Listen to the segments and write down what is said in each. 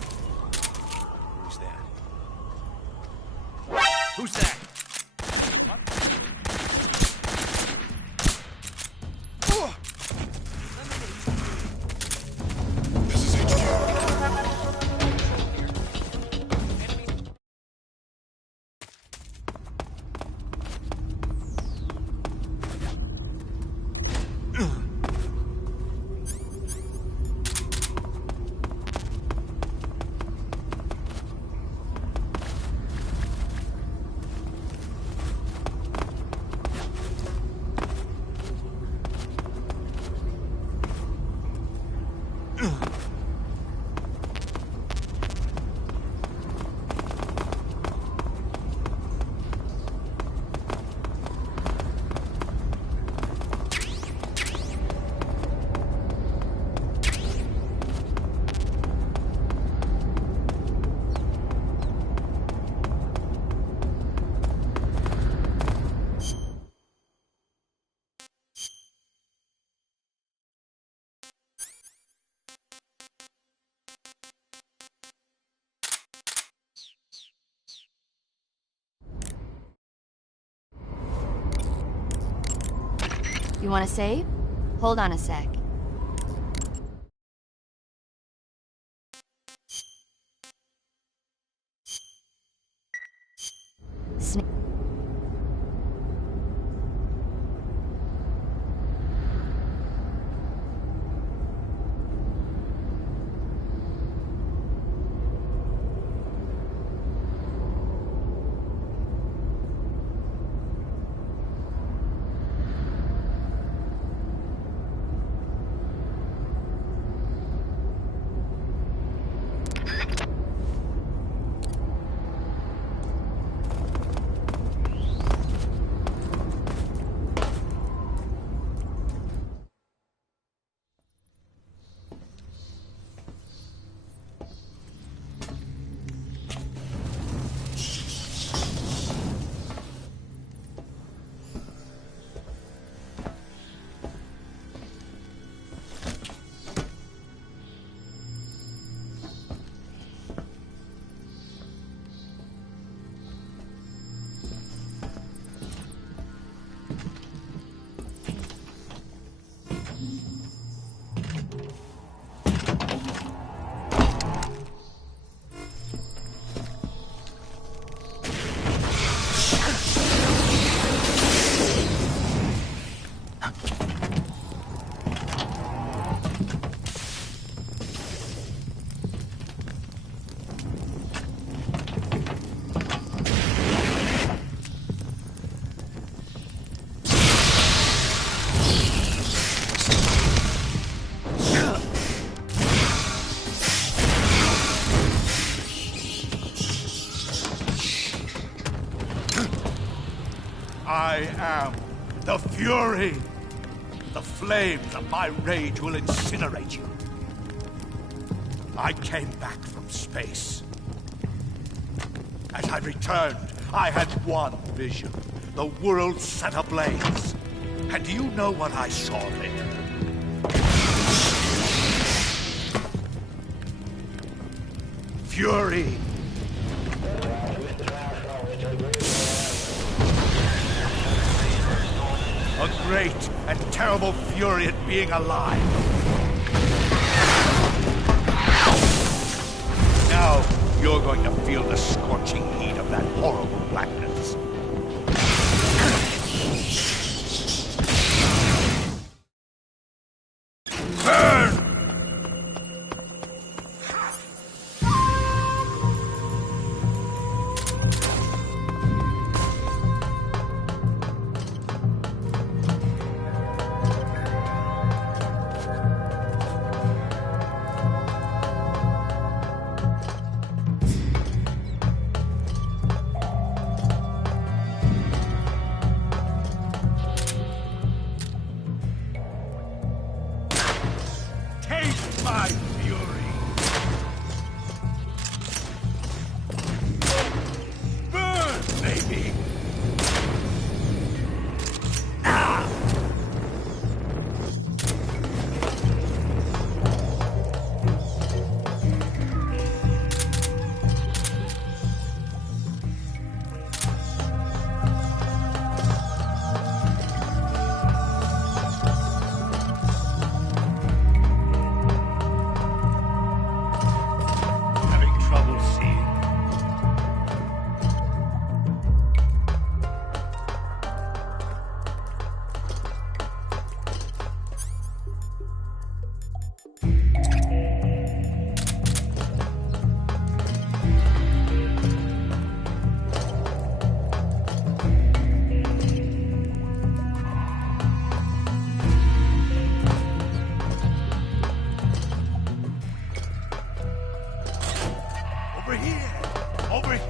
Who's that? Who's that? This is HQ. You want to save? Hold on a sec. I am the Fury. The flames of my rage will incinerate you. I came back from space. As I returned, I had one vision. The world set ablaze. And do you know what I saw there? Fury. A great and terrible fury at being alive. Now, you're going to feel the scorching heat of that horrible blackness. Burn! Over here! Over here!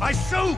My suit!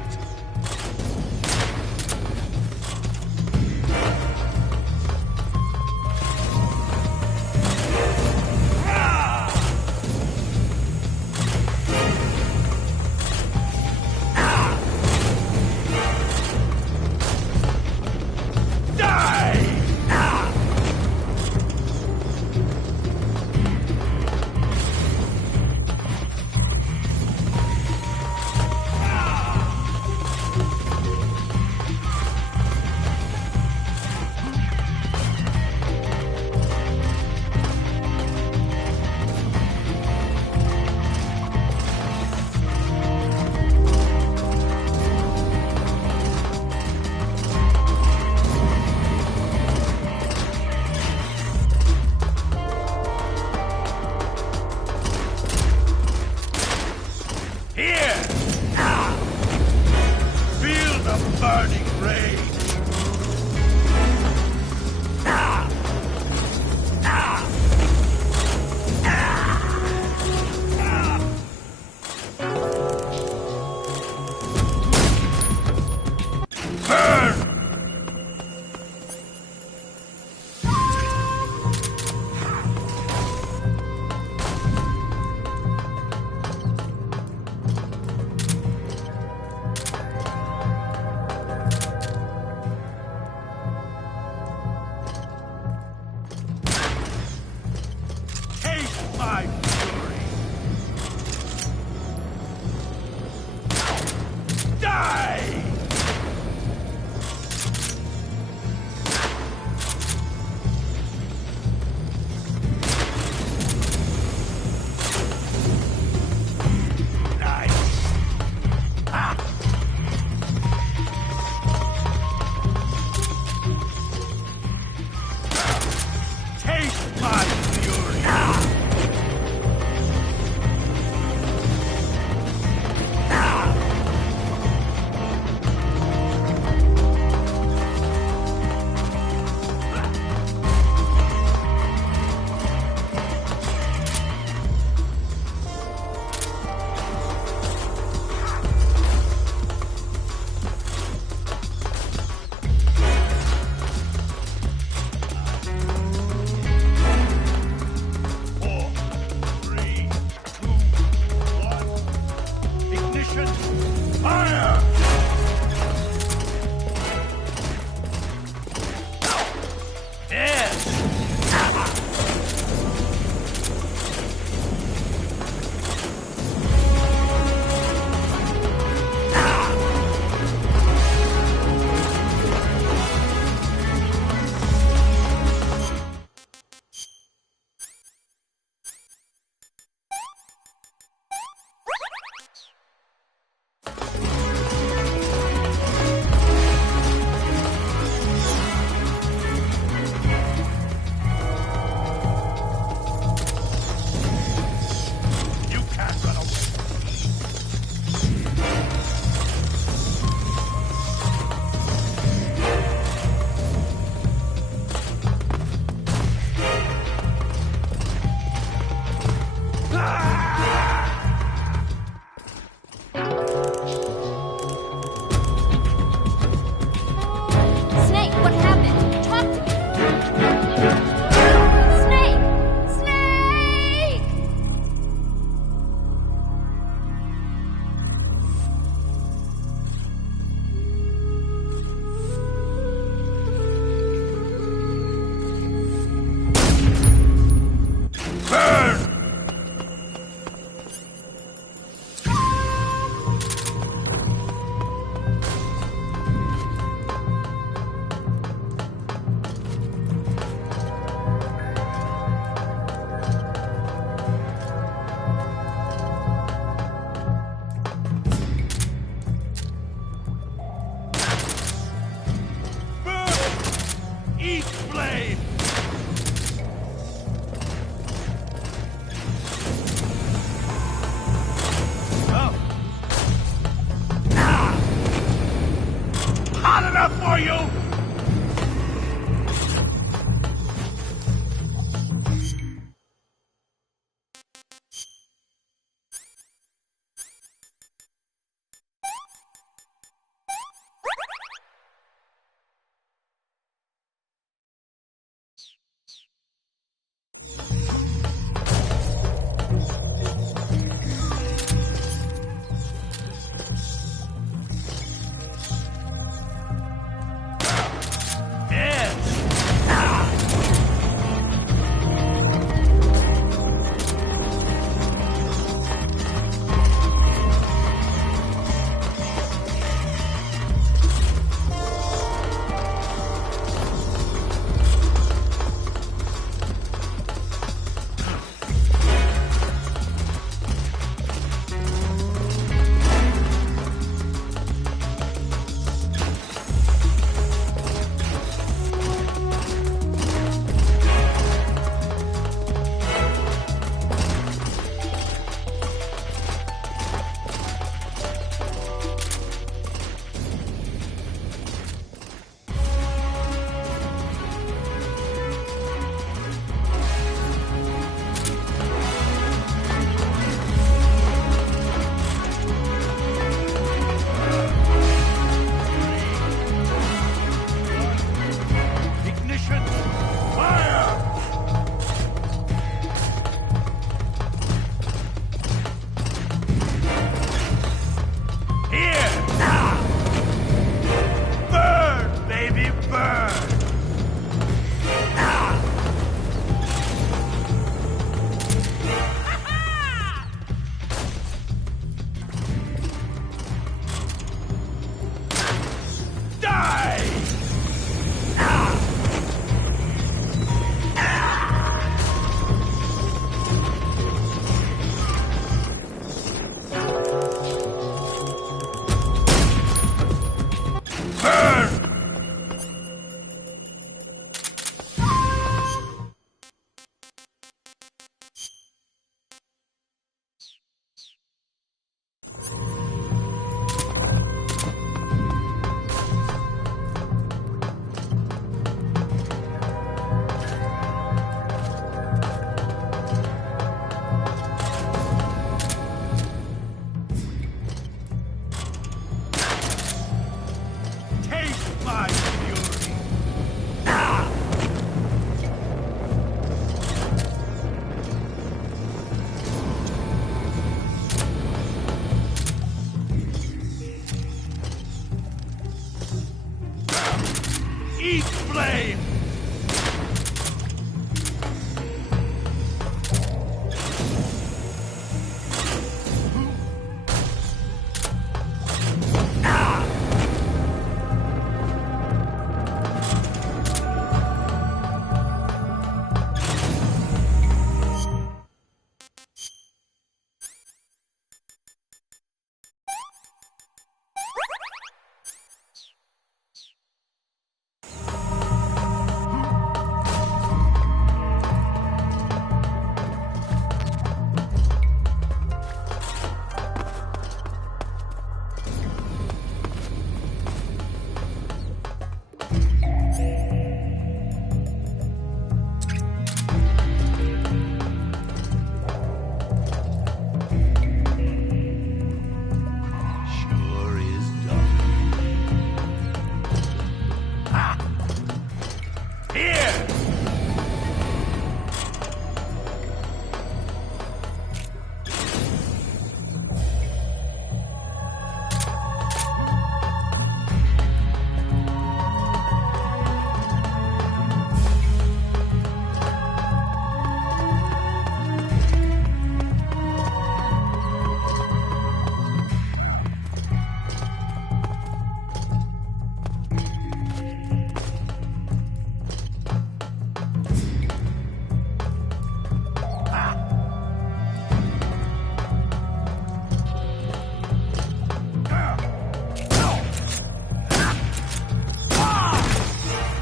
Eat flame!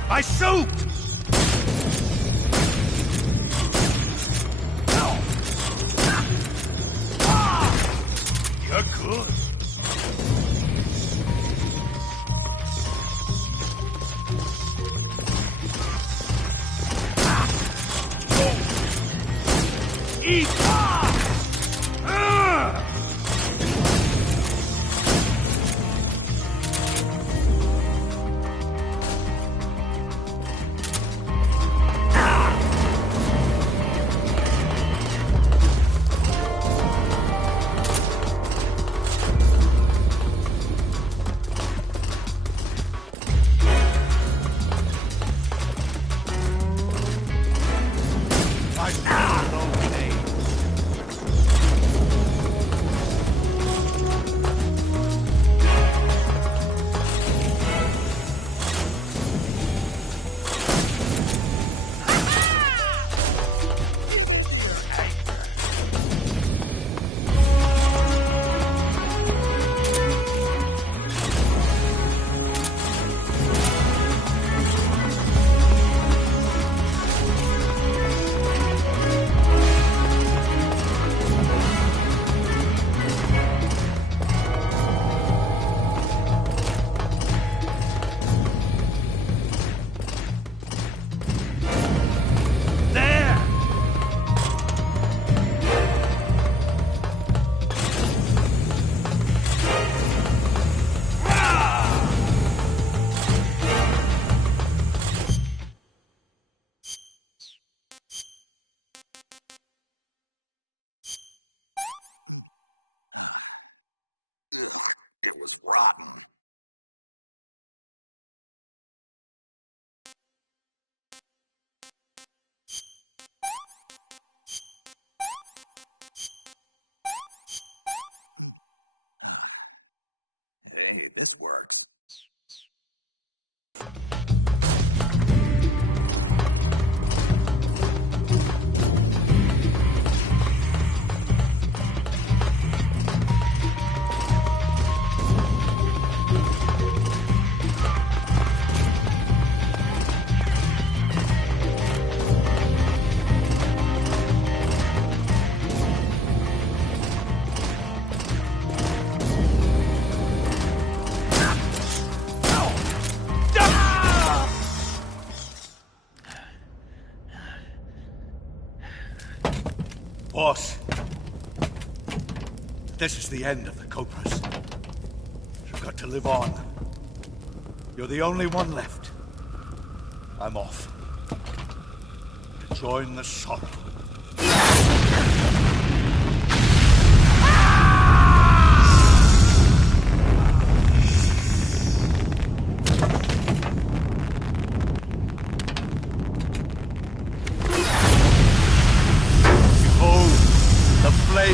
My suit! You're good. Eat! Hey, this worked. Boss, this is the end of the Cobras. You've got to live on. You're the only one left. I'm off. To join the sorrow.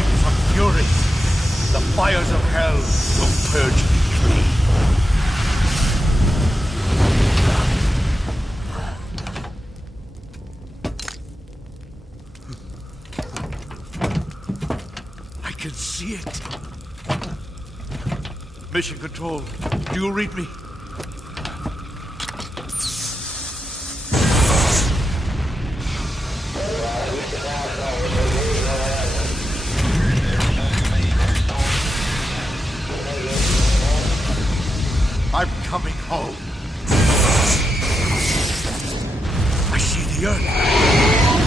flames of fury. The fires of hell will purge me clean. I can see it. Mission Control, do you read me? I'm coming home. I see the earth.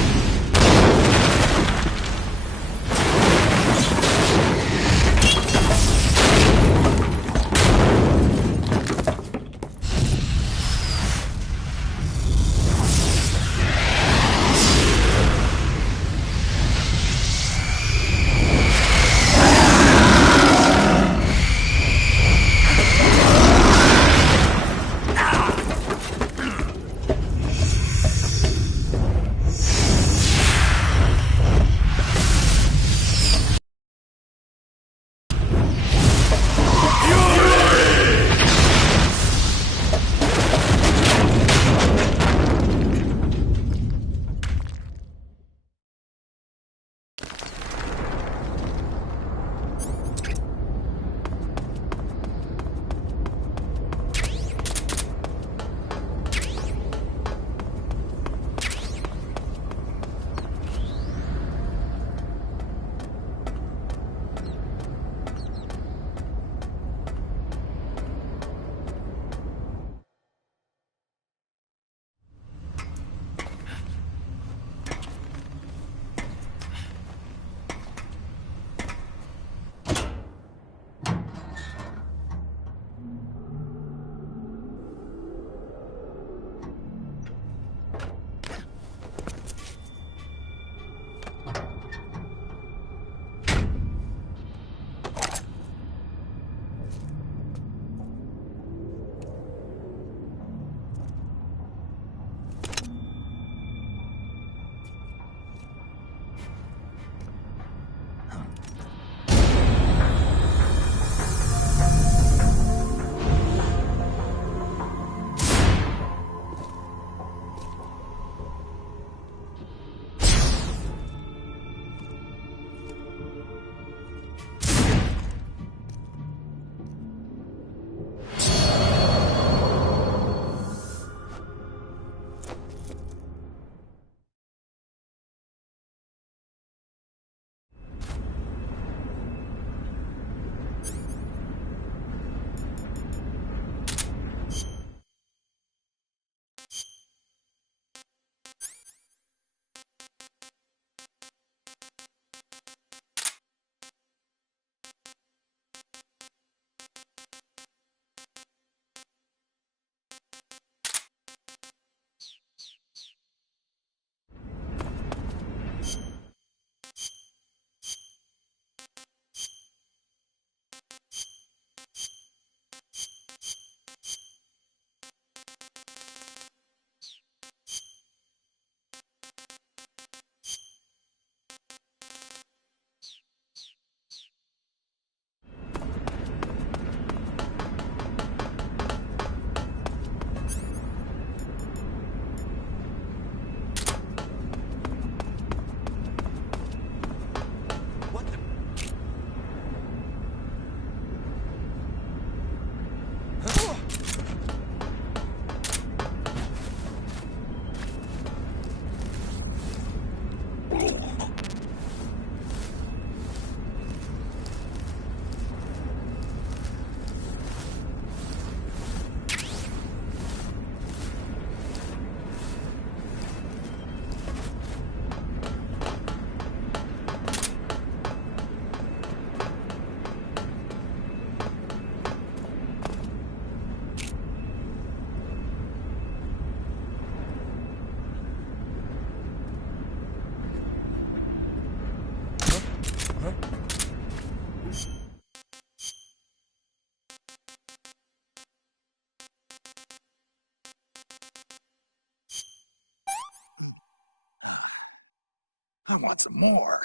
I want some more.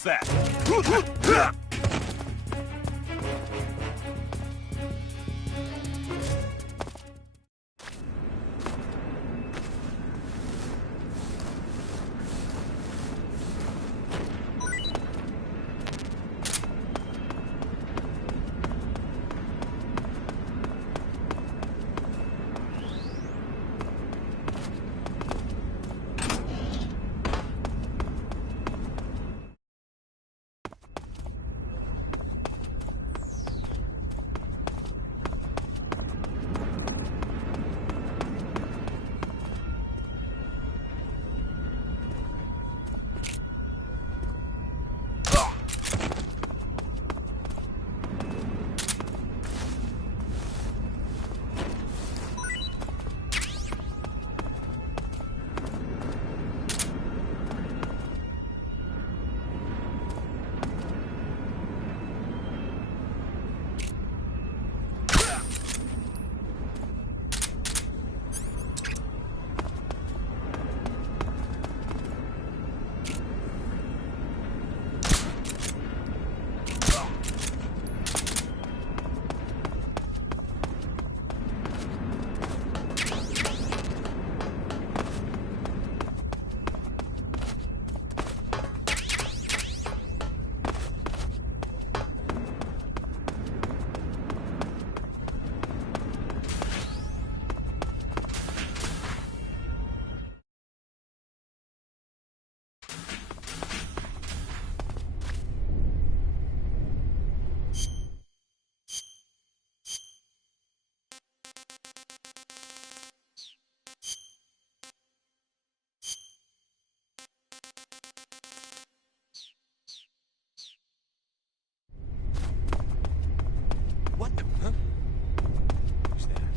Who's that? What the? Huh? Who's that?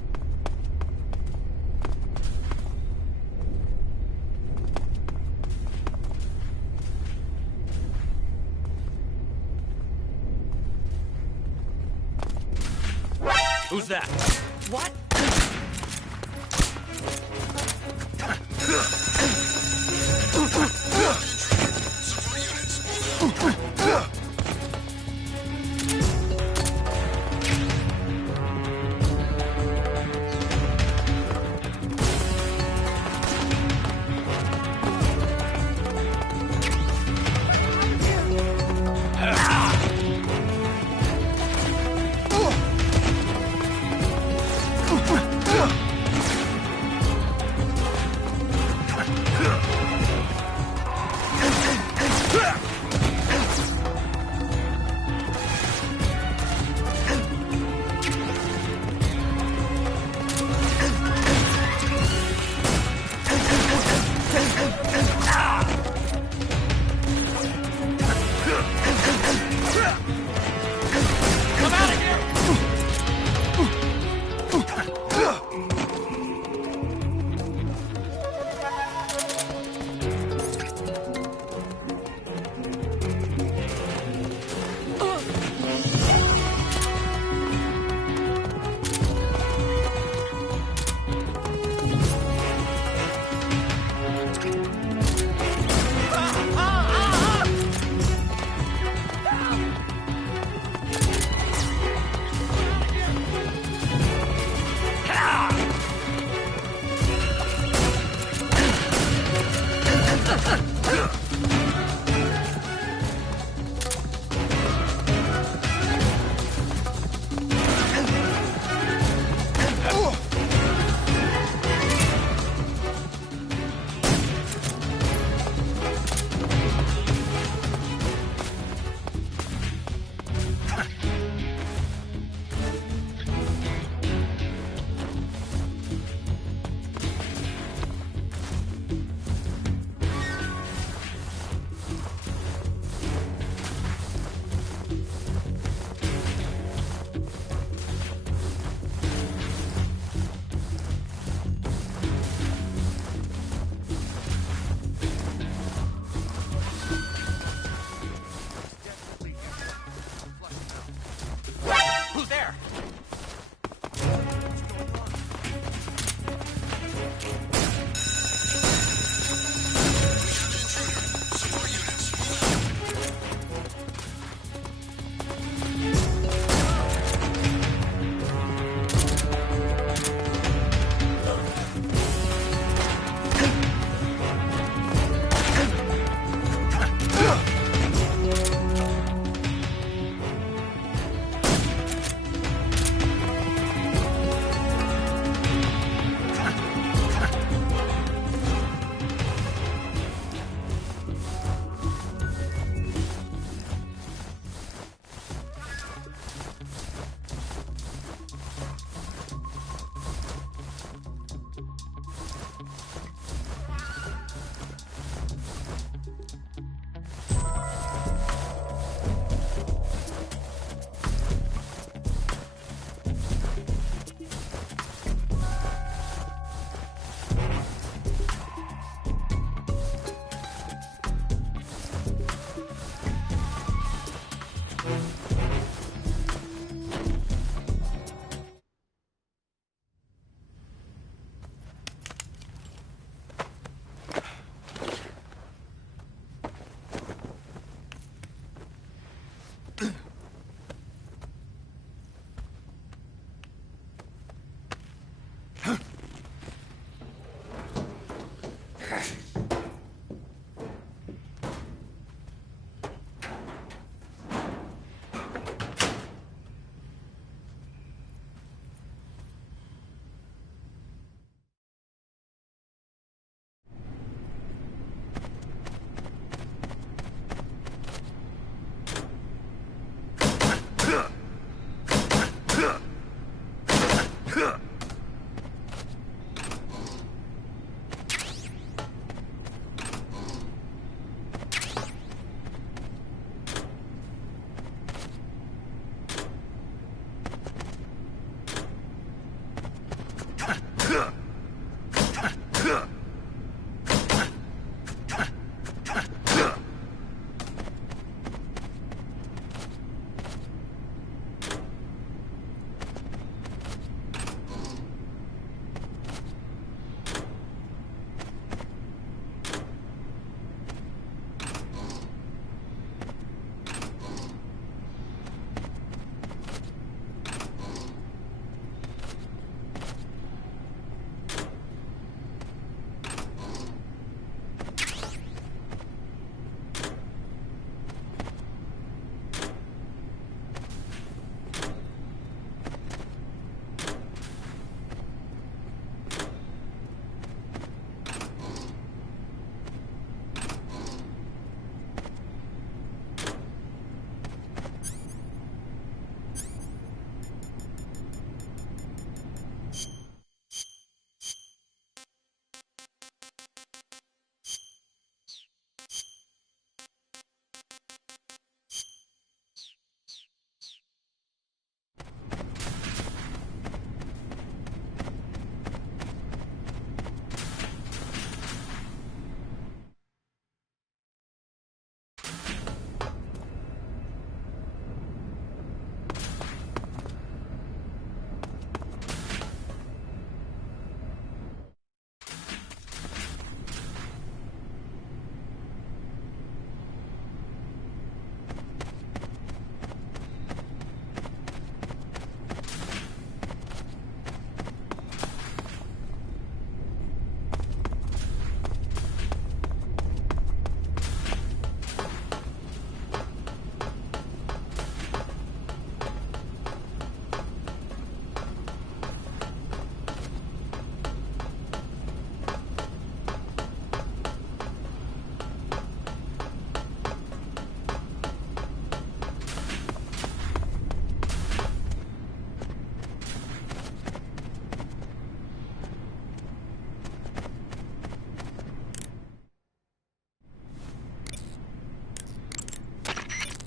Who's that? What?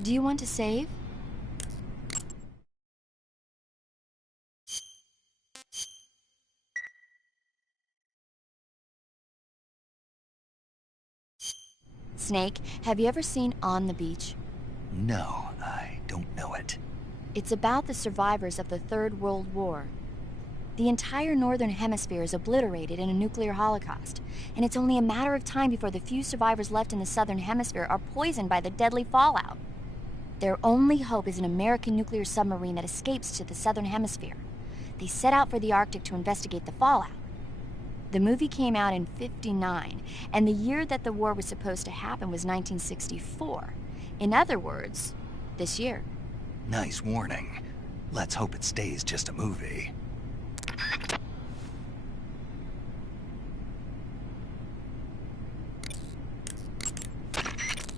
Do you want to save? Snake, have you ever seen On the Beach? No, I don't know it. It's about the survivors of the Third World War. The entire Northern Hemisphere is obliterated in a nuclear holocaust, and it's only a matter of time before the few survivors left in the Southern Hemisphere are poisoned by the deadly fallout. Their only hope is an American nuclear submarine that escapes to the Southern Hemisphere. They set out for the Arctic to investigate the fallout. The movie came out in '59, and the year that the war was supposed to happen was 1964. In other words, this year. Nice warning. Let's hope it stays just a movie.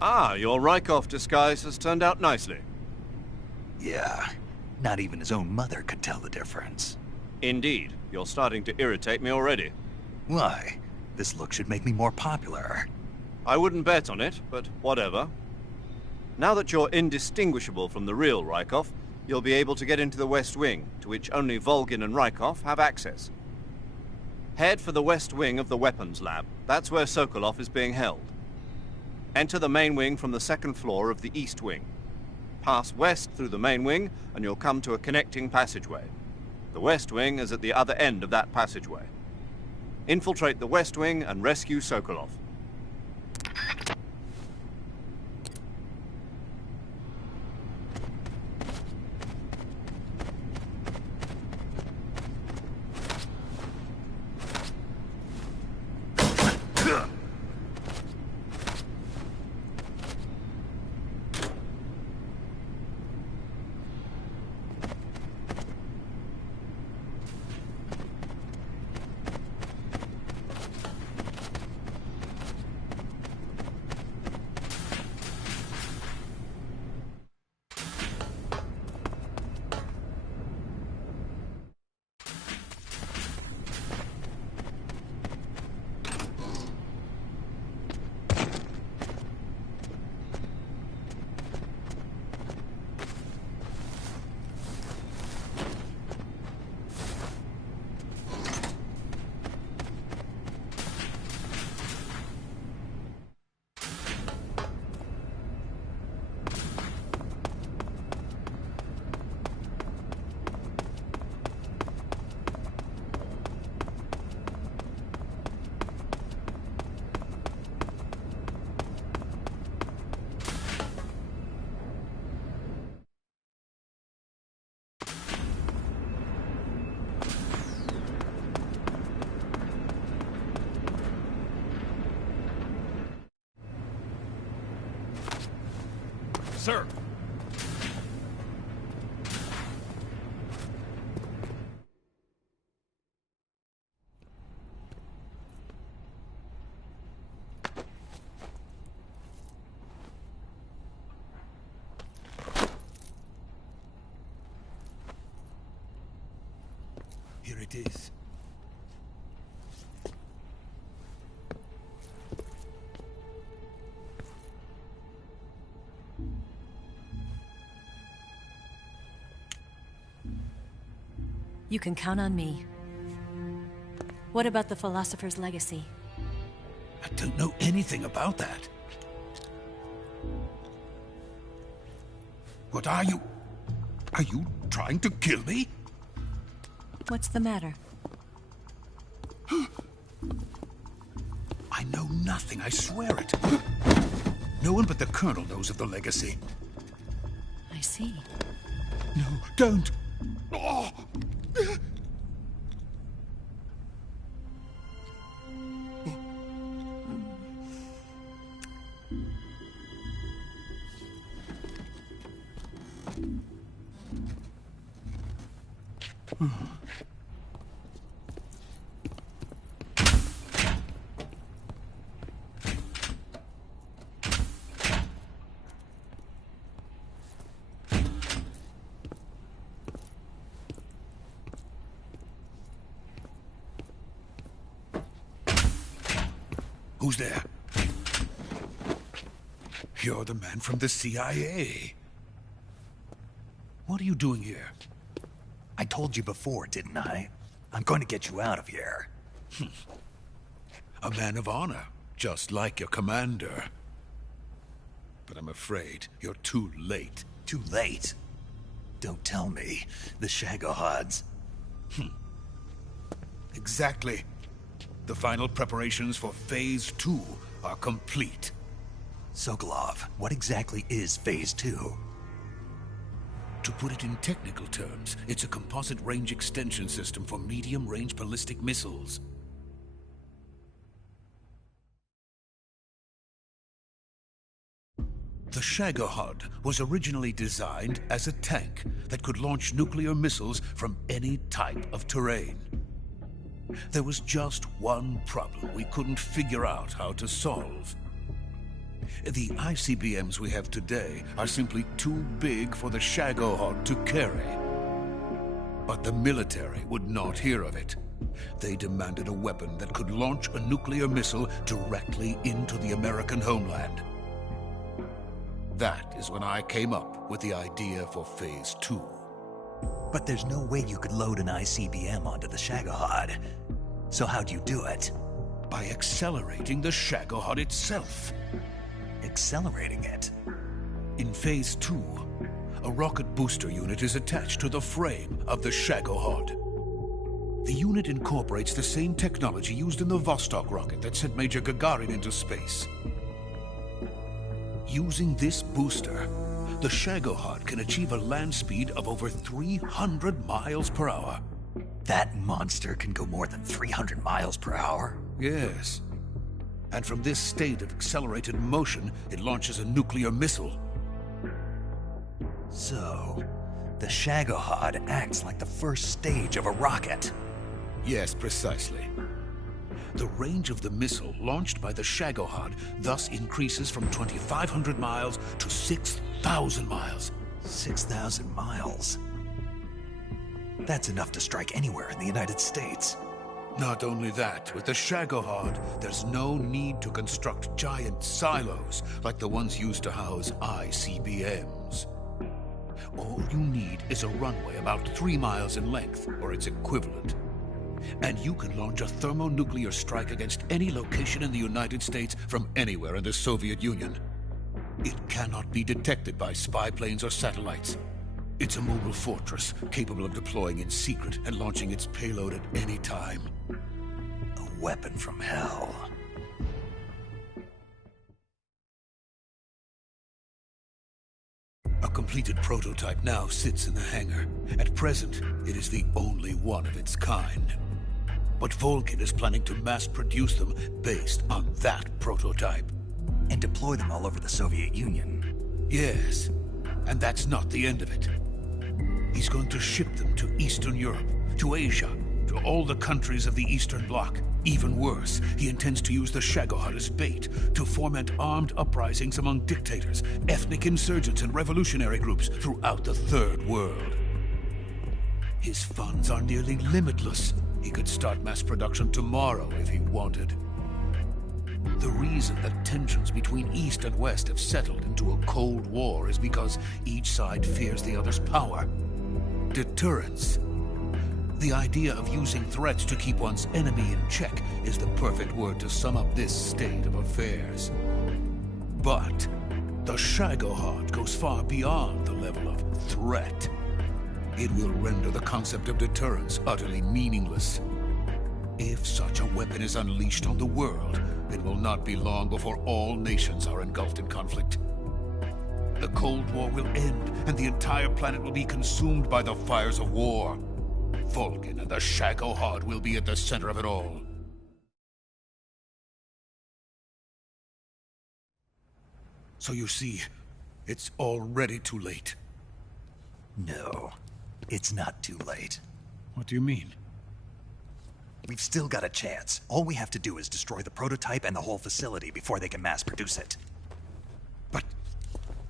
Ah, your Rykov disguise has turned out nicely. Yeah, not even his own mother could tell the difference. Indeed, you're starting to irritate me already. Why? This look should make me more popular. I wouldn't bet on it, but whatever. Now that you're indistinguishable from the real Rykov, you'll be able to get into the West Wing, to which only Volgin and Rykov have access. Head for the West Wing of the Weapons Lab. That's where Sokolov is being held. Enter the main wing from the second floor of the East Wing. Pass west through the main wing, and you'll come to a connecting passageway. The West Wing is at the other end of that passageway. Infiltrate the West Wing and rescue Sokolov. Sir! Here it is. You can count on me. What about the Philosopher's Legacy? I don't know anything about that. What are you? Are you trying to kill me? What's the matter? I know nothing, I swear it. No one but the Colonel knows of the legacy. I see. No, don't! Oh. Who's there? You're the man from the CIA. What are you doing here? I told you before, didn't I? I'm going to get you out of here. A man of honor, just like your commander. But I'm afraid you're too late. Too late? Don't tell me. The Shagohods. Exactly. The final preparations for Phase 2 are complete. Sokolov, what exactly is Phase 2? To put it in technical terms, it's a composite range extension system for medium-range ballistic missiles. The Shagohod was originally designed as a tank that could launch nuclear missiles from any type of terrain. There was just one problem we couldn't figure out how to solve. The ICBMs we have today are simply too big for the Shagohod to carry. But the military would not hear of it. They demanded a weapon that could launch a nuclear missile directly into the American homeland. That is when I came up with the idea for Phase 2. But there's no way you could load an ICBM onto the Shagohod. So how'd you do it? By accelerating the Shagohod itself. Accelerating it? In Phase 2, a rocket booster unit is attached to the frame of the Shagohod. The unit incorporates the same technology used in the Vostok rocket that sent Major Gagarin into space. Using this booster, the Shagohod can achieve a land speed of over 300 miles per hour. That monster can go more than 300 miles per hour? Yes. And from this state of accelerated motion, it launches a nuclear missile. So, the Shagohod acts like the first stage of a rocket. Yes, precisely. The range of the missile launched by the Shagohod thus increases from 2,500 miles to 6,000 miles. 6,000 miles? That's enough to strike anywhere in the United States. Not only that, with the Shagohod, there's no need to construct giant silos like the ones used to house ICBMs. All you need is a runway about 3 miles in length, or its equivalent. And you can launch a thermonuclear strike against any location in the United States from anywhere in the Soviet Union. It cannot be detected by spy planes or satellites. It's a mobile fortress, capable of deploying in secret and launching its payload at any time. A weapon from hell. A completed prototype now sits in the hangar. At present, it is the only one of its kind. But Volgin is planning to mass-produce them based on that prototype. And deploy them all over the Soviet Union. Yes, and that's not the end of it. He's going to ship them to Eastern Europe, to Asia, to all the countries of the Eastern Bloc. Even worse, he intends to use the Shagohod as bait to foment armed uprisings among dictators, ethnic insurgents, and revolutionary groups throughout the Third World. His funds are nearly limitless. He could start mass production tomorrow if he wanted. The reason that tensions between East and West have settled into a Cold War is because each side fears the other's power. Deterrence. The idea of using threats to keep one's enemy in check is the perfect word to sum up this state of affairs. But the Shagohod goes far beyond the level of threat. It will render the concept of deterrence utterly meaningless. If such a weapon is unleashed on the world, it will not be long before all nations are engulfed in conflict. The Cold War will end, and the entire planet will be consumed by the fires of war. Volgin and the Shagohod will be at the center of it all. So you see, it's already too late. No, it's not too late. What do you mean? We've still got a chance. All we have to do is destroy the prototype and the whole facility before they can mass produce it. But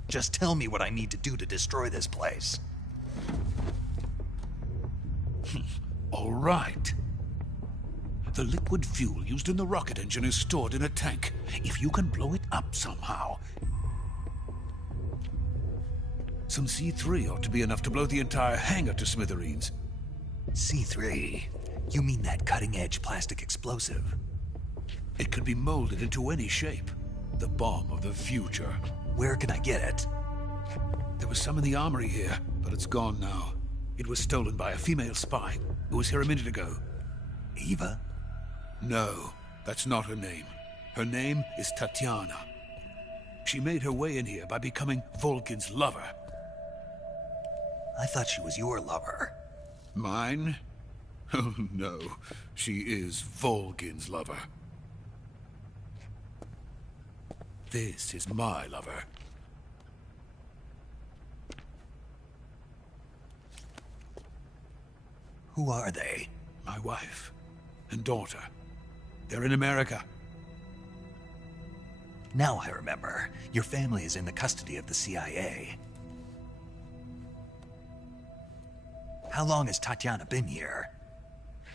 just tell me what I need to do to destroy this place. all right. The liquid fuel used in the rocket engine is stored in a tank. If you can blow it up somehow... Some C3 ought to be enough to blow the entire hangar to smithereens. C3? You mean that cutting-edge plastic explosive? It can be molded into any shape. The bomb of the future. Where can I get it? There was some in the armory here, but it's gone now. It was stolen by a female spy who was here a minute ago. Eva? No, that's not her name. Her name is Tatiana. She made her way in here by becoming Volgin's lover. I thought she was your lover. Mine? Oh no, she is Volgin's lover. This is my lover. Who are they? My wife and daughter. They're in America. Now I remember. Your family is in the custody of the CIA. How long has Tatiana been here?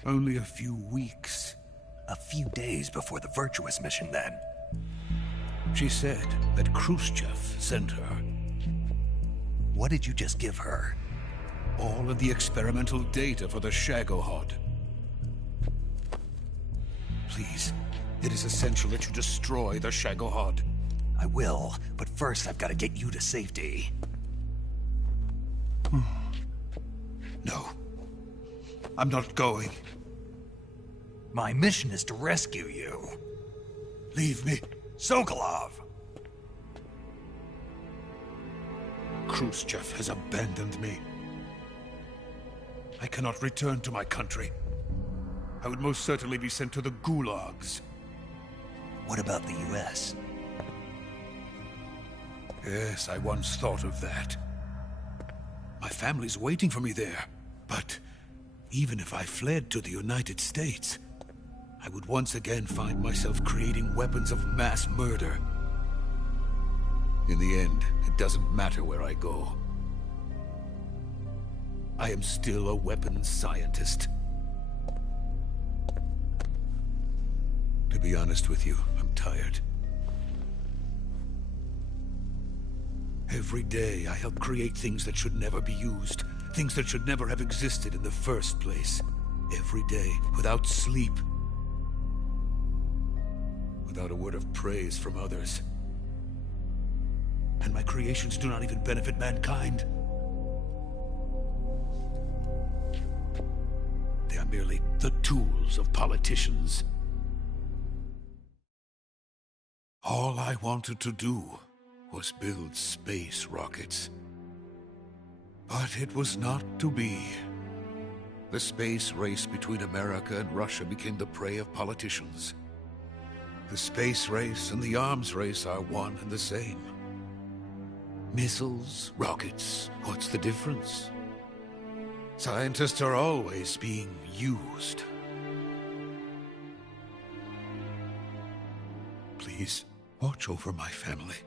Only a few weeks. A few days before the Virtuous mission, then. She said that Khrushchev sent her. What did you just give her? All of the experimental data for the Shagohod. Please, it is essential that you destroy the Shagohod. I will, but first I've got to get you to safety. No. I'm not going. My mission is to rescue you. Leave me. Sokolov! Khrushchev has abandoned me. I cannot return to my country. I would most certainly be sent to the gulags. What about the US? Yes, I once thought of that. My family's waiting for me there. But even if I fled to the United States, I would once again find myself creating weapons of mass murder. In the end, it doesn't matter where I go. I am still a weapons scientist. To be honest with you, I'm tired. Every day, I help create things that should never be used. Things that should never have existed in the first place. Every day, without sleep. Without a word of praise from others. And my creations do not even benefit mankind. They are merely the tools of politicians. All I wanted to do was build space rockets. But it was not to be. The space race between America and Russia became the prey of politicians. The space race and the arms race are one and the same. Missiles, rockets, what's the difference? Scientists are always being used. Please, watch over my family.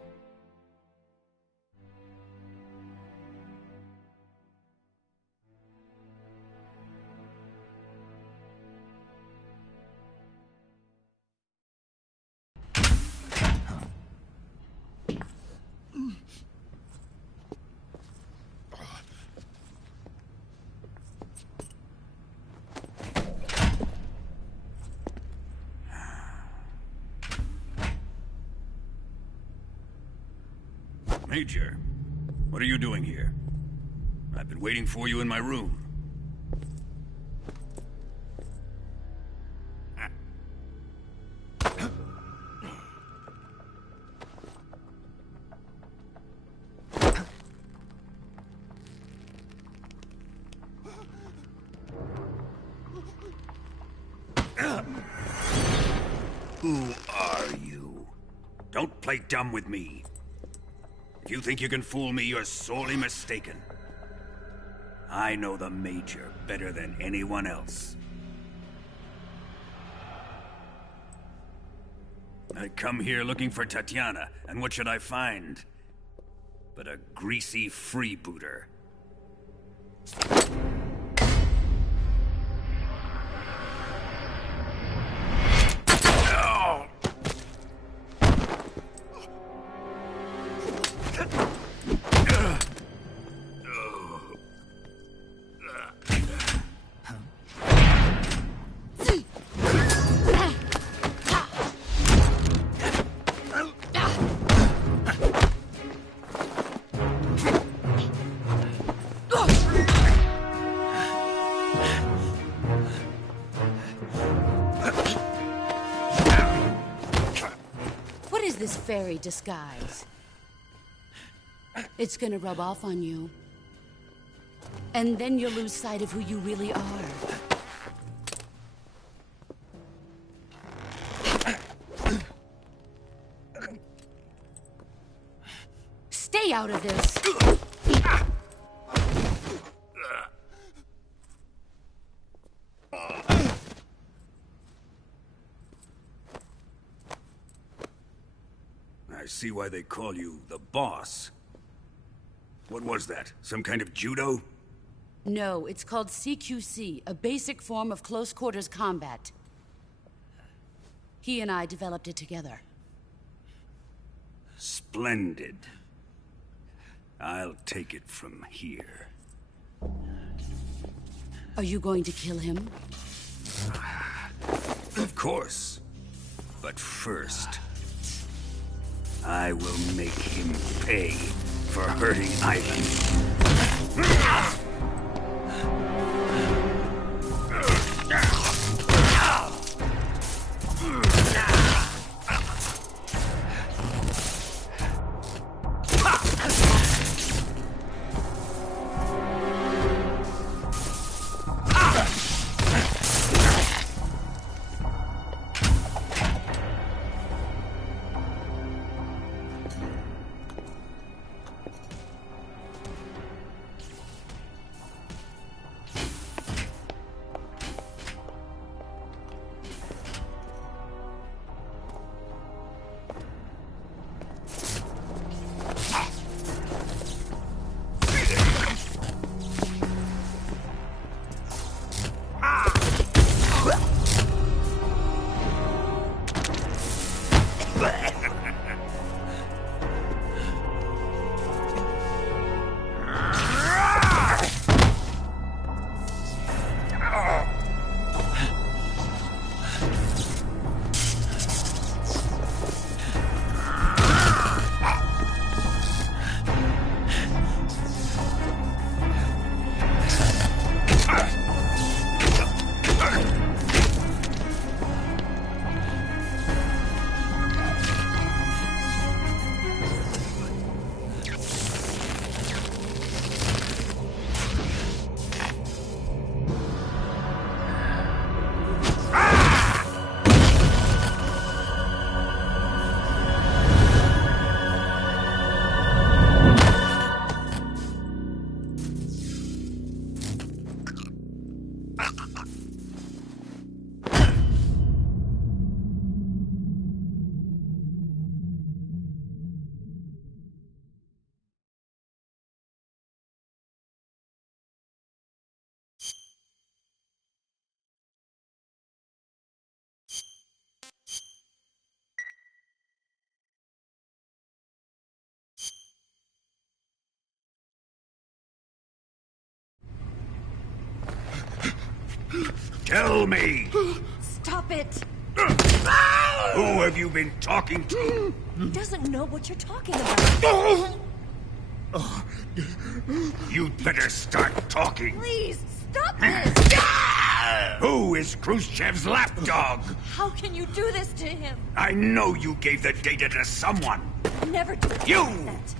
Major, what are you doing here? I've been waiting for you in my room. Who are you? Don't play dumb with me. If you think you can fool me, you're sorely mistaken. I know the Major better than anyone else. I come here looking for Tatiana, and what should I find? But a greasy freebooter. fairy disguise. It's gonna rub off on you. And then you'll lose sight of who you really are. Stay out of this! I see why they call you the boss. What was that? Some kind of judo? No, it's called CQC, a basic form of close quarters combat. He and I developed it together. Splendid. I'll take it from here. Are you going to kill him? Of course. But first, I will make him pay for hurting Ivan. Tell me! Stop it! Who have you been talking to? He doesn't know what you're talking about. You'd better start talking. Please, stop this! Who is Khrushchev's lapdog? How can you do this to him? I know you gave the data to someone. Never do You! that.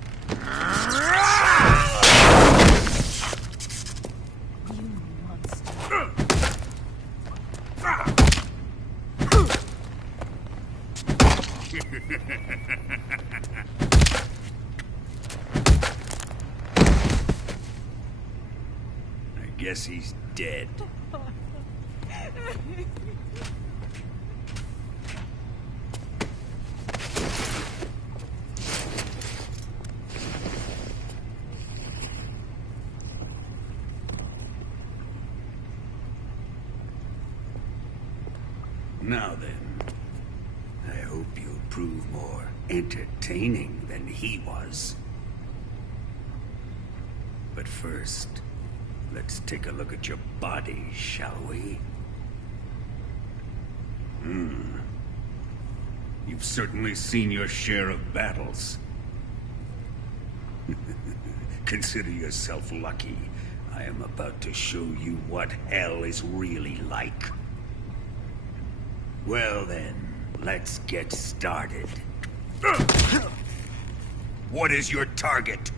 You monster. I guess he's dead. Now then, I hope you'll prove more entertaining than he was. But first, let's take a look at your body, shall we? You've certainly seen your share of battles. Consider yourself lucky. I am about to show you what hell is really like. Well then, let's get started. What is your target?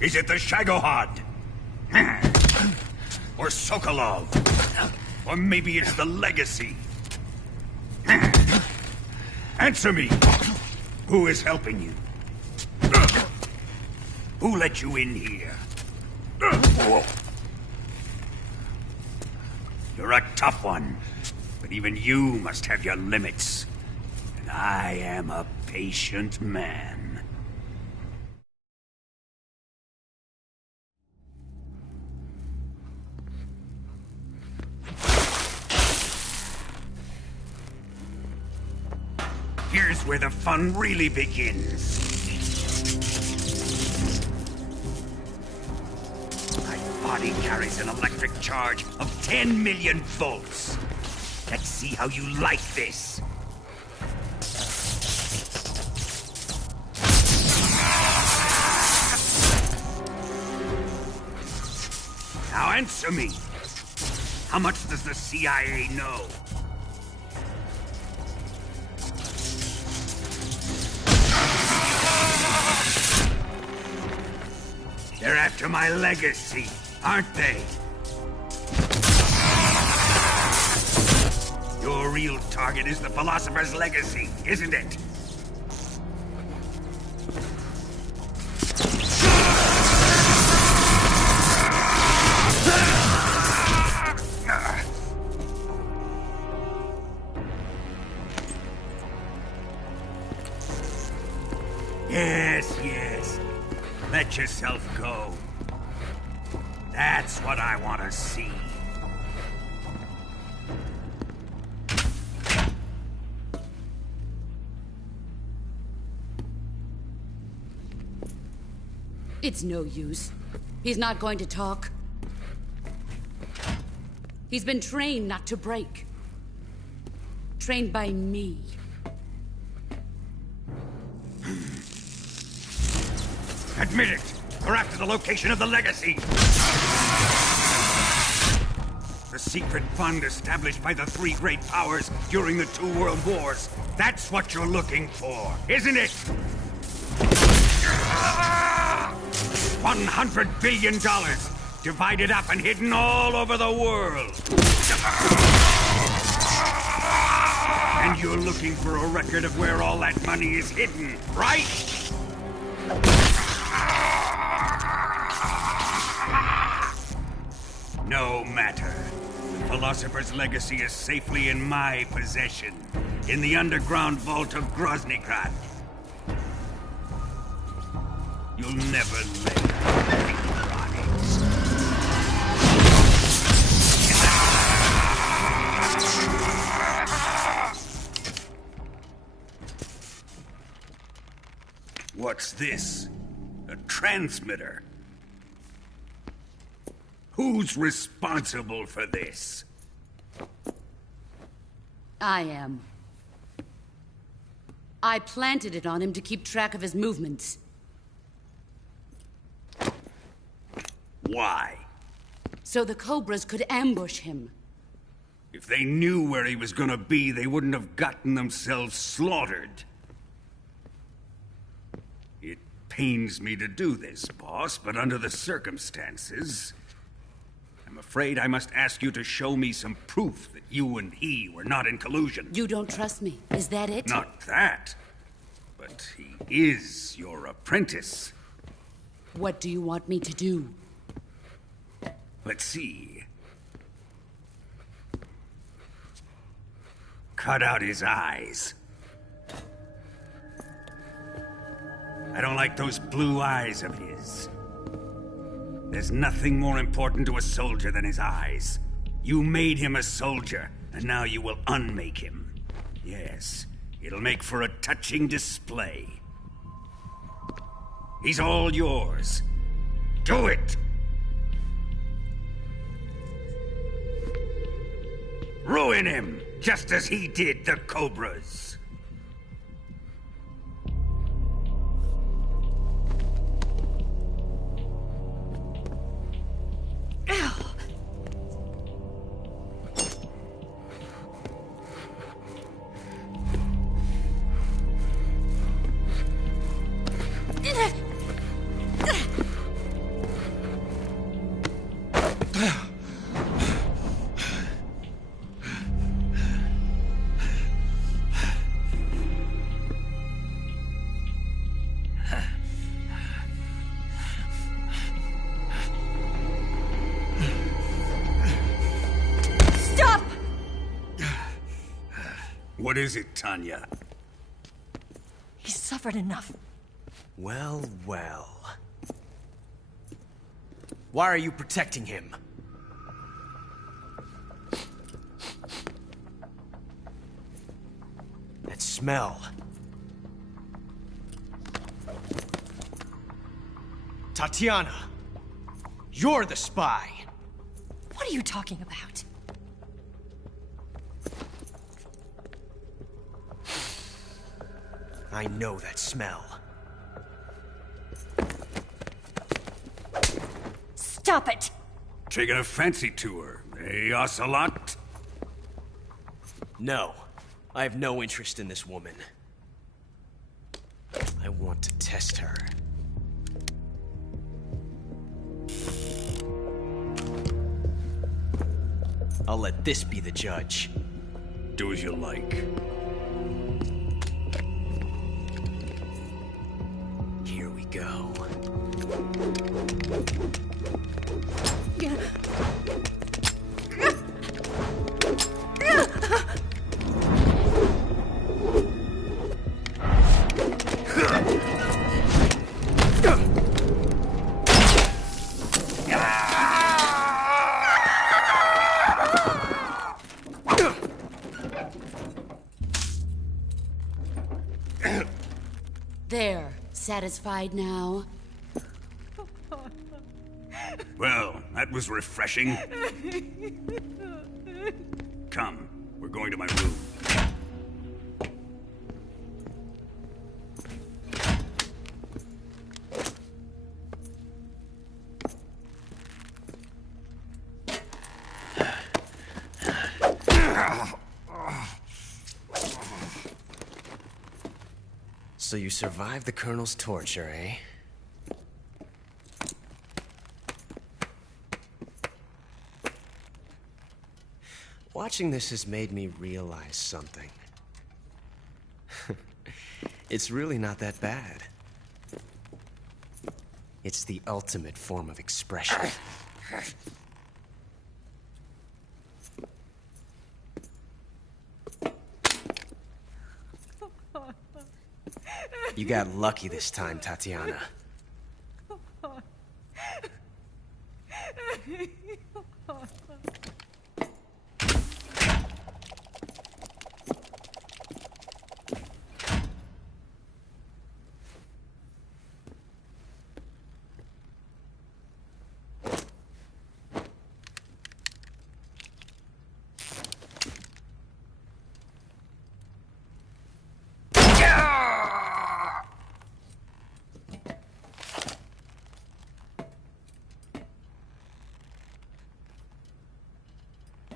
Is it the Shagohod? Or Sokolov? Or maybe it's the Legacy? Answer me! Who is helping you? Who let you in here? You're a tough one, but even you must have your limits. And I am a patient man. Here's where the fun really begins. My body carries an electric charge of 10 million volts. Let's see how you like this. Now answer me. How much does the CIA know? They're after my legacy, aren't they? Your real target is the Philosopher's Legacy, isn't it? Yes. Let yourself go. That's what I want to see. It's no use. He's not going to talk. He's been trained not to break. Trained by me. Admit it! We're after the location of the Legacy! The secret fund established by the three great powers during the 2 world wars. That's what you're looking for, isn't it? $100 billion, divided up and hidden all over the world. And you're looking for a record of where all that money is hidden, right? No matter. The Philosopher's Legacy is safely in my possession, in the underground vault of Groznygrad. You'll never lay a finger on it. What's this? A transmitter? Who's responsible for this? I am. I planted it on him to keep track of his movements. Why? So the Cobras could ambush him. If they knew where he was gonna be, they wouldn't have gotten themselves slaughtered. It pains me to do this, boss, but under the circumstances, I'm afraid I must ask you to show me some proof that you and he were not in collusion. You don't trust me, is that it? Not that, but he is your apprentice. What do you want me to do? Let's see. Cut out his eyes. I don't like those blue eyes of his. There's nothing more important to a soldier than his eyes. You made him a soldier, and now you will unmake him. Yes, it'll make for a touching display. He's all yours. Do it! Ruin him, just as he did the Cobras. What is it, Tanya? He's suffered enough. Well, well. Why are you protecting him? That smell. Tatiana! You're the spy! What are you talking about? I know that smell. Stop it! Taking a fancy to her, eh, Ocelot? No. I have no interest in this woman. I want to test her. I'll let this be the judge. Do as you like. Here we go. There. Satisfied now? Well, that was refreshing. Come, we're going to my room. So you survived the Colonel's torture, eh? Watching this has made me realize something. It's really not that bad. It's the ultimate form of expression. You got lucky this time, Tatiana.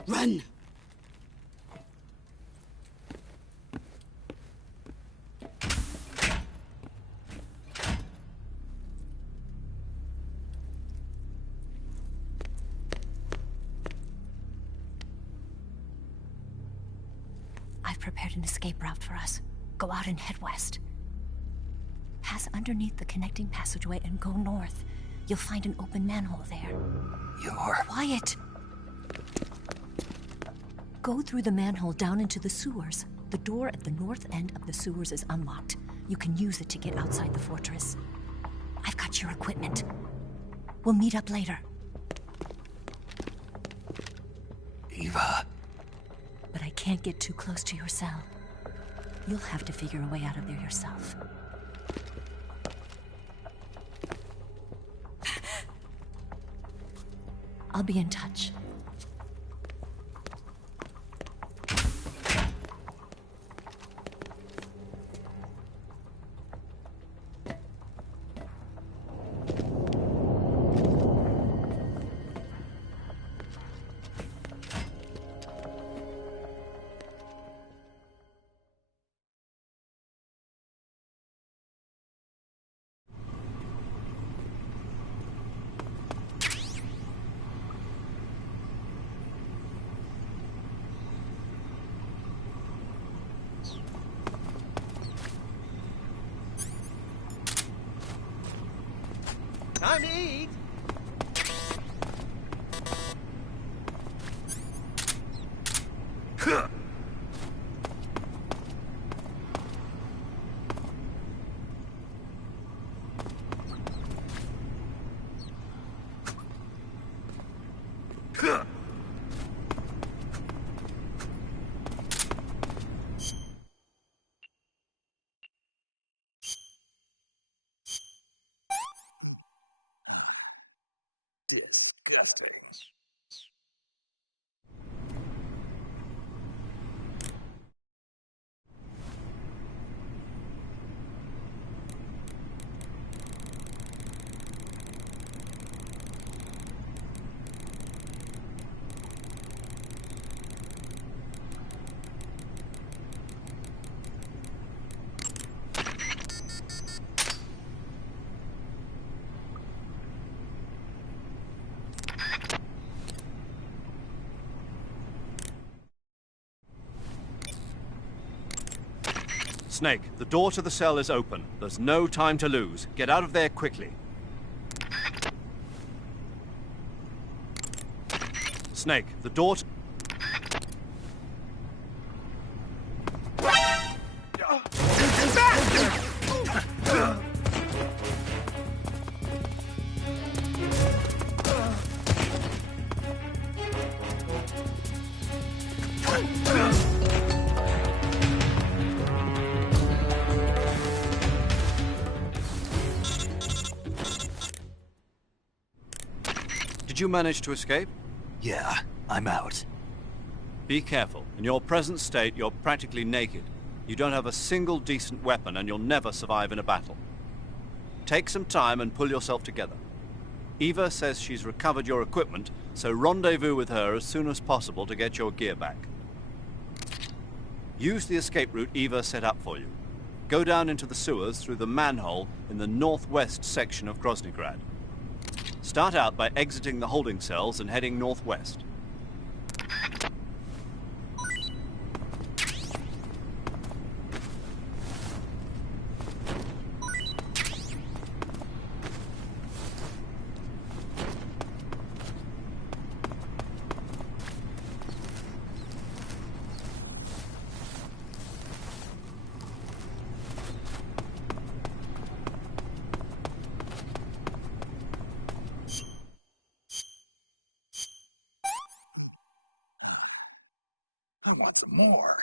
Run! I've prepared an escape route for us. Go out and head west. Pass underneath the connecting passageway and go north. You'll find an open manhole there. You're... Quiet! Go through the manhole down into the sewers. The door at the north end of the sewers is unlocked. You can use it to get outside the fortress. I've got your equipment. We'll meet up later. Eva... But I can't get too close to your cell. You'll have to figure a way out of there yourself. I'll be in touch. Time to eat! Snake, the door to the cell is open. There's no time to lose. Get out of there quickly. Snake, the door to... Did you manage to escape? Yeah, I'm out. Be careful. In your present state, you're practically naked. You don't have a single decent weapon, and you'll never survive in a battle. Take some time and pull yourself together. Eva says she's recovered your equipment, so rendezvous with her as soon as possible to get your gear back. Use the escape route Eva set up for you. Go down into the sewers through the manhole in the northwest section of Groznygrad. Start out by exiting the holding cells and heading northwest. I want some more.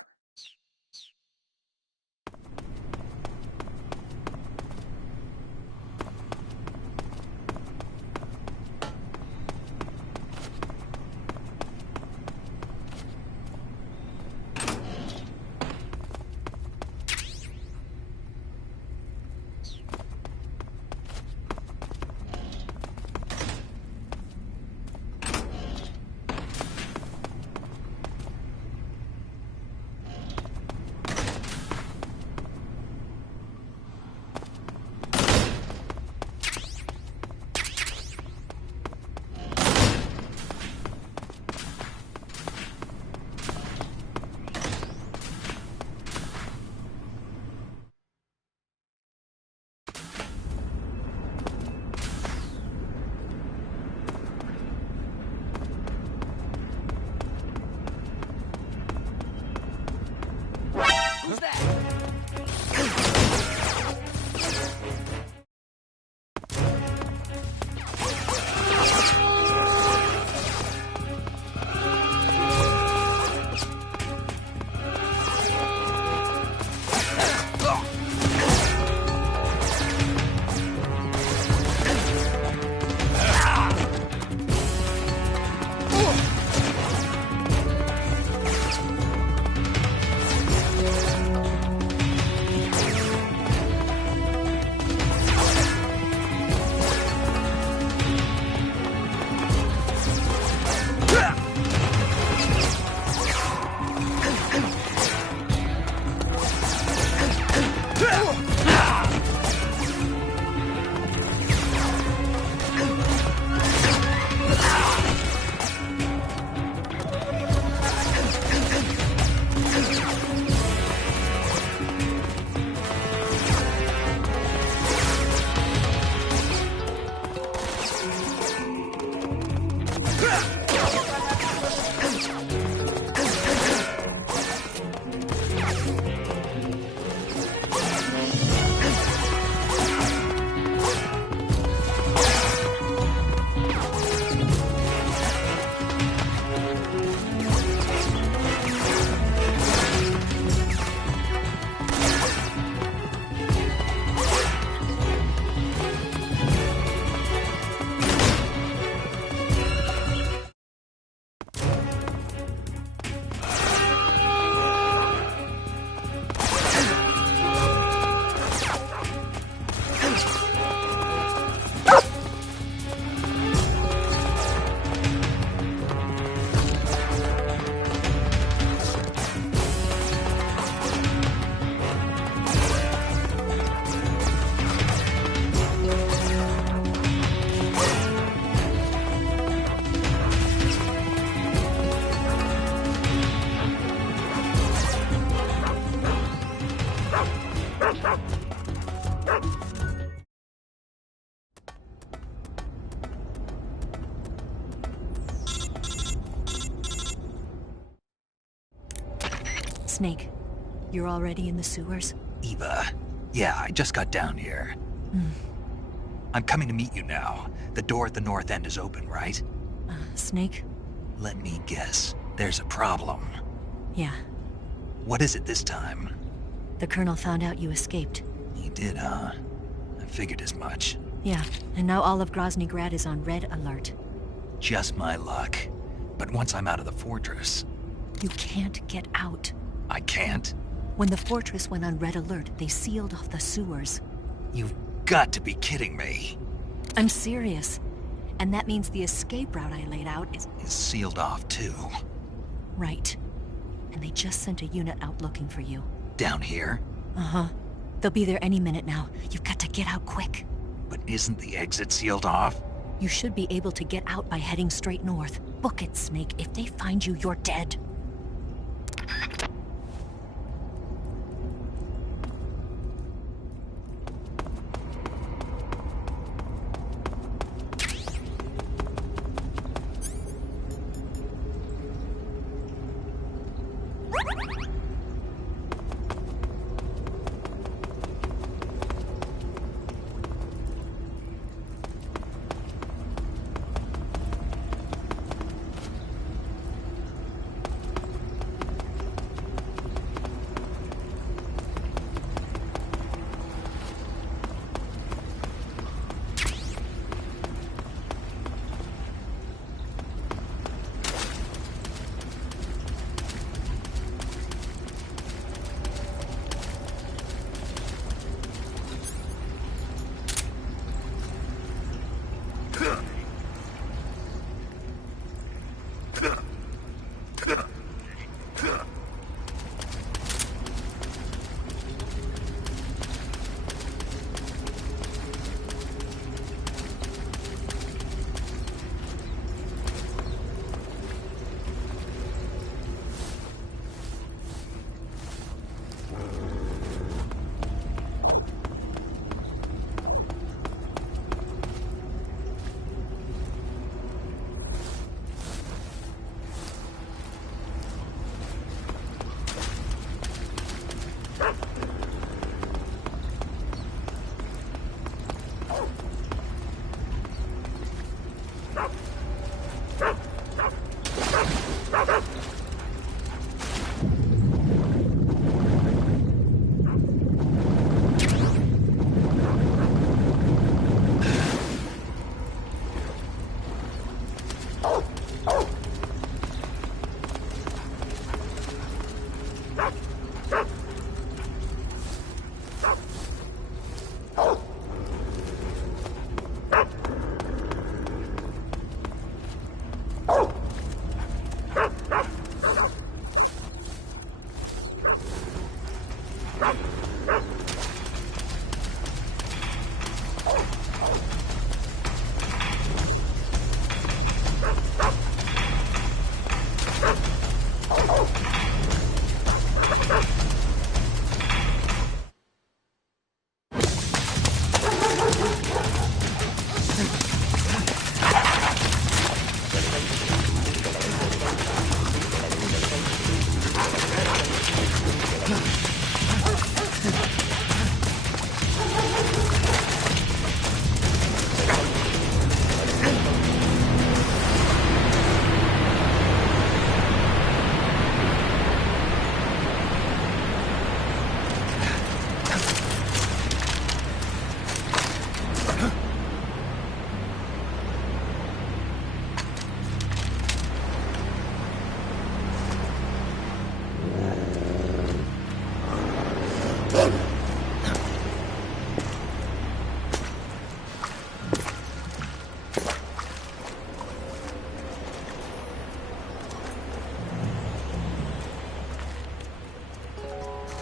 Snake, you're already in the sewers? Eva, yeah, I just got down here. I'm coming to meet you now. The door at the north end is open, right? Snake? Let me guess. There's a problem. Yeah. What is it this time? The Colonel found out you escaped. He did, huh? I figured as much. Yeah, and now all of Grozny Grad is on red alert. Just my luck. But once I'm out of the fortress... You can't get out. I can't? When the fortress went on red alert, they sealed off the sewers. You've got to be kidding me. I'm serious. And that means the escape route I laid out is sealed off, too. Right. And they just sent a unit out looking for you. Down here? Uh-huh. They'll be there any minute now. You've got to get out quick. But isn't the exit sealed off? You should be able to get out by heading straight north. Book it, Snake. If they find you, you're dead.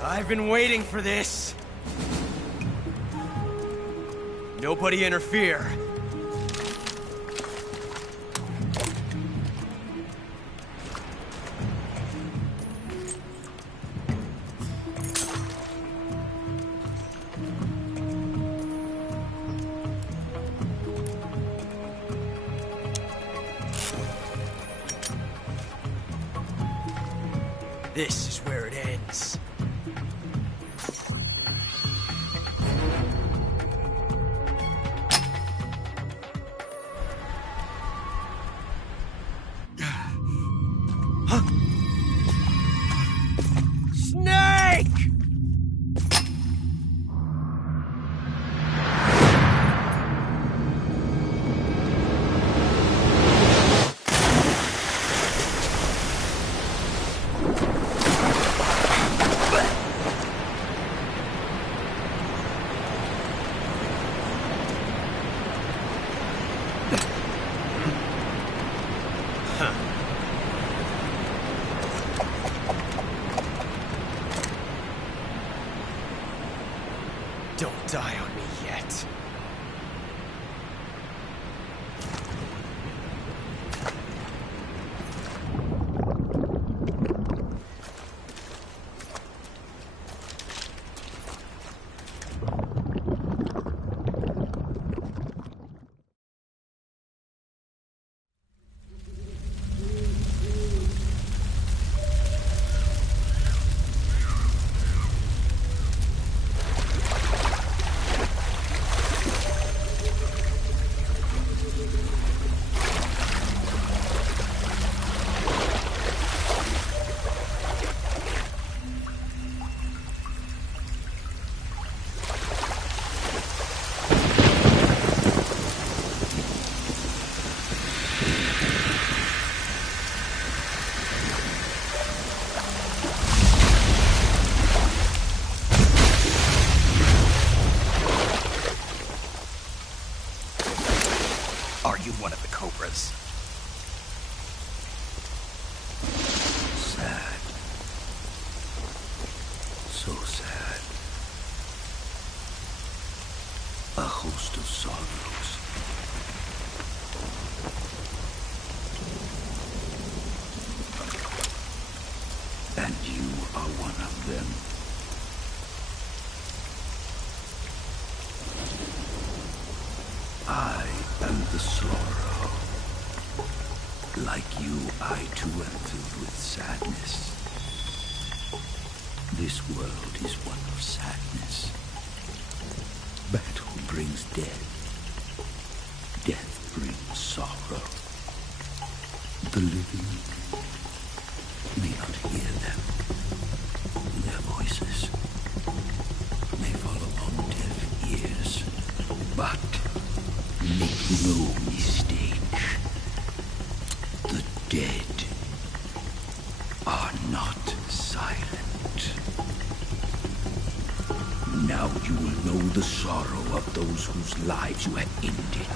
I've been waiting for this. Nobody interfere. This is where it ends. things. Snake! Don't die on me yet. Are you one of the Cobras? Sad. So sad. A host of sorrows. And you are one of them. I am the sorrow. Like you, I too am filled with sadness. This world is one of sadness. Battle brings death. Death brings sorrow. The living may not hear them. Their voices may fall upon deaf ears. But make no mistake, the dead are not silent. Now you will know the sorrow of those whose lives you have ended.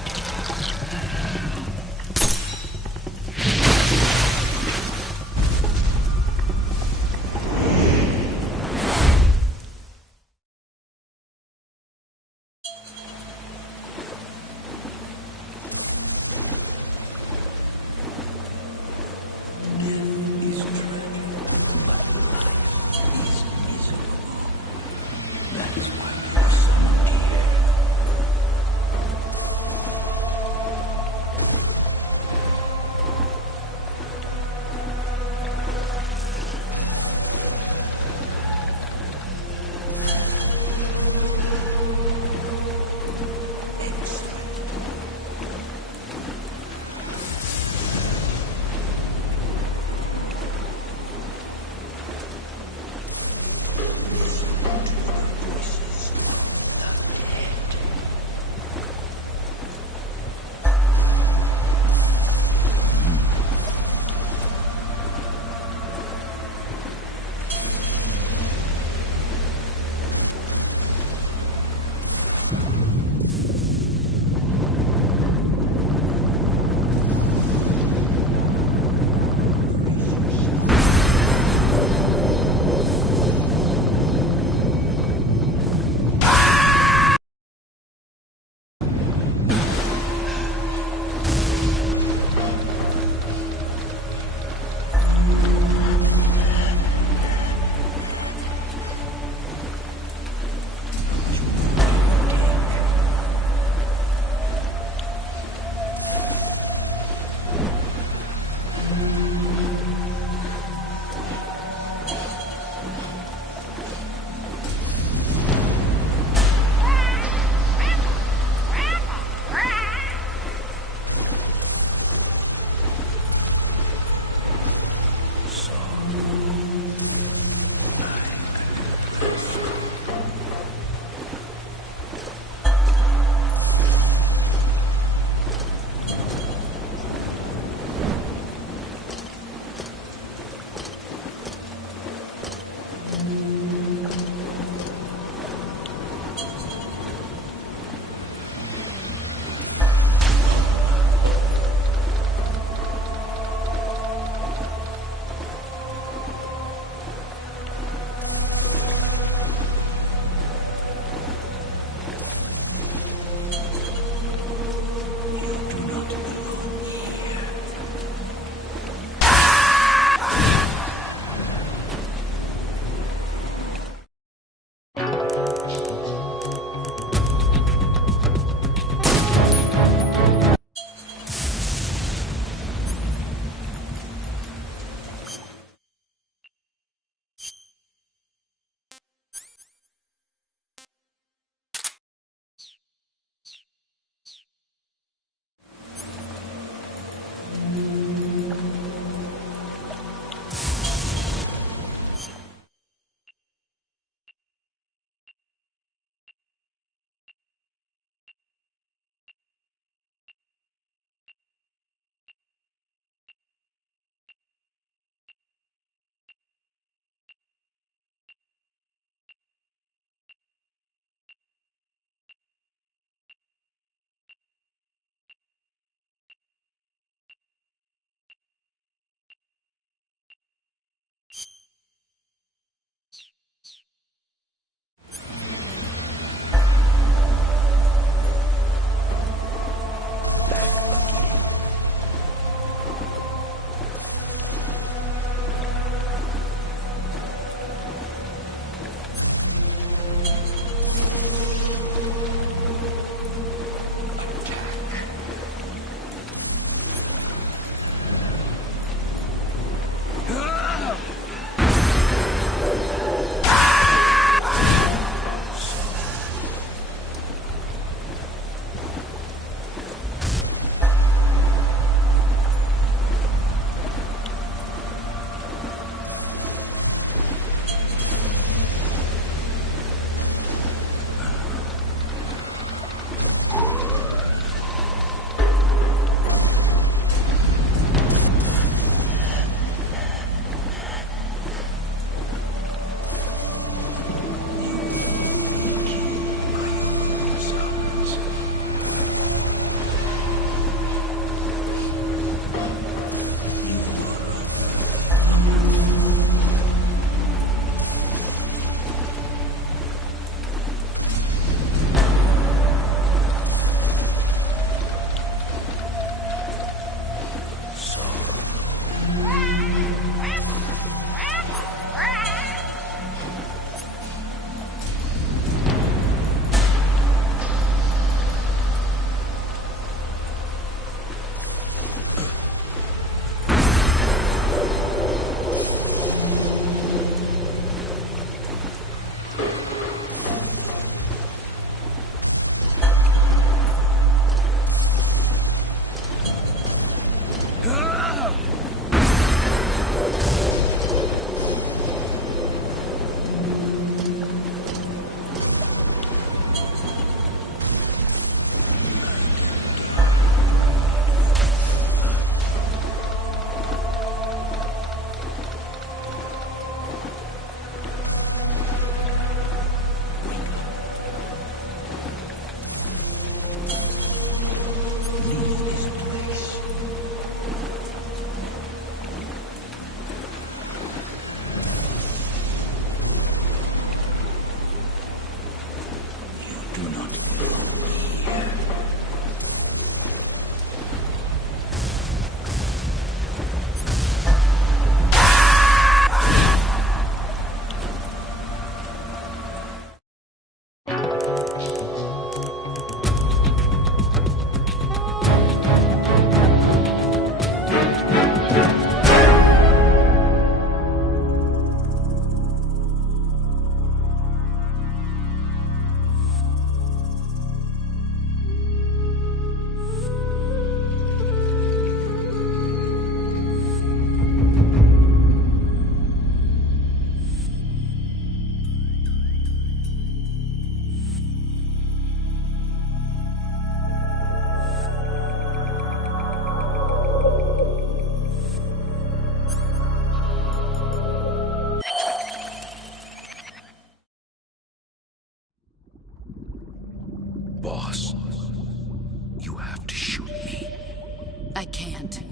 I can't.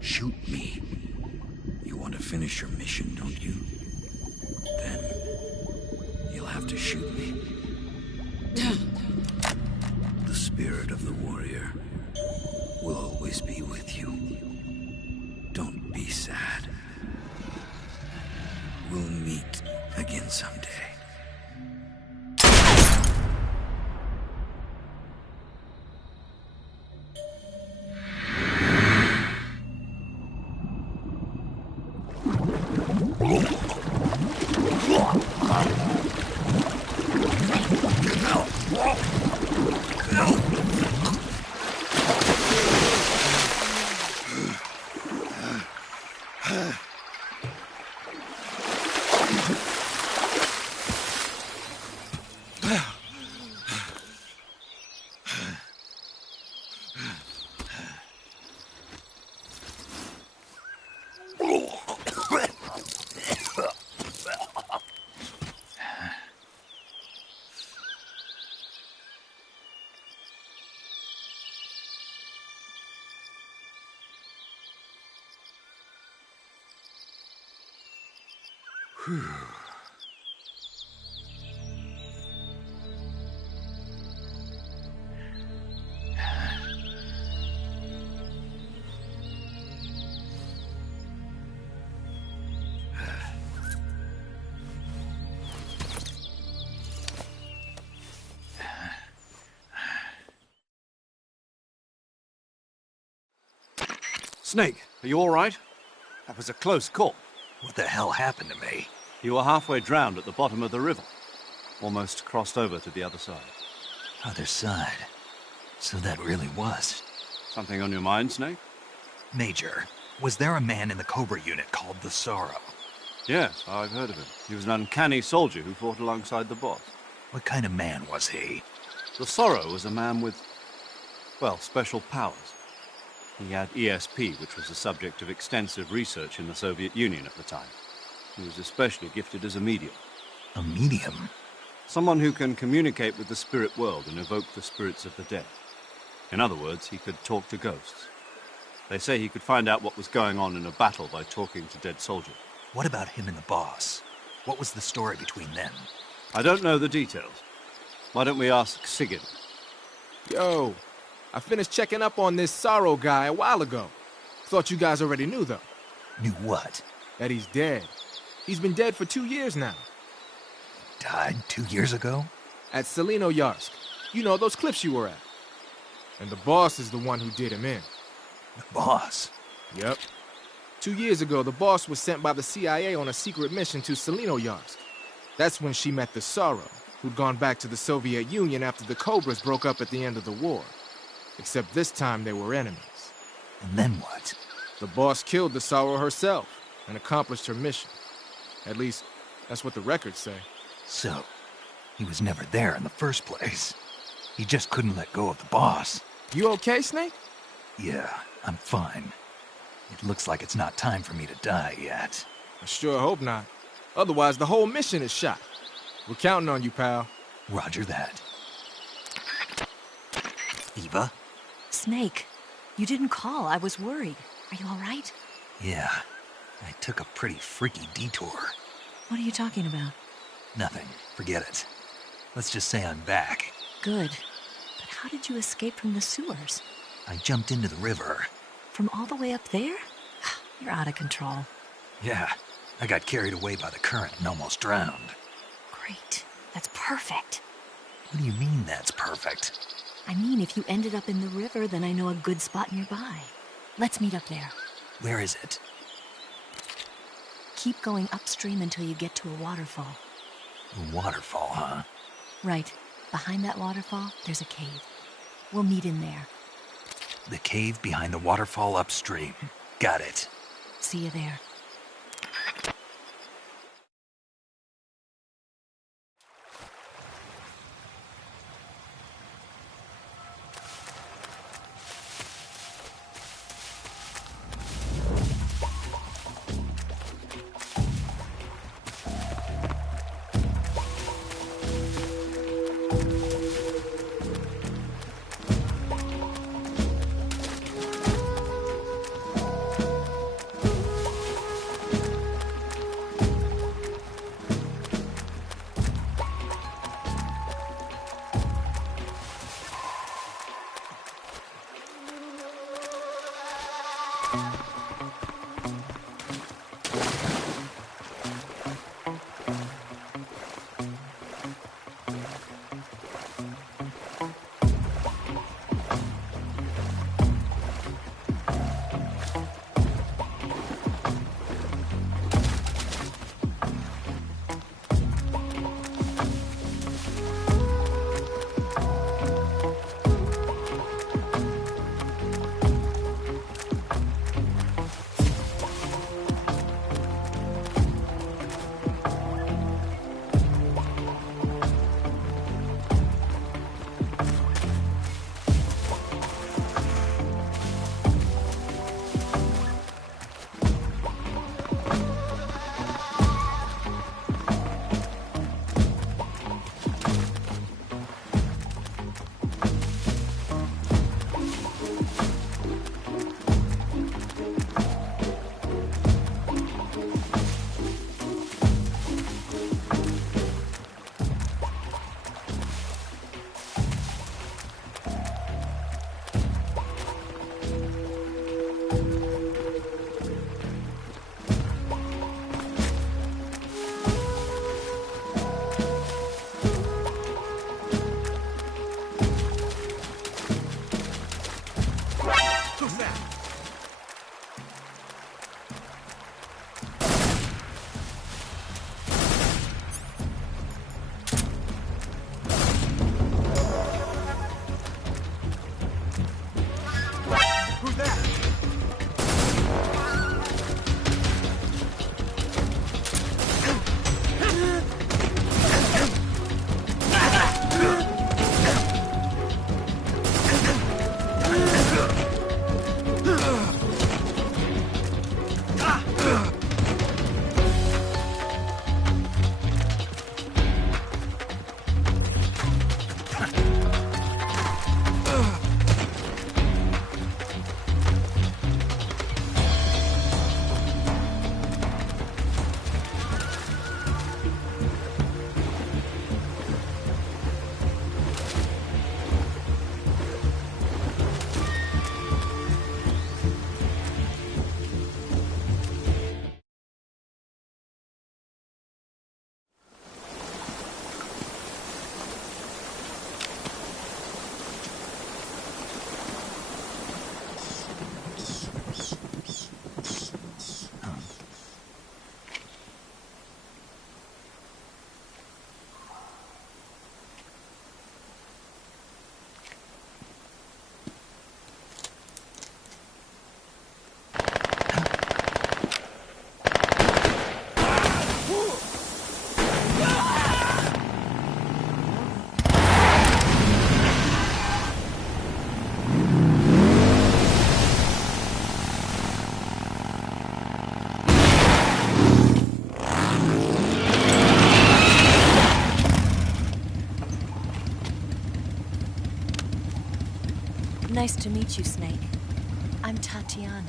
Shoot me. You want to finish your mission, don't you? Then you'll have to shoot me. The spirit of the warrior will always be with you. Don't be sad. We'll meet again someday. Snake, are you all right? That was a close call. What the hell happened to me? You were halfway drowned at the bottom of the river. Almost crossed over to the other side. Other side? So that really was. Something on your mind, Snake? Major, was there a man in the Cobra unit called the Sorrow? Yes, I've heard of him. He was an uncanny soldier who fought alongside the boss. What kind of man was he? The Sorrow was a man with, well, special powers. He had ESP, which was the subject of extensive research in the Soviet Union at the time. He was especially gifted as a medium. A medium? Someone who can communicate with the spirit world and evoke the spirits of the dead. In other words, he could talk to ghosts. They say he could find out what was going on in a battle by talking to dead soldiers. What about him and the boss? What was the story between them? I don't know the details. Why don't we ask Sigurd? Yo, I finished checking up on this Sorrow guy a while ago. Thought you guys already knew, though. Knew what? That he's dead. He's been dead for 2 years now. Died 2 years ago? At Selino-Yarsk. You know, those cliffs you were at. And the boss is the one who did him in. The boss? Yep. 2 years ago, the boss was sent by the CIA on a secret mission to Selino-Yarsk. That's when she met the Sorrow, who'd gone back to the Soviet Union after the Cobras broke up at the end of the war. Except this time they were enemies. And then what? The boss killed the Sorrow herself and accomplished her mission. At least, that's what the records say. So, he was never there in the first place. He just couldn't let go of the boss. You okay, Snake? Yeah, I'm fine. It looks like it's not time for me to die yet. I sure hope not. Otherwise, the whole mission is shot. We're counting on you, pal. Roger that. Eva? Snake, you didn't call. I was worried. Are you all right? Yeah, I took a pretty freaky detour. What are you talking about? Nothing. Forget it. Let's just say I'm back. Good. But how did you escape from the sewers? I jumped into the river. From all the way up there? You're out of control. Yeah, I got carried away by the current and almost drowned. Great. That's perfect. What do you mean that's perfect? I mean, if you ended up in the river, then I know a good spot nearby. Let's meet up there. Where is it? Keep going upstream until you get to a waterfall. A waterfall, huh? Right. Behind that waterfall, there's a cave. We'll meet in there. The cave behind the waterfall upstream. Got it. See you there. Nice to meet you, Snake. I'm Tatiana.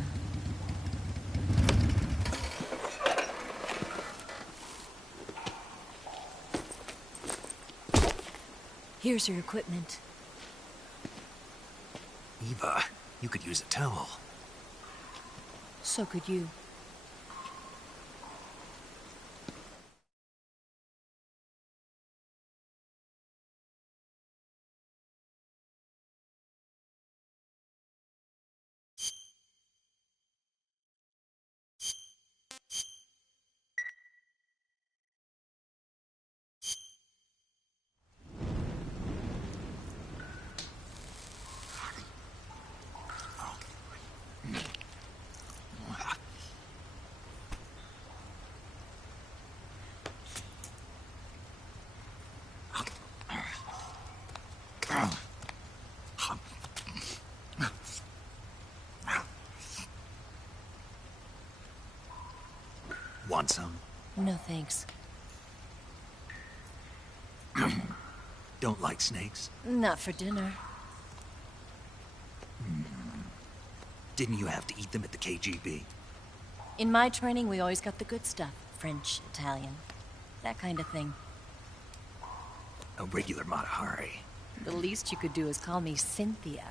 Here's your equipment. Eva, you could use a towel. So could you. Want some? No, thanks. Don't like snakes? Not for dinner. Didn't you have to eat them at the KGB? In my training, we always got the good stuff. French, Italian, that kind of thing. A regular Mata Hari. The least you could do is call me Cynthia.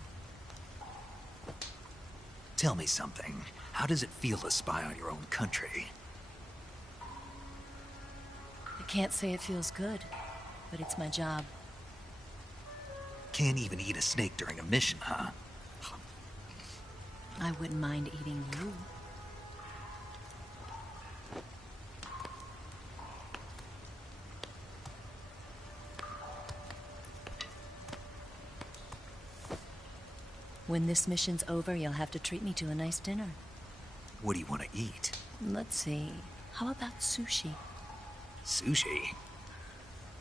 Tell me something. How does it feel to spy on your own country? I can't say it feels good, but it's my job. Can't even eat a snake during a mission, huh? I wouldn't mind eating you. When this mission's over, you'll have to treat me to a nice dinner. What do you want to eat? Let's see. How about sushi? Sushi?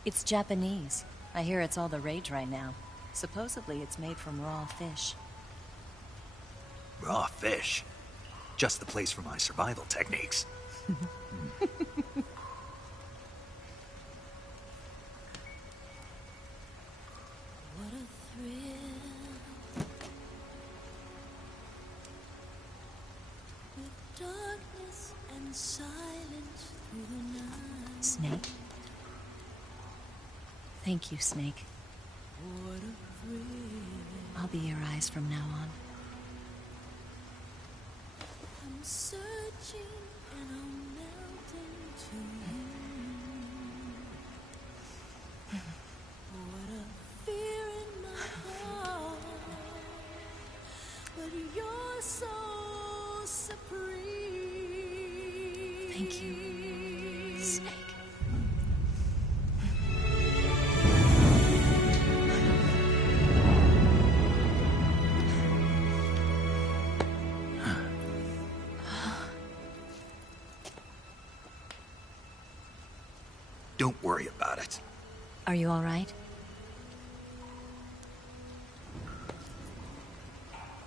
It's Japanese. I hear it's all the rage right now. Supposedly it's made from raw fish. Raw fish? Just the place for my survival techniques. What a thrill. With darkness and silence through the night. Snake? Thank you, Snake. What a thrill. I'll be your eyes from now on. I'm searching and I'm melting to you. What a fear in my heart, but you're so supreme. Thank you, Snake. Don't worry about it. Are you all right?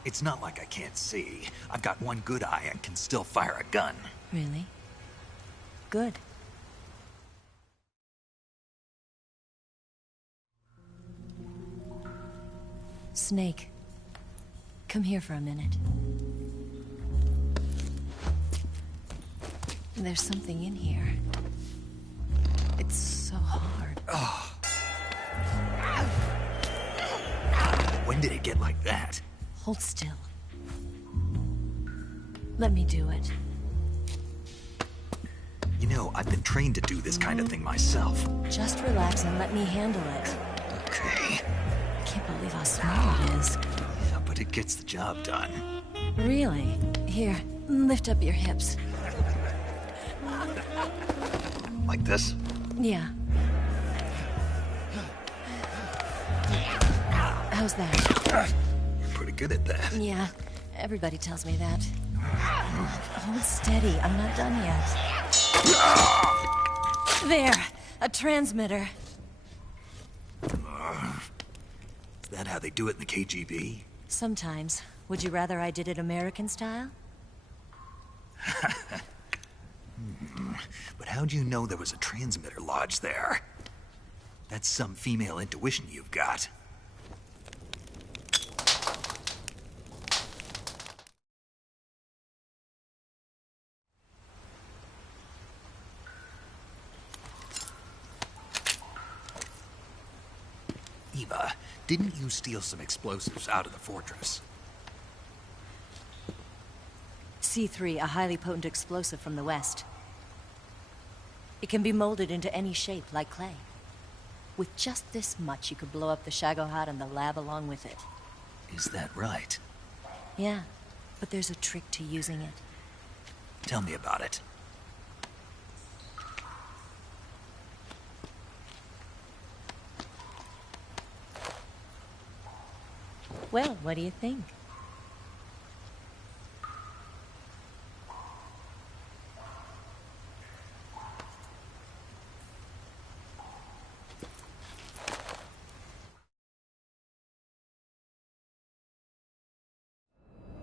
It's not like I can't see. I've got one good eye and can still fire a gun. Really? Good. Snake, come here for a minute. There's something in here. It's so hard. Oh. When did it get like that? Hold still. Let me do it. You know, I've been trained to do this kind of thing myself. Just relax and let me handle it. Okay. I can't believe how small it is. Yeah, but it gets the job done. Really? Here, lift up your hips. Like this? Yeah. How's that? You're pretty good at that. Yeah, everybody tells me that. Hold steady, I'm not done yet. There, a transmitter. Is that how they do it in the KGB? Sometimes. Would you rather I did it American style? But how'd you know there was a transmitter lodged there? That's some female intuition you've got. Eva, didn't you steal some explosives out of the fortress? C3, a highly potent explosive from the west. It can be molded into any shape, like clay. With just this much, you could blow up the Shagohod and the lab along with it. Is that right? Yeah, but there's a trick to using it. Tell me about it. Well, what do you think?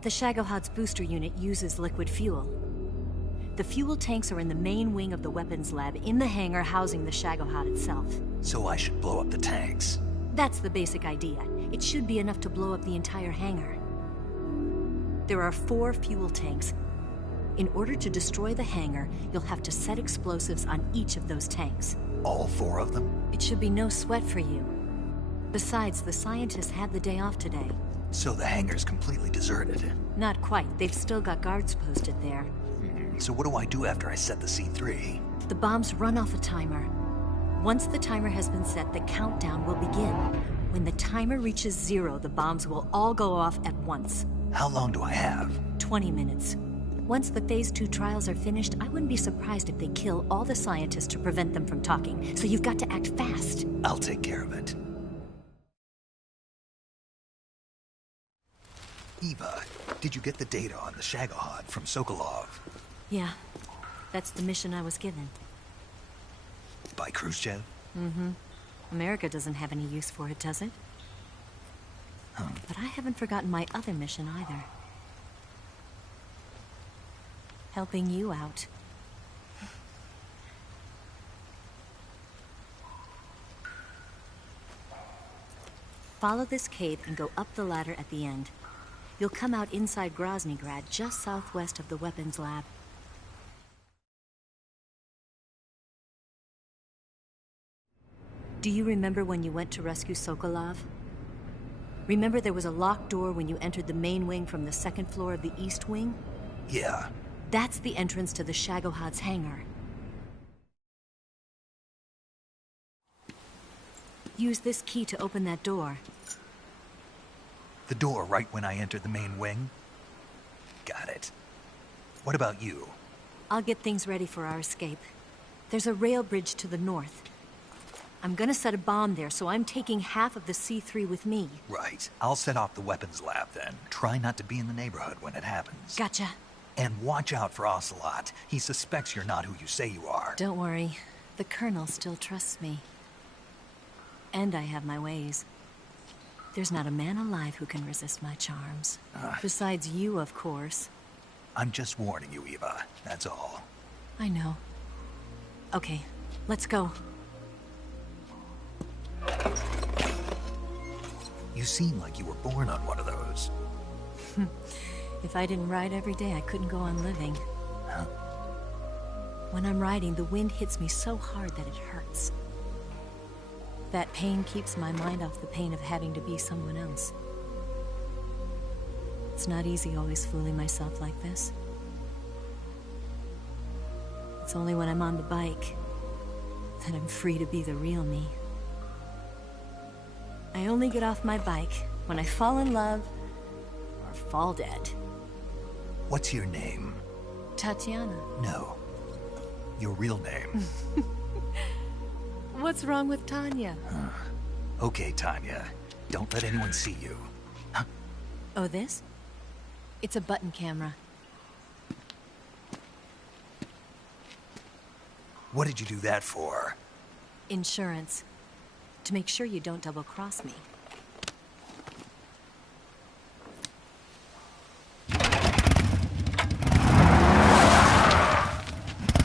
The Shagohod's booster unit uses liquid fuel. The fuel tanks are in the main wing of the weapons lab in the hangar housing the Shagohod itself. So I should blow up the tanks. That's the basic idea. It should be enough to blow up the entire hangar. There are 4 fuel tanks. In order to destroy the hangar, you'll have to set explosives on each of those tanks. All 4 of them? It should be no sweat for you. Besides, the scientists had the day off today, So the hangar's completely deserted. Not quite. They've still got guards posted there. So what do I do after I set the C3? The bombs run off a timer. Once the timer has been set, the countdown will begin. When the timer reaches 0, the bombs will all go off at once. How long do I have? 20 minutes. Once the Phase 2 trials are finished, I wouldn't be surprised if they kill all the scientists to prevent them from talking. So you've got to act fast. I'll take care of it. Eva, did you get the data on the Shagohod from Sokolov? Yeah, that's the mission I was given. By Khrushchev? Mm-hmm. America doesn't have any use for it, does it? But I haven't forgotten my other mission either. Helping you out. Follow this cave and go up the ladder at the end. You'll come out inside Groznygrad, just southwest of the weapons lab. Do you remember when you went to rescue Sokolov? Remember there was a locked door when you entered the main wing from the second floor of the east wing? Yeah. That's the entrance to the Shagohod's hangar. Use this key to open that door. The door right when I entered the main wing? Got it. What about you? I'll get things ready for our escape. There's a rail bridge to the north. I'm gonna set a bomb there, so I'm taking half of the C3 with me. Right. I'll set off the weapons lab then. Try not to be in the neighborhood when it happens. Gotcha. And watch out for Ocelot. He suspects you're not who you say you are. Don't worry. The Colonel still trusts me. And I have my ways. There's not a man alive who can resist my charms. Besides you, of course. I'm just warning you, Eva. That's all. I know. Okay, let's go. You seem like you were born on one of those. If I didn't ride every day, I couldn't go on living. Huh? When I'm riding, the wind hits me so hard that it hurts. That pain keeps my mind off the pain of having to be someone else. It's not easy always fooling myself like this. It's only when I'm on the bike that I'm free to be the real me. I only get off my bike when I fall in love or fall dead. What's your name? Tatiana. No. Your real name. What's wrong with Tanya? Okay, Tanya. Don't let anyone see you. Huh? Oh, this? It's a button camera. What did you do that for? Insurance. To make sure you don't double-cross me.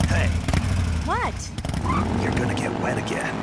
Hey. What? You're gonna get wet again.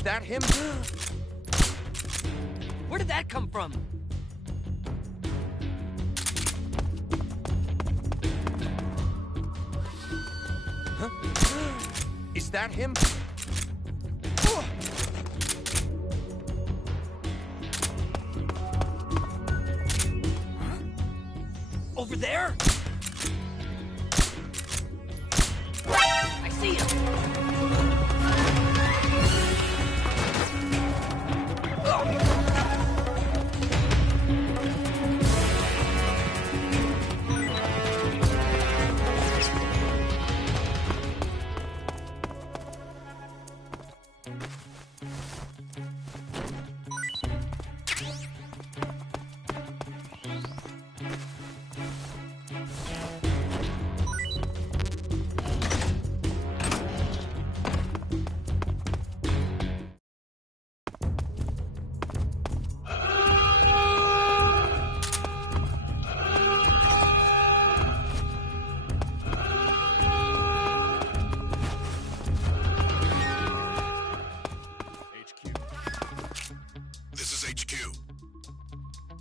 Is that him? Where did that come from? Huh? Is that him? Over there? I see him!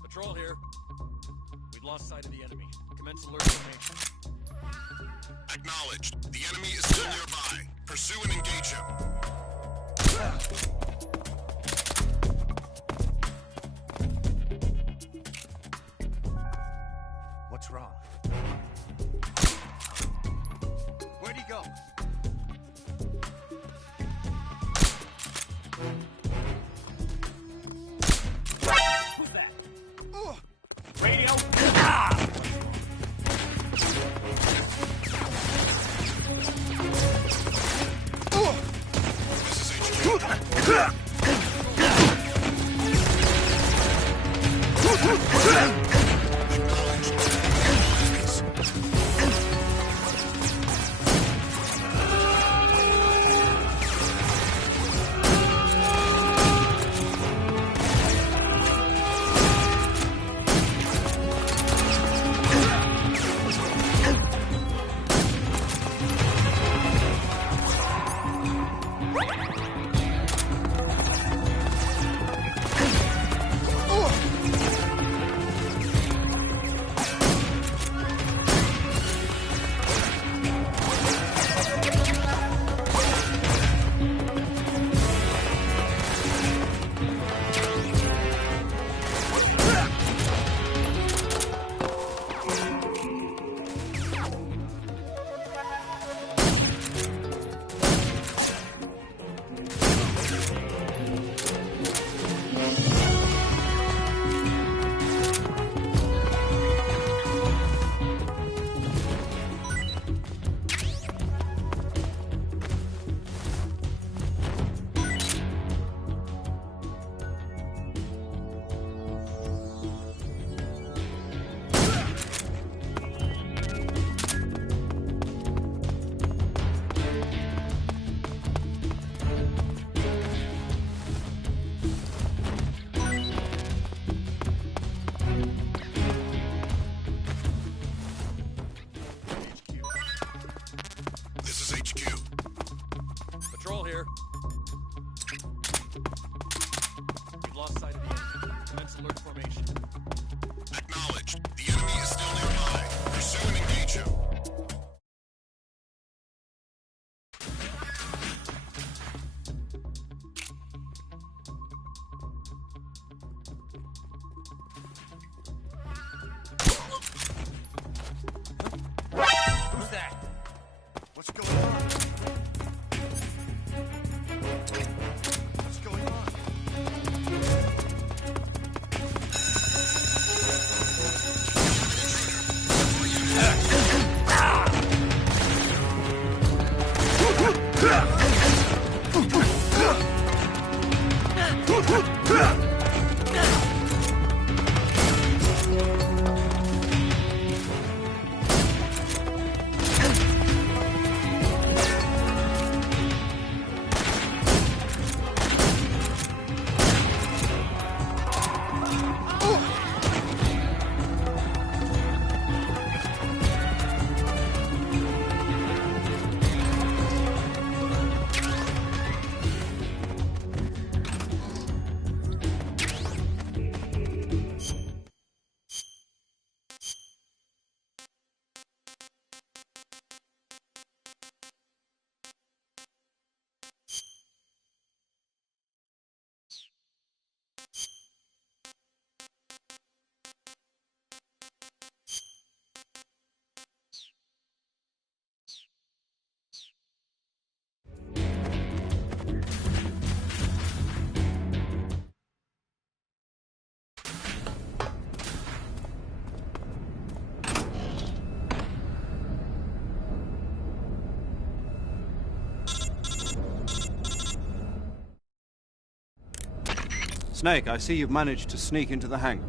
Patrol here. We've lost sight of the enemy. Commence alert formation. Acknowledged. The enemy is still nearby. Pursue and engage him. What's wrong? Where'd he go? Who's that? Radio! Patrol here. We've lost sight of the enemy. Commence alert formation. Acknowledged. The enemy is still nearby. Pursue and engage him. Who's that? What's going on? What's going on? Snake, I see you've managed to sneak into the hangar.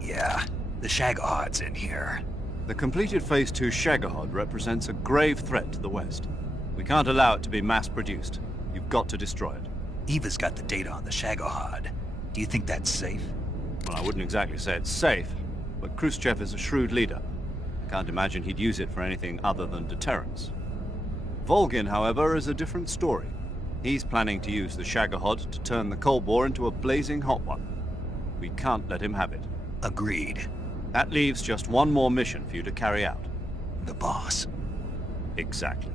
Yeah, the Shagohod's in here. The completed Phase 2 Shagohod represents a grave threat to the West. We can't allow it to be mass-produced. You've got to destroy it. Eva's got the data on the Shagohod. Do you think that's safe? Well, I wouldn't exactly say it's safe, but Khrushchev is a shrewd leader. I can't imagine he'd use it for anything other than deterrence. Volgin, however, is a different story. He's planning to use the Shagohod to turn the Cold War into a blazing hot one. We can't let him have it. Agreed. That leaves just one more mission for you to carry out. The boss. Exactly.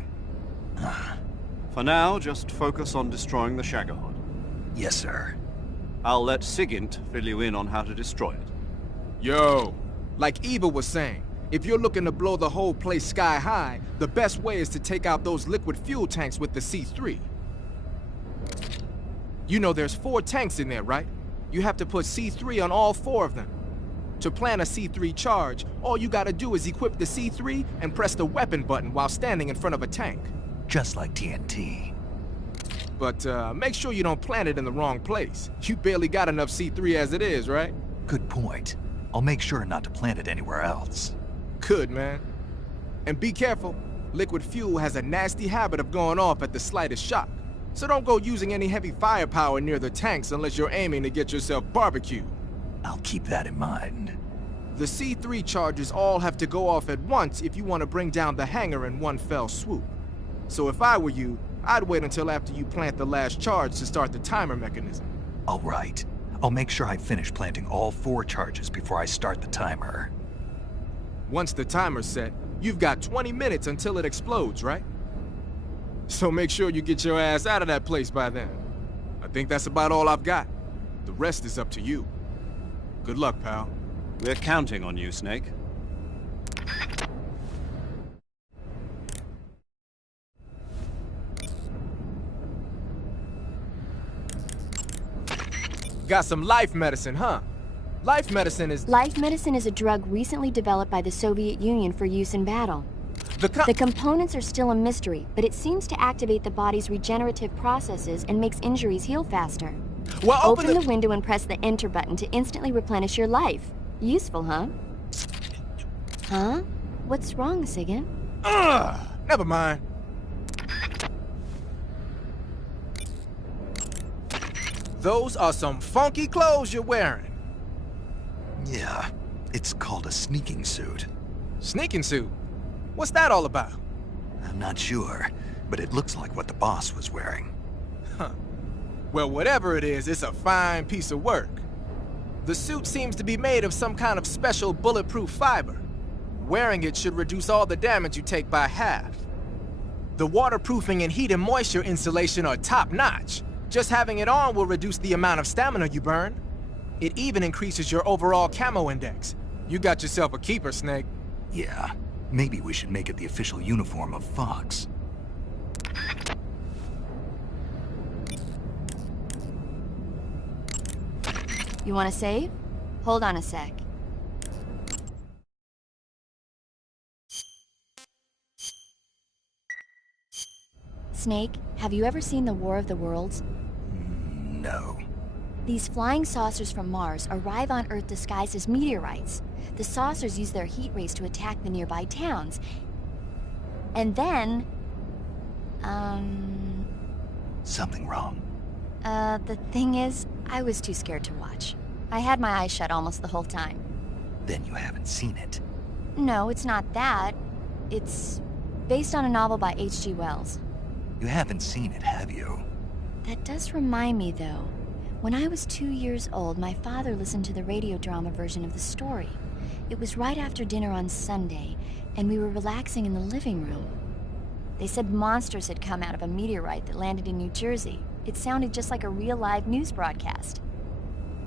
For now, just focus on destroying the Shagohod. Yes, sir. I'll let Sigint fill you in on how to destroy it. Yo, like Eva was saying, if you're looking to blow the whole place sky high, the best way is to take out those liquid fuel tanks with the C3. You know there's 4 tanks in there, right? You have to put C3 on all 4 of them. To plan a C3 charge, all you gotta do is equip the C3 and press the weapon button while standing in front of a tank. Just like TNT. But make sure you don't plant it in the wrong place. You barely got enough C3 as it is, right? Good point. I'll make sure not to plant it anywhere else. Good, man. And be careful. Liquid fuel has a nasty habit of going off at the slightest shock. So don't go using any heavy firepower near the tanks unless you're aiming to get yourself barbecued. I'll keep that in mind. The C3 charges all have to go off at once if you want to bring down the hangar in one fell swoop. So if I were you, I'd wait until after you plant the last charge to start the timer mechanism. All right. I'll make sure I finish planting all 4 charges before I start the timer. Once the timer's set, you've got 20 minutes until it explodes, right? So make sure you get your ass out of that place by then. I think that's about all I've got. The rest is up to you. Good luck, pal. We're counting on you, Snake. Got some life medicine, huh? Life medicine is a drug recently developed by the Soviet Union for use in battle. The components are still a mystery, but it seems to activate the body's regenerative processes and makes injuries heal faster. Well, open the window and press the enter button to instantly replenish your life. Useful, huh? Huh? What's wrong, Sigint? Never mind. Those are some funky clothes you're wearing. Yeah, it's called a sneaking suit. Sneaking suit? What's that all about? I'm not sure, but it looks like what the boss was wearing. Huh. Well, whatever it is, it's a fine piece of work. The suit seems to be made of some kind of special bulletproof fiber. Wearing it should reduce all the damage you take by half. The waterproofing and heat and moisture insulation are top-notch. Just having it on will reduce the amount of stamina you burn. It even increases your overall camo index. You got yourself a keeper, Snake. Yeah, maybe we should make it the official uniform of Fox. You want to save? Hold on a sec. Snake, have you ever seen the War of the Worlds? No. These flying saucers from Mars arrive on Earth disguised as meteorites. The saucers use their heat rays to attack the nearby towns. And then... Something wrong? The thing is, I was too scared to watch. I had my eyes shut almost the whole time. Then you haven't seen it. No, it's not that. It's based on a novel by H.G. Wells. You haven't seen it, have you? That does remind me, though. When I was 2 years old, my father listened to the radio drama version of the story. It was right after dinner on Sunday, and we were relaxing in the living room. They said monsters had come out of a meteorite that landed in New Jersey. It sounded just like a real live news broadcast.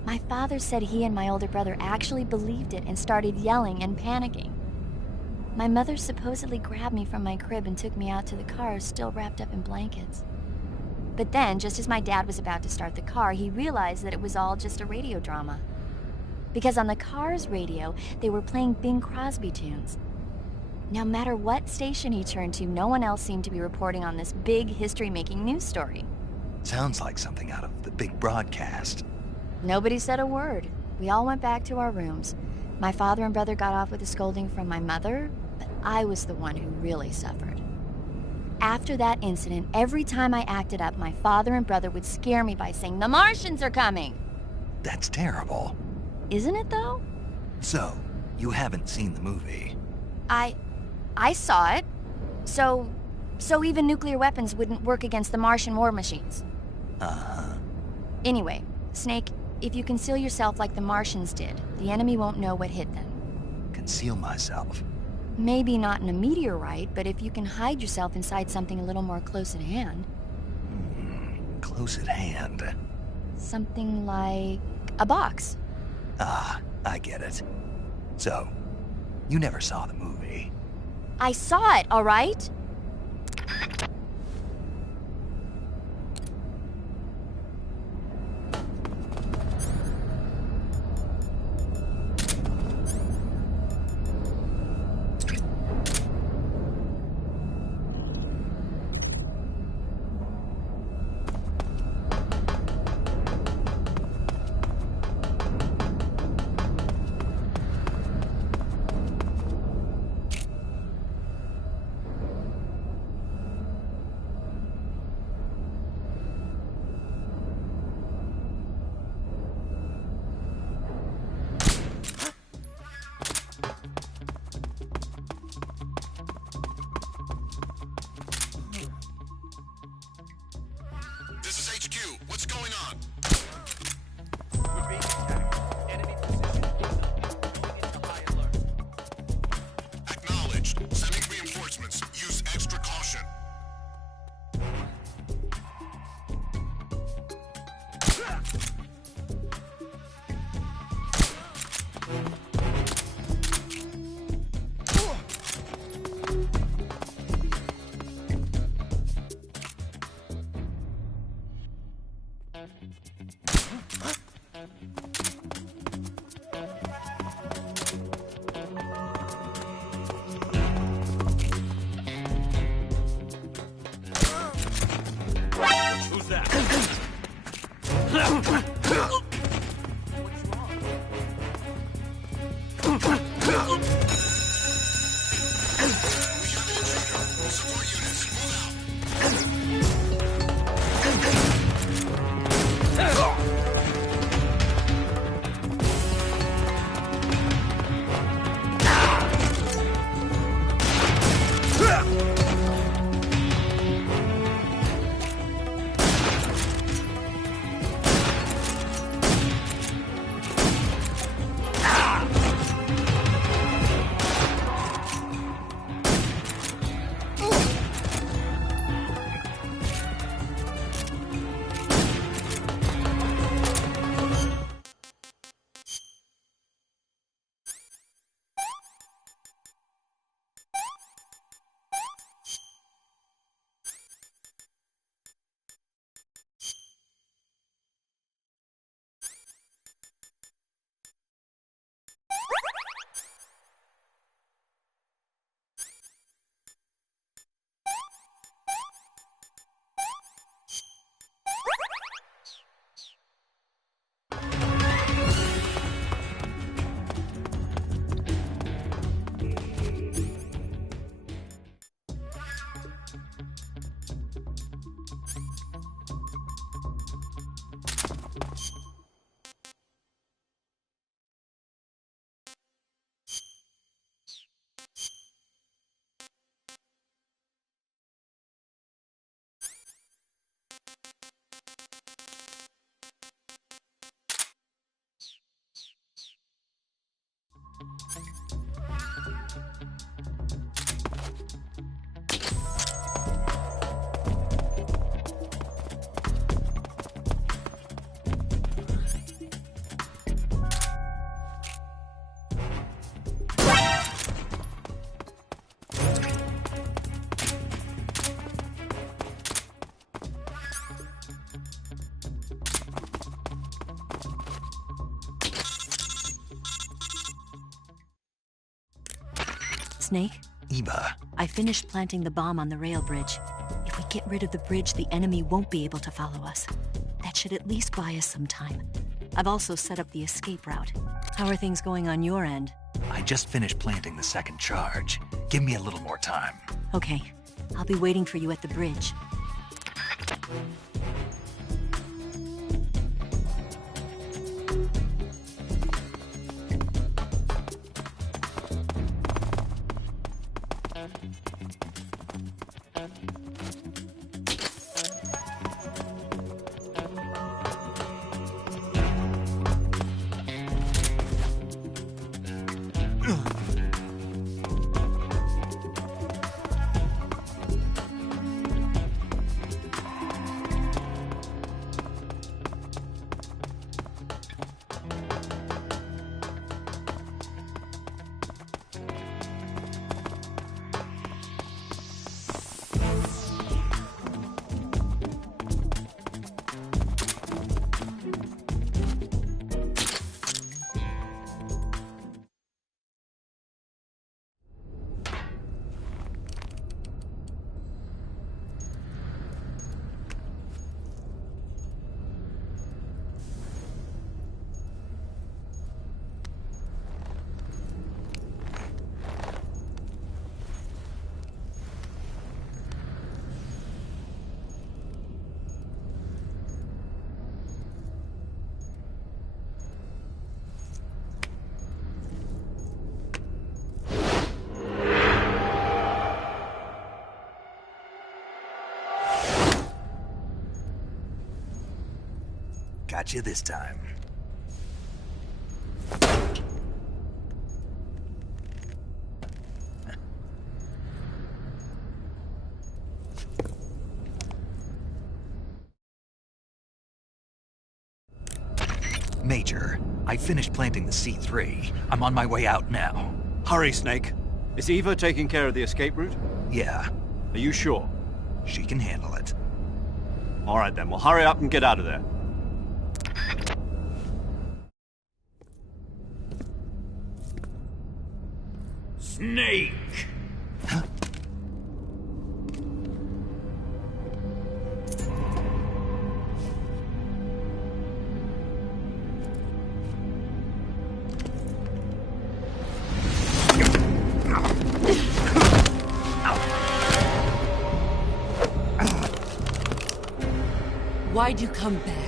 My father said he and my older brother actually believed it and started yelling and panicking. My mother supposedly grabbed me from my crib and took me out to the car, still wrapped up in blankets. But then, just as my dad was about to start the car, he realized that it was all just a radio drama. Because on the car's radio, they were playing Bing Crosby tunes. No matter what station he turned to, no one else seemed to be reporting on this big history-making news story. Sounds like something out of the big broadcast. Nobody said a word. We all went back to our rooms. My father and brother got off with a scolding from my mother, but I was the one who really suffered. After that incident, every time I acted up, my father and brother would scare me by saying, "The Martians are coming!" That's terrible. Isn't it, though? So, you haven't seen the movie? I saw it. So even nuclear weapons wouldn't work against the Martian war machines. Uh-huh. Anyway, Snake, if you conceal yourself like the Martians did, the enemy won't know what hit them. Conceal myself? Maybe not in a meteorite, but if you can hide yourself inside something a little more close at hand. Close at hand? Something like a box. Ah, I get it. So, you never saw the movie? I saw it, all right? This is HQ. What's going on? We're being attacked. Enemy position easily. Going into high alert. Acknowledged. Sending reinforcements. Use extra caution. Who's that? Support units, move out. Snake? Eva. I finished planting the bomb on the rail bridge. If we get rid of the bridge, the enemy won't be able to follow us. That should at least buy us some time. I've also set up the escape route. How are things going on your end? I just finished planting the second charge. Give me a little more time. Okay, I'll be waiting for you at the bridge. Got you this time. Major, I finished planting the C3. I'm on my way out now. Hurry, Snake. Is Eva taking care of the escape route? Yeah. Are you sure? She can handle it. All right then, well hurry up and get out of there. Snake! Why'd you come back?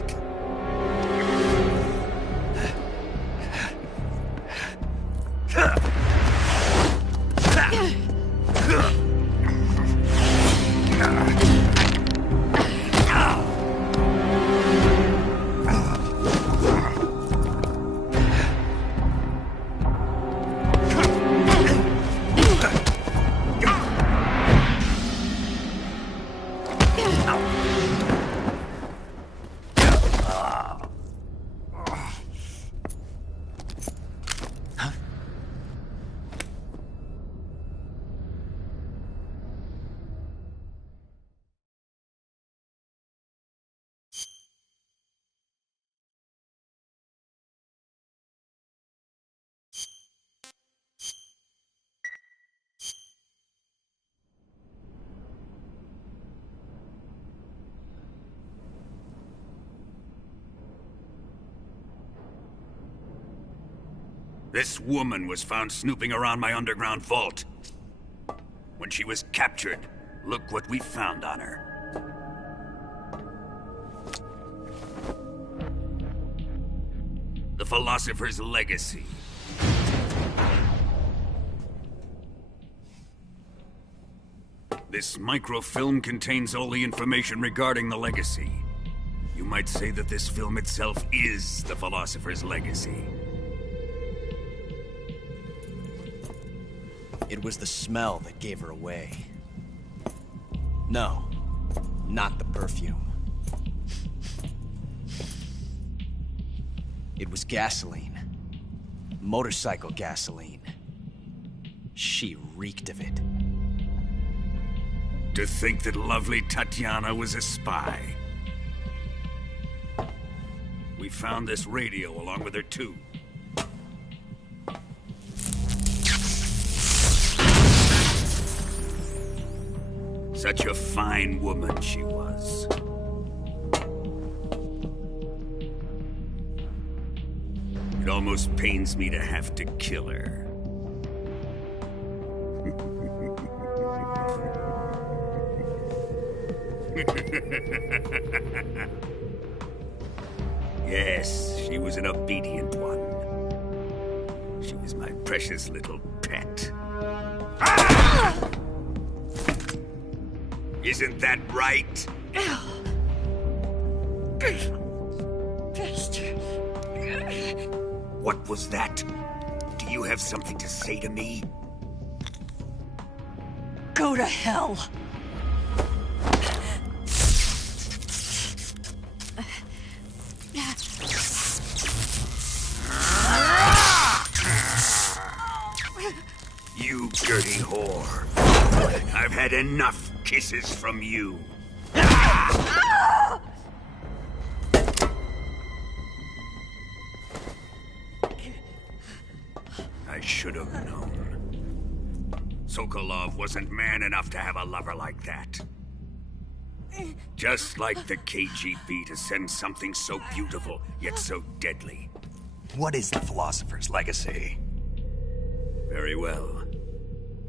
This woman was found snooping around my underground vault. When she was captured, look what we found on her. The Philosopher's Legacy. This microfilm contains all the information regarding the Legacy. You might say that this film itself is the Philosopher's Legacy. It was the smell that gave her away. No, not the perfume. It was gasoline. Motorcycle gasoline. She reeked of it. To think that lovely Tatiana was a spy. We found this radio along with her too. Such a fine woman she was. It almost pains me to have to kill her. Yes, she was an obedient one. She was my precious little pet. Ah! Isn't that right? What was that? Do you have something to say to me? Go to hell. You dirty whore. I've had enough kisses from you. I should have known. Sokolov wasn't man enough to have a lover like that. Just like the KGB to send something so beautiful, yet so deadly. What is the Philosopher's Legacy? Very well.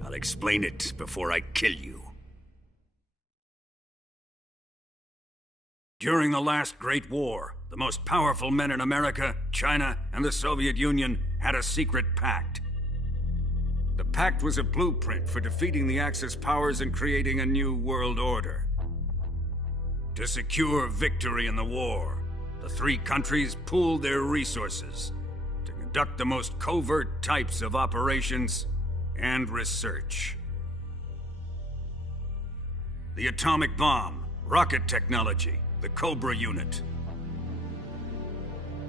I'll explain it before I kill you. During the last Great War, the most powerful men in America, China, and the Soviet Union had a secret pact. The pact was a blueprint for defeating the Axis powers and creating a new world order. To secure victory in the war, the three countries pooled their resources to conduct the most covert types of operations and research. The atomic bomb, rocket technology, the Cobra unit.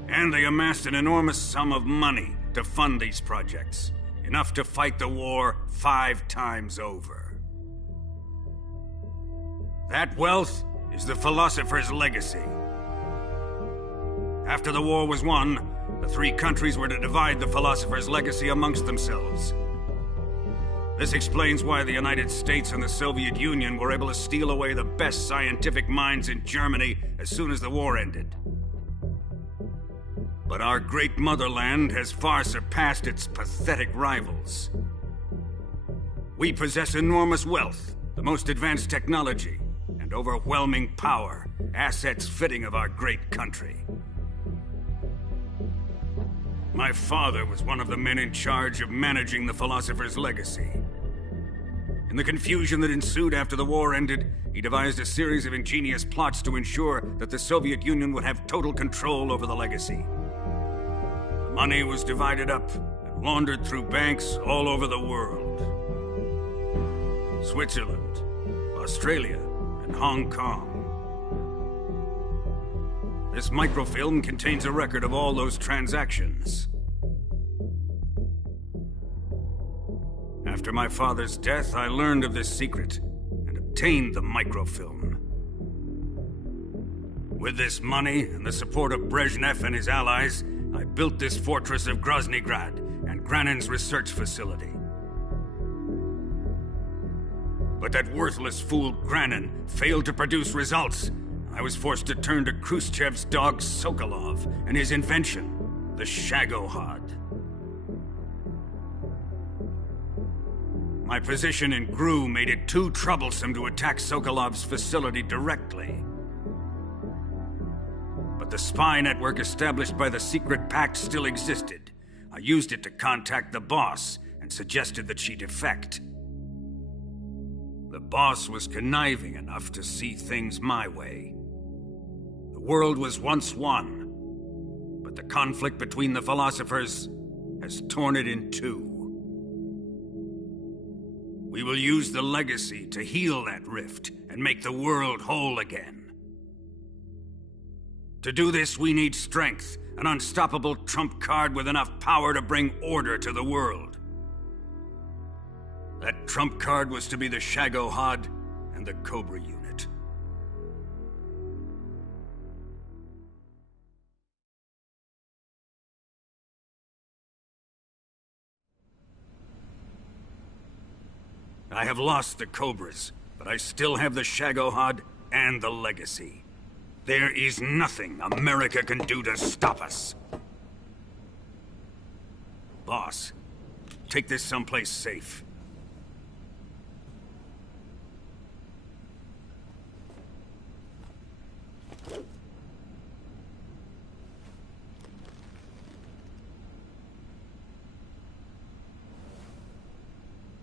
And they amassed an enormous sum of money to fund these projects, enough to fight the war 5 times over. That wealth is the Philosopher's Legacy. After the war was won, the three countries were to divide the Philosopher's Legacy amongst themselves. This explains why the United States and the Soviet Union were able to steal away the best scientific minds in Germany as soon as the war ended. But our great motherland has far surpassed its pathetic rivals. We possess enormous wealth, the most advanced technology, and overwhelming power, assets fitting of our great country. My father was one of the men in charge of managing the Philosopher's Legacy. In the confusion that ensued after the war ended, he devised a series of ingenious plots to ensure that the Soviet Union would have total control over the legacy. The money was divided up and laundered through banks all over the world. Switzerland, Australia, and Hong Kong. This microfilm contains a record of all those transactions. After my father's death, I learned of this secret and obtained the microfilm. With this money and the support of Brezhnev and his allies, I built this fortress of Groznygrad and Granin's research facility. But that worthless fool Granin failed to produce results. I was forced to turn to Khrushchev's dog Sokolov and his invention, the Shagohod. My position in GRU made it too troublesome to attack Sokolov's facility directly. But the spy network established by the secret pact still existed. I used it to contact the boss and suggested that she defect. The boss was conniving enough to see things my way. The world was once one, but the conflict between the philosophers has torn it in two. We will use the legacy to heal that rift and make the world whole again. To do this, we need strength, an unstoppable trump card with enough power to bring order to the world. That trump card was to be the Shagohod and the Cobra unit. I have lost the Cobras, but I still have the Shagohod and the legacy. There is nothing America can do to stop us. Boss, take this someplace safe.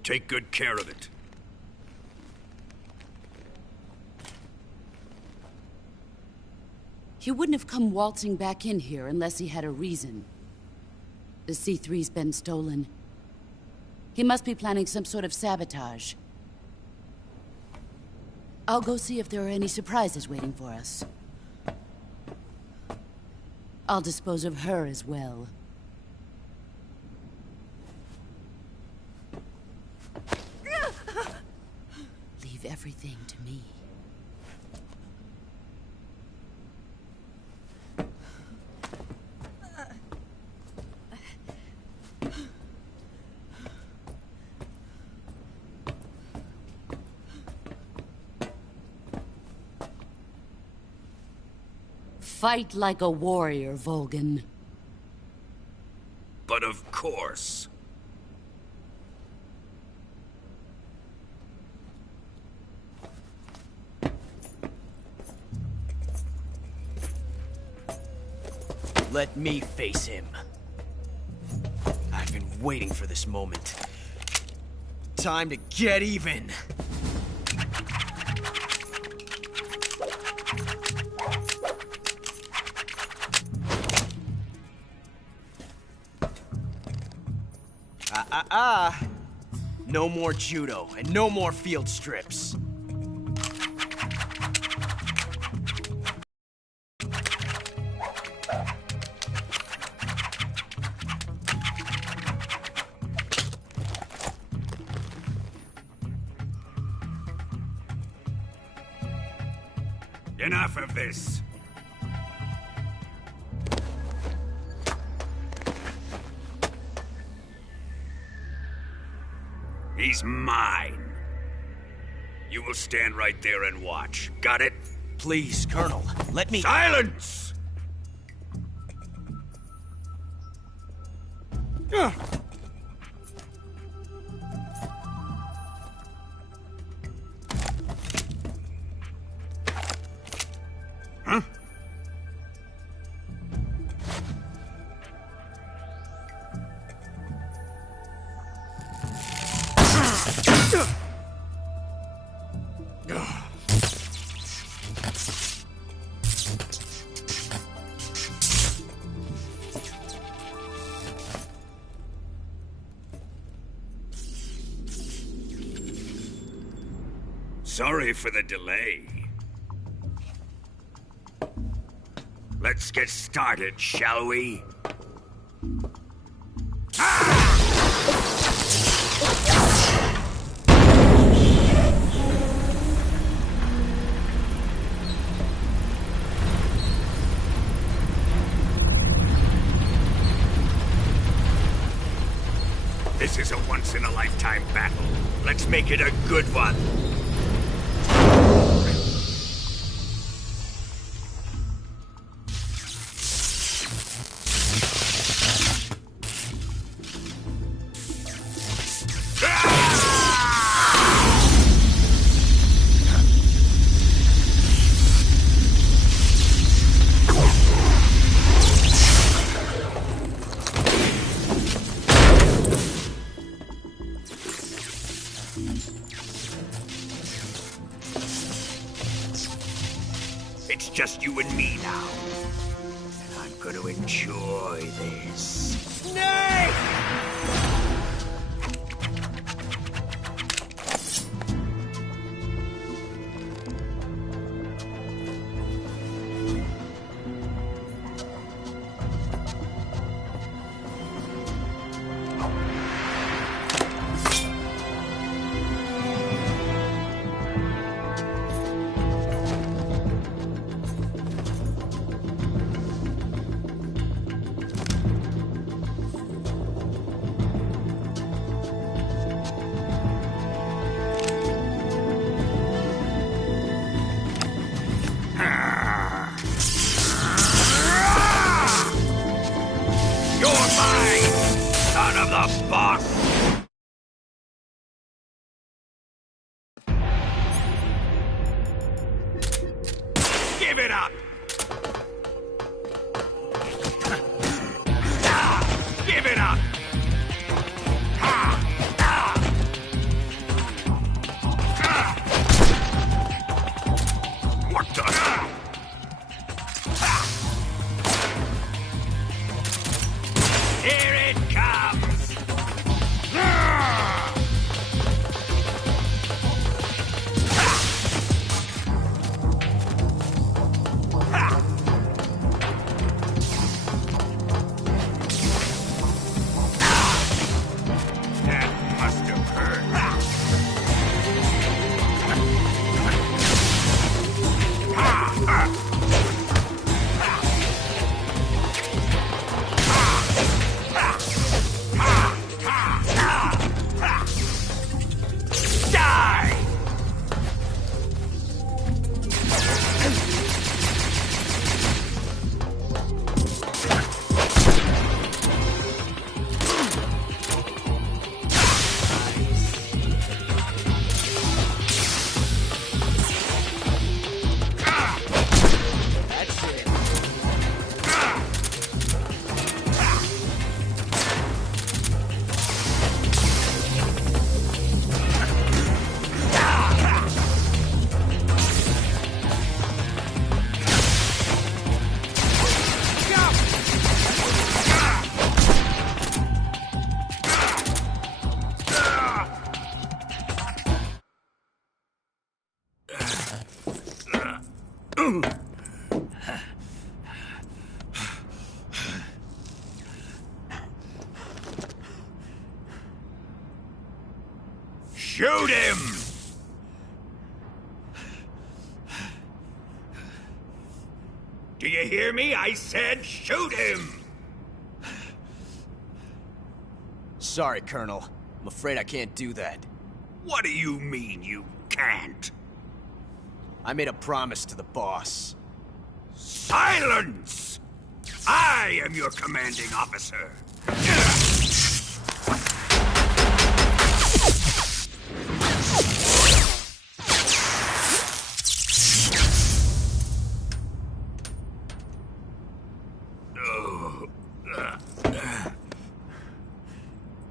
Take good care of it. He wouldn't have come waltzing back in here unless he had a reason. The C3's been stolen. He must be planning some sort of sabotage. I'll go see if there are any surprises waiting for us. I'll dispose of her as well. Leave everything to me. Fight like a warrior, Volgin. But of course. Let me face him. I've been waiting for this moment. Time to get even. No more judo, and no more field strips. Enough of this. He's mine. You will stand right there and watch. Got it? Please, Colonel, let me— Silence! Huh? Sorry for the delay. Let's get started, shall we? This is a once-in-a-lifetime battle. Let's make it a good one. It's just you and me now. And I'm gonna enjoy this. Nay! the boss! Give it up! Give it up! What the? Here it comes! That must have hurt. Die! That's it. Shoot him! Do you hear me? I said shoot him! Sorry, Colonel. I'm afraid I can't do that. What do you mean you can't? I made a promise to the boss. Silence! I am your commanding officer.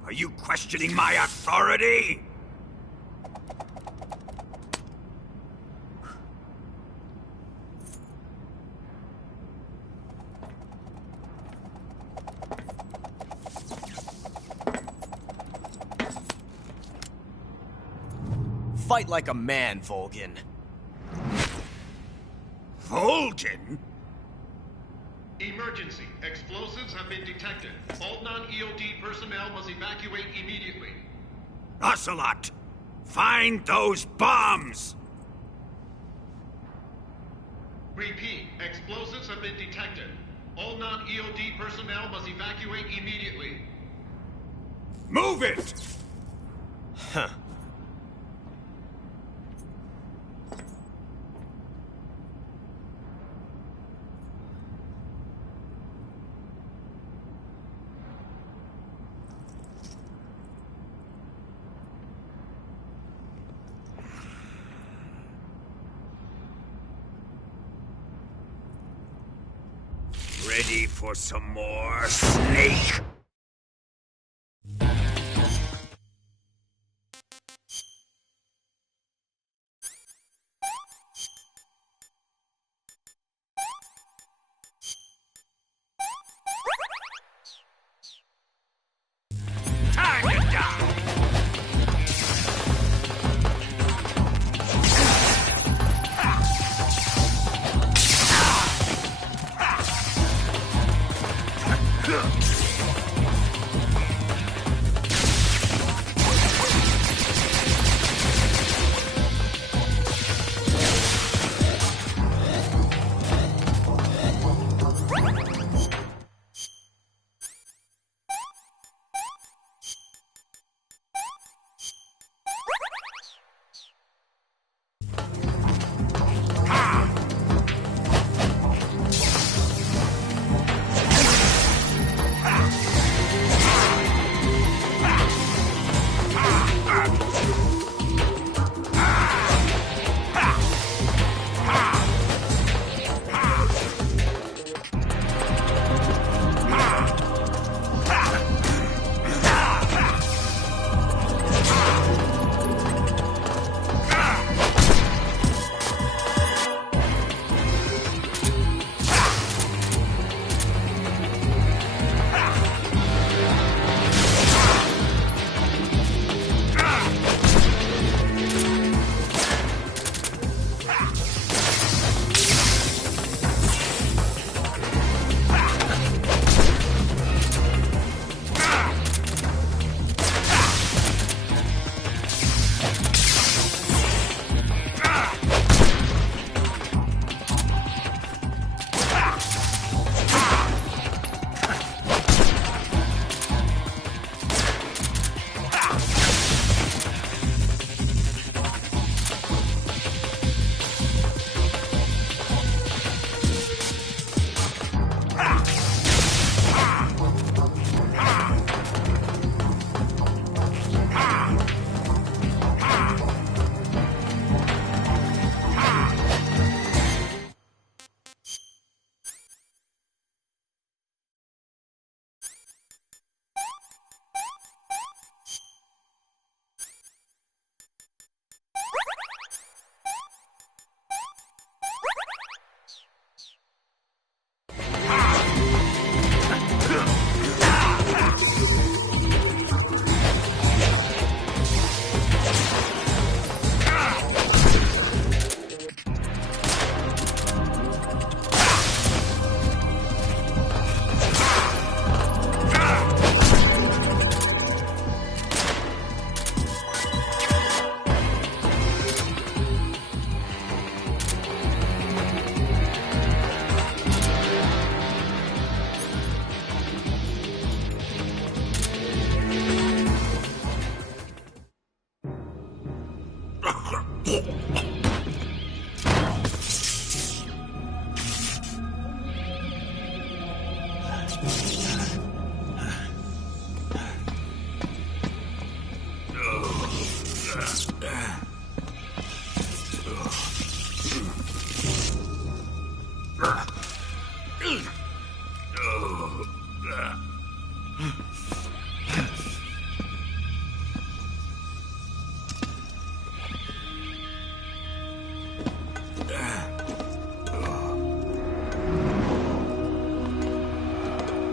Are you questioning my authority? Fight like a man, Volgin. Volgin? Emergency. Explosives have been detected. All non-EOD personnel must evacuate immediately. Ocelot! Find those bombs! Repeat. Explosives have been detected. All non-EOD personnel must evacuate immediately. Move it! Huh. Ready for some more, Snake? Time to die!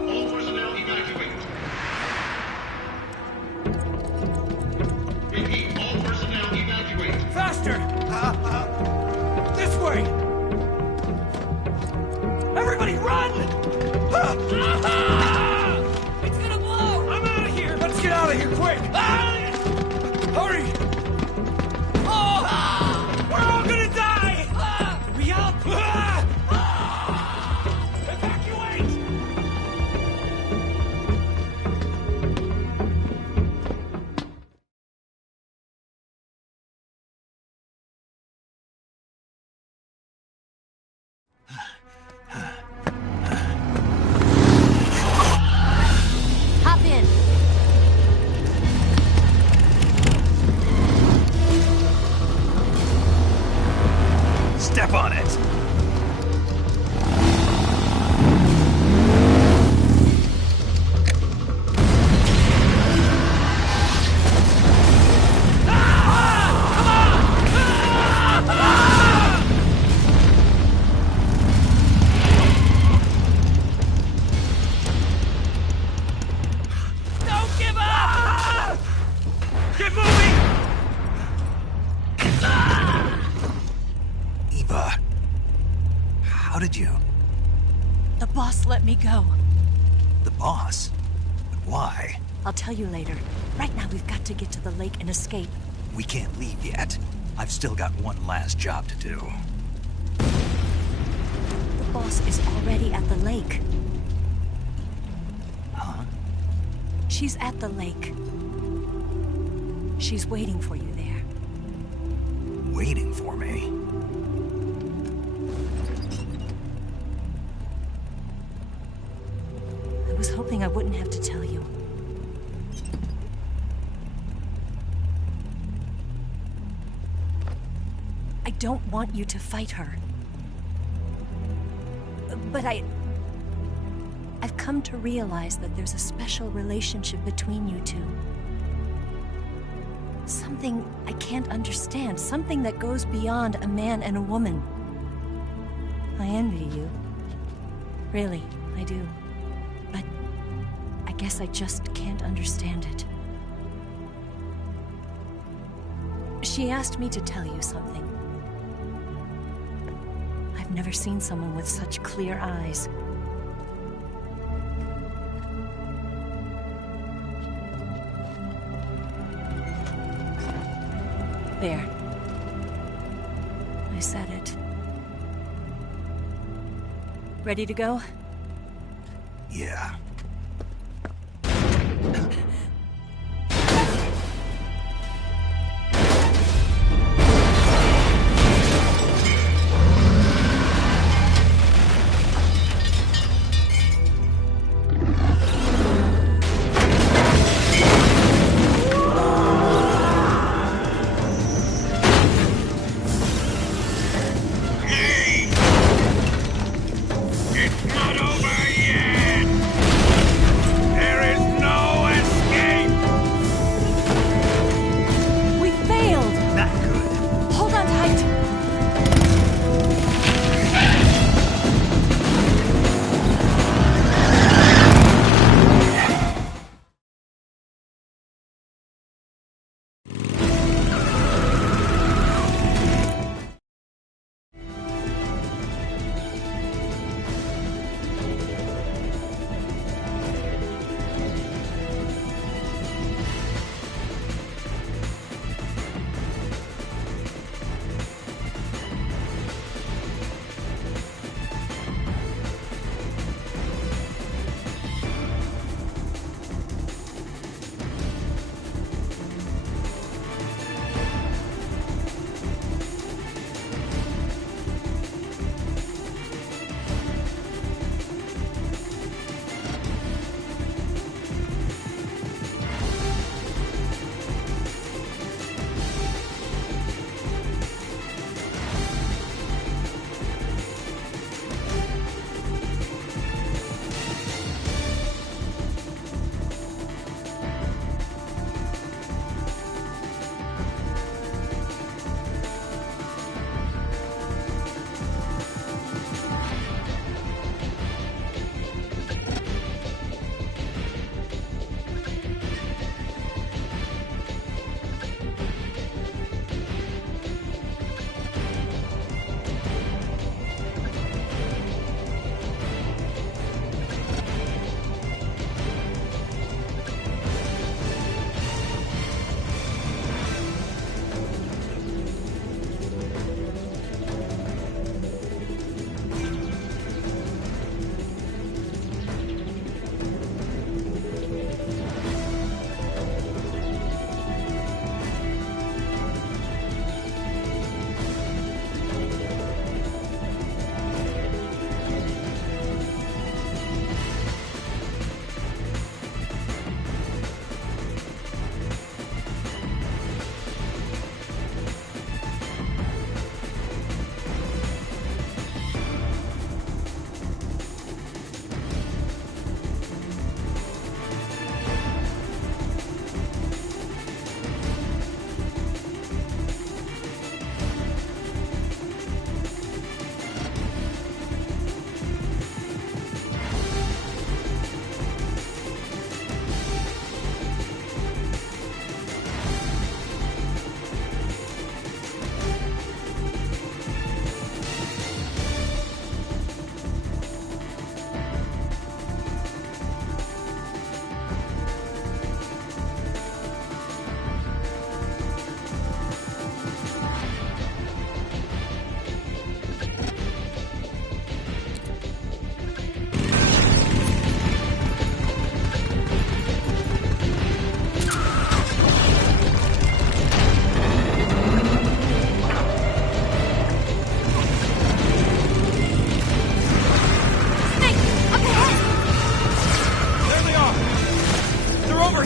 All personnel evacuate. Repeat, all personnel evacuate. Faster! This way! Everybody run! It's gonna blow! I'm out of here! Let's get out of here, quick! Hurry! Oh! We're all gonna die! We out! Evacuate! Hop in. Step on it! Don't give up! Get moving! Eva, how did you? The boss let me go. The boss? But why? I'll tell you later. Right now, we've got to get to the lake and escape. We can't leave yet. I've still got one last job to do. The boss is already at the lake. Huh? She's at the lake. She's waiting for you there. Waiting for me? I was hoping I wouldn't have to tell you. I don't want you to fight her. But I've come to realize that there's a special relationship between you two. Something I can't understand. Something that goes beyond a man and a woman. I envy you. Really, I do. But I guess I just can't understand it. She asked me to tell you something. I've never seen someone with such clear eyes. There. I said it. Ready to go? Yeah. It's not over yet! There is no escape!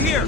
here!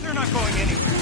They're not going anywhere.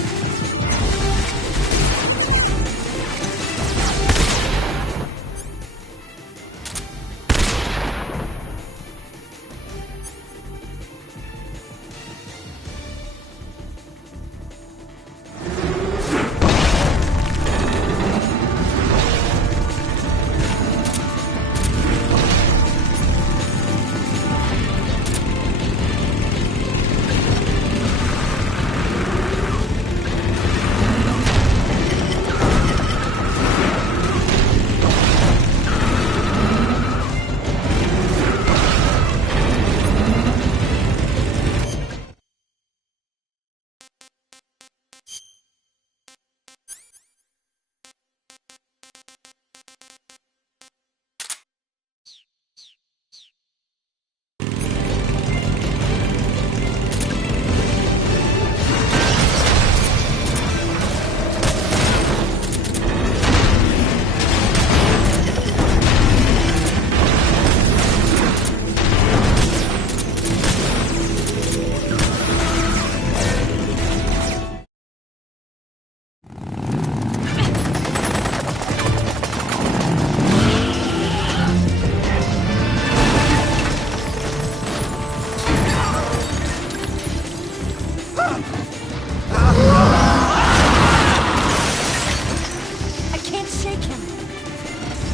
I can't shake him.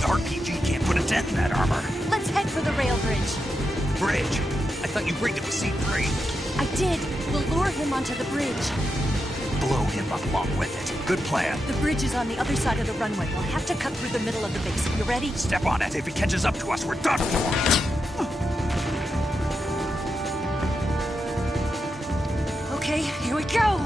The RPG can't put a dent in that armor. Let's head for the rail bridge. Bridge? I thought you rigged it with C3. I did. We'll lure him onto the bridge. Blow him up along with it. Good plan. The bridge is on the other side of the runway. We'll have to cut through the middle of the base. You ready? Step on it. If he catches up to us, we're done for. Okay, here we go.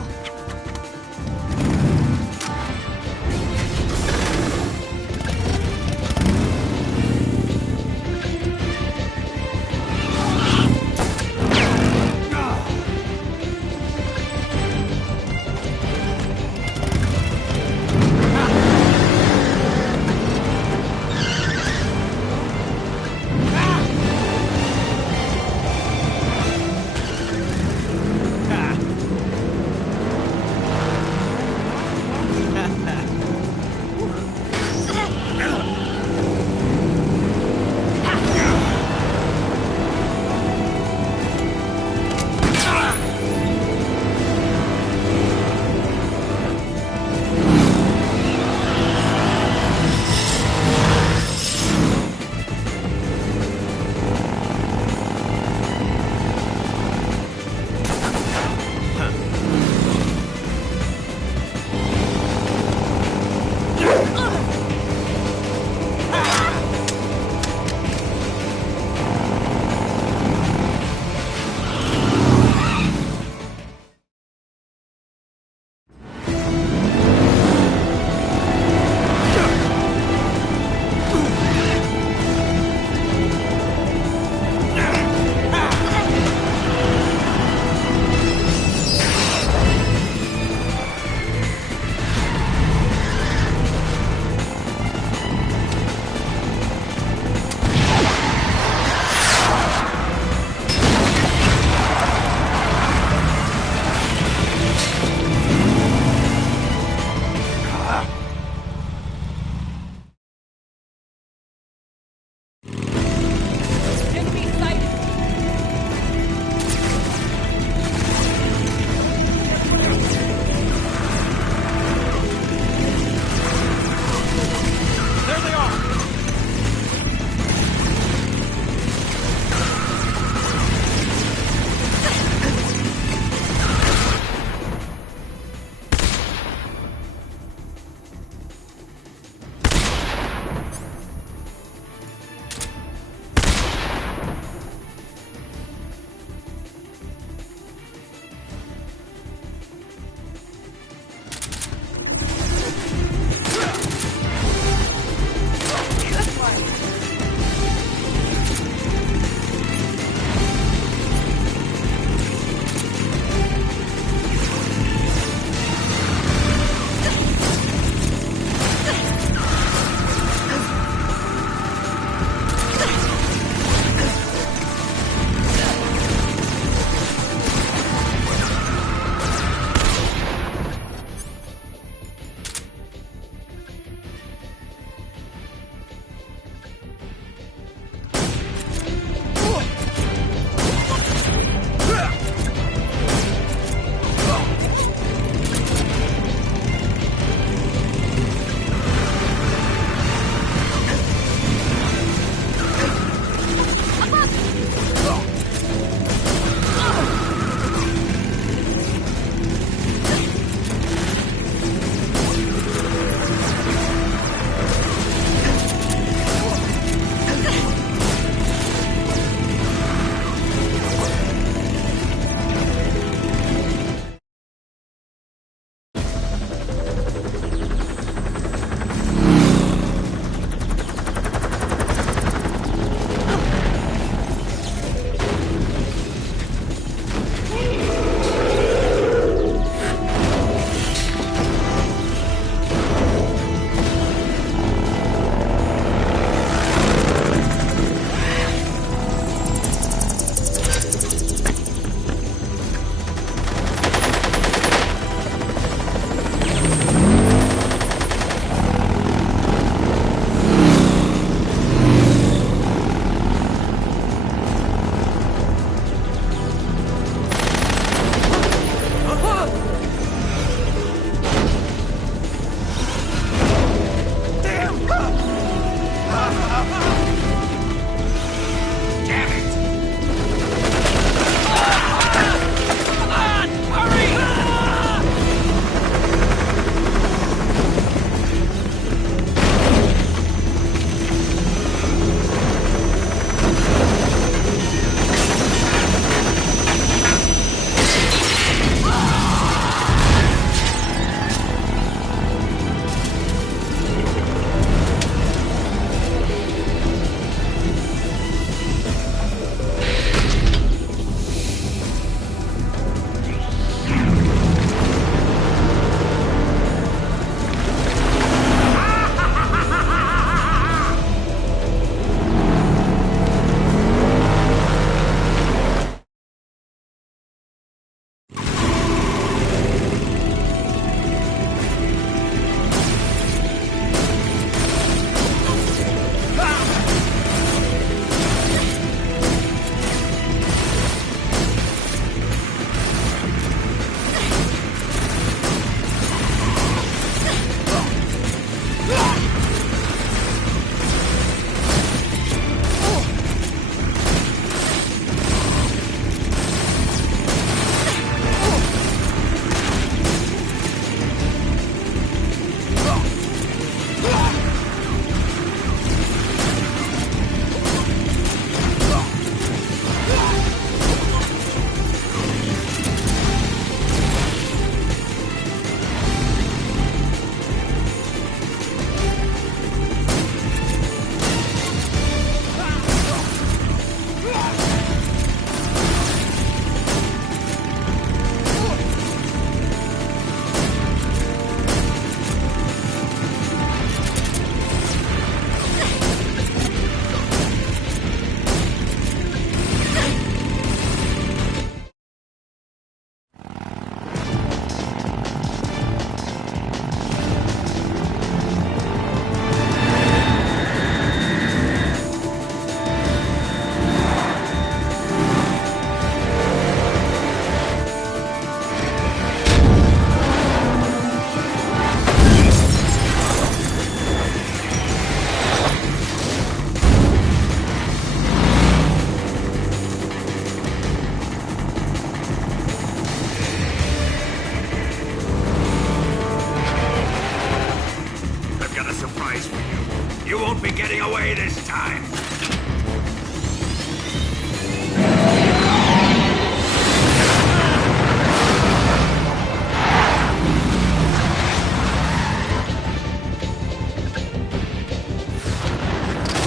be getting away this time.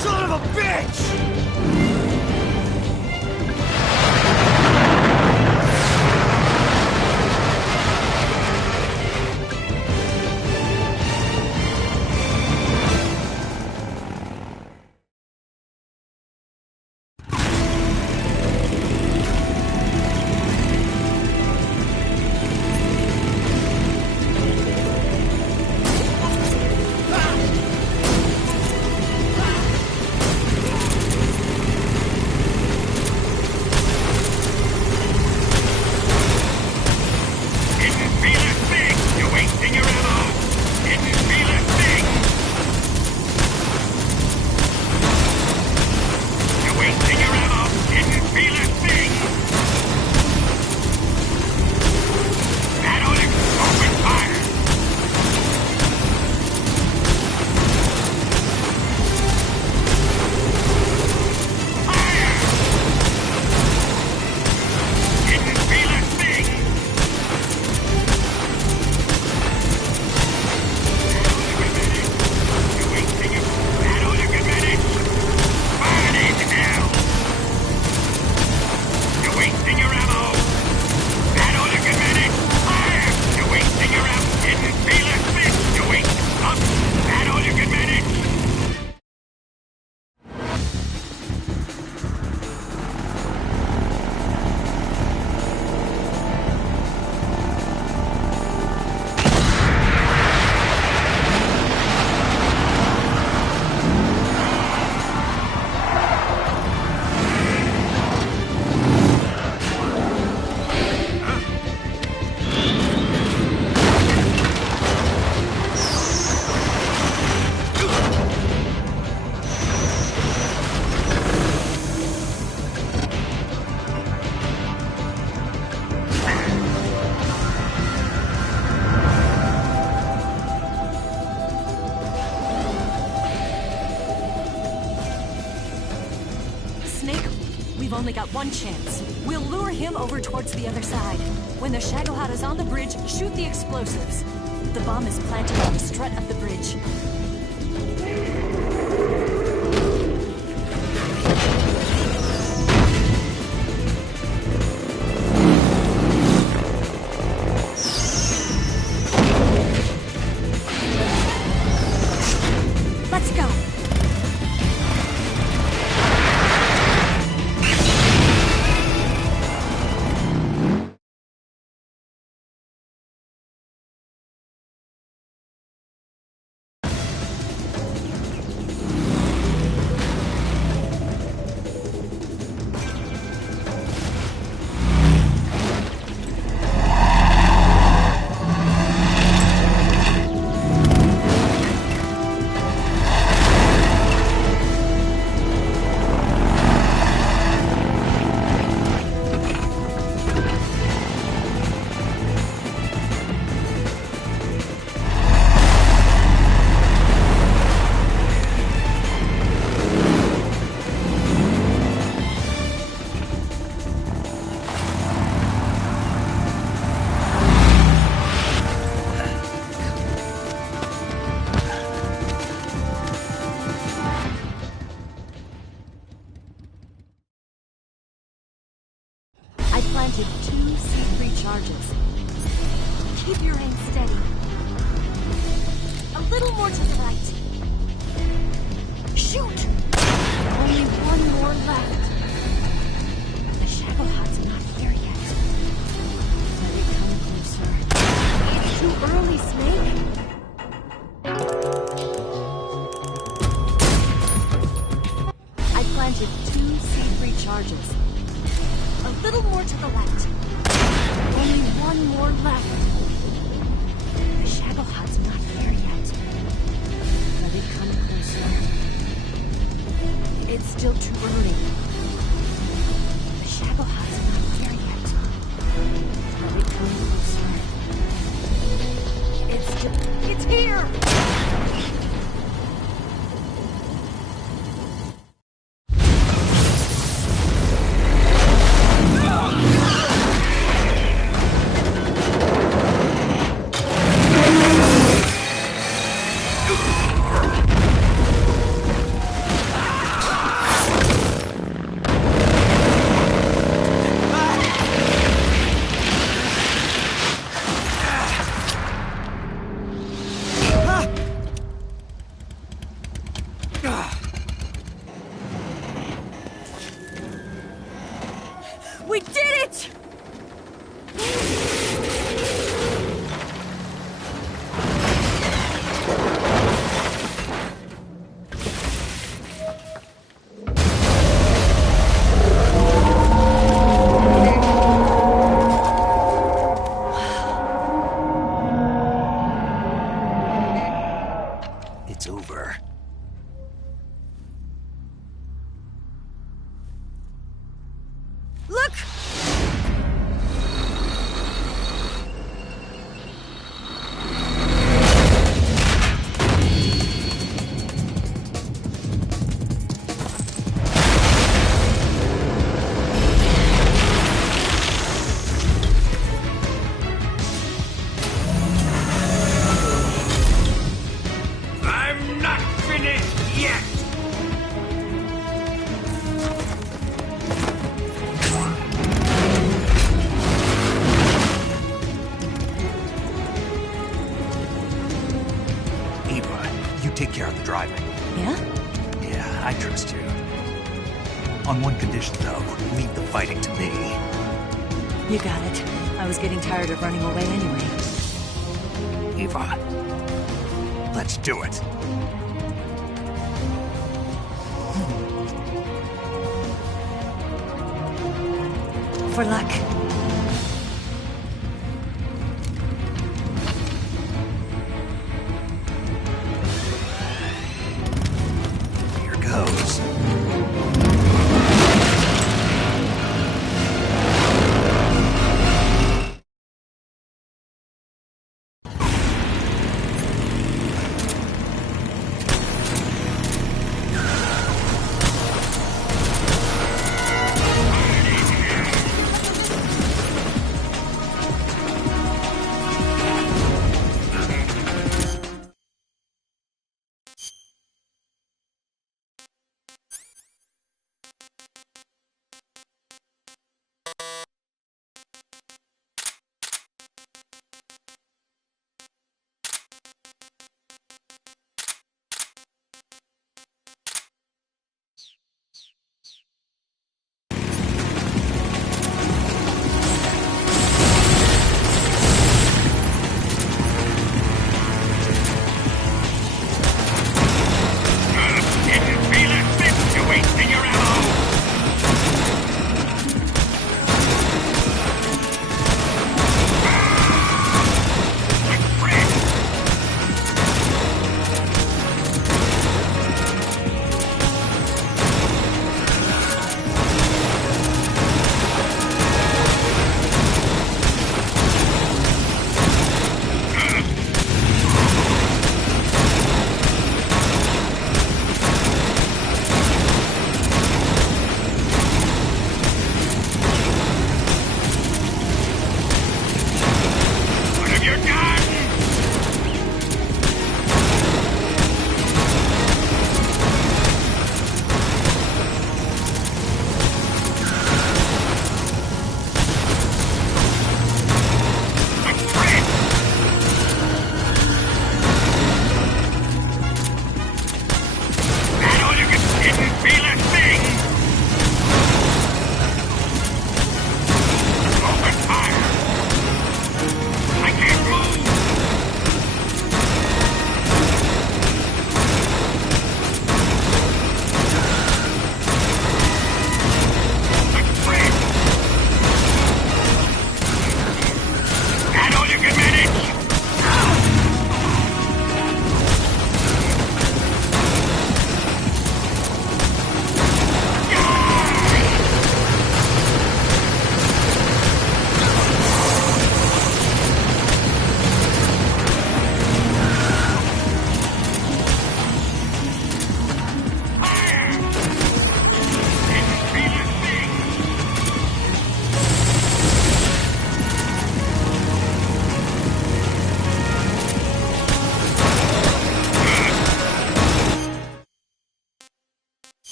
Son of a bitch! We've only got one chance. We'll lure him over towards the other side. When the Shagohod is on the bridge, shoot the explosives. The bomb is planted on the strut of the bridge. Let's go! I planted 2 C3 charges. Keep your aim steady. A little more to the right. Shoot! Only one more left. The Shagohod's not here yet. Let it come closer. It's too early, Snake. I planted 2 C3 charges. A little more to the left. Only one more left. The Shagohod's not here yet. Let it come closer. It's still too early. The Shagohod's not here yet. Let it come closer. It's here! We did it! It's over. Look! I'm not finished yet! Eva, you take care of the driving. Yeah? Yeah, I trust you. On one condition, though, leave the fighting to me. You got it. I was getting tired of running away anyway. Eva, let's do it. For luck. Here goes.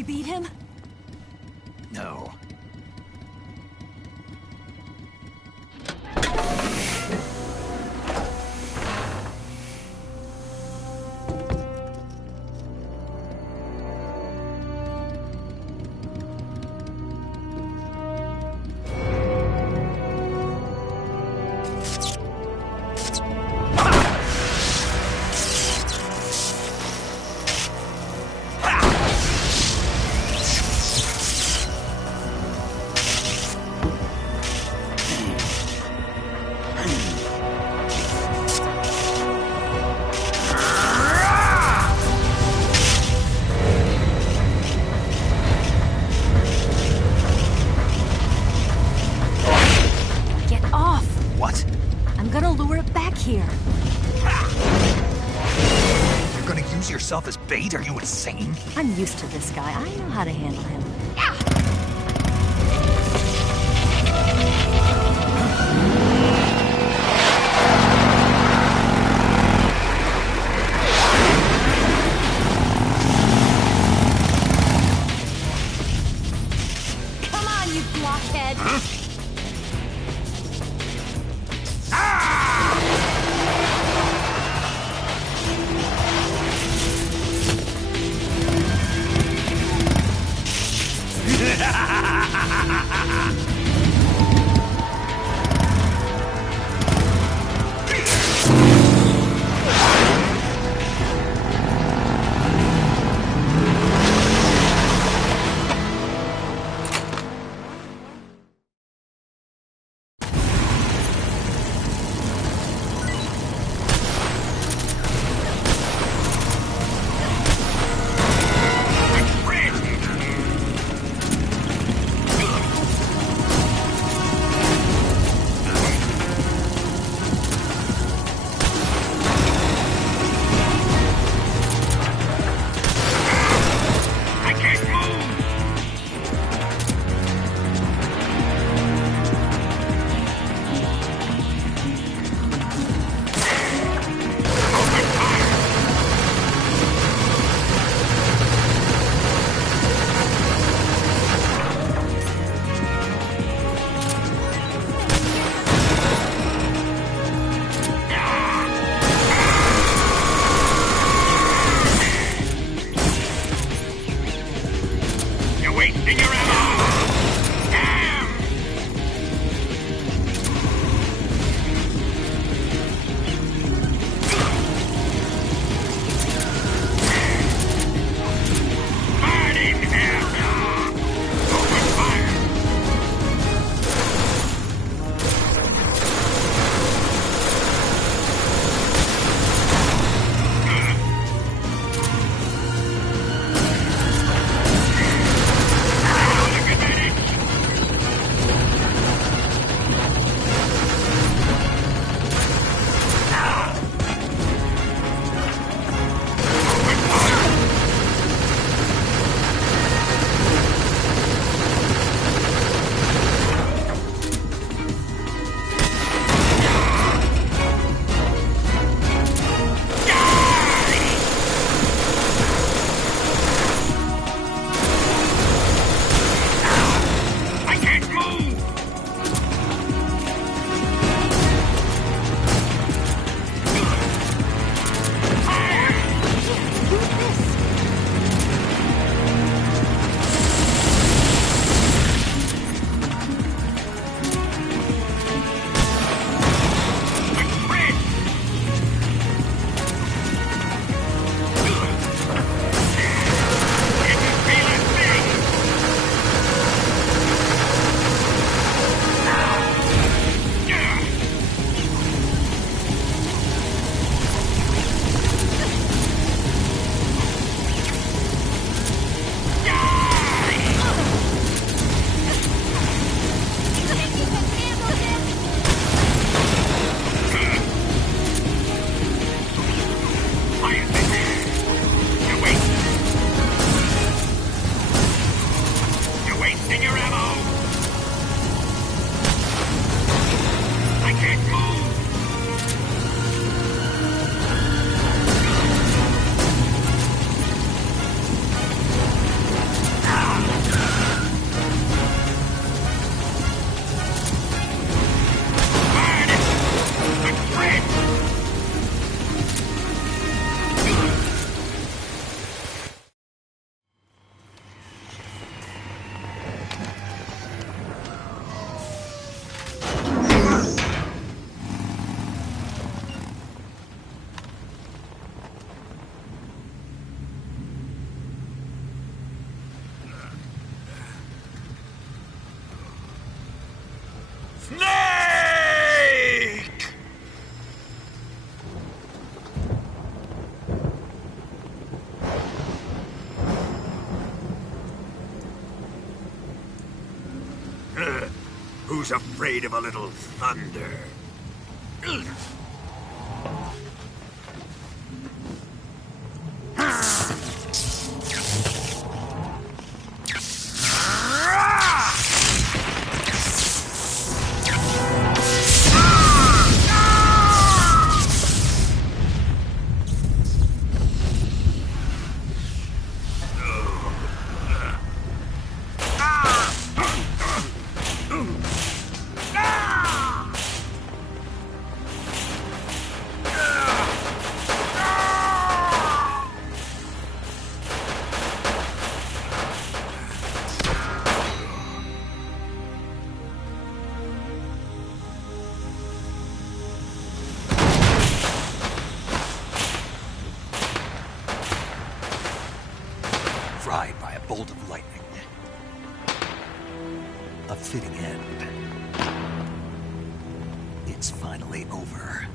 we beat him? No. Get off! What? I'm gonna lure it back here. You're gonna use yourself as bait? Are you insane? I'm used to this guy. I know how to handle him. Come on, you blockhead! Snake! Who's afraid of a little thunder? Fried by a bolt of lightning. A fitting end. It's finally over.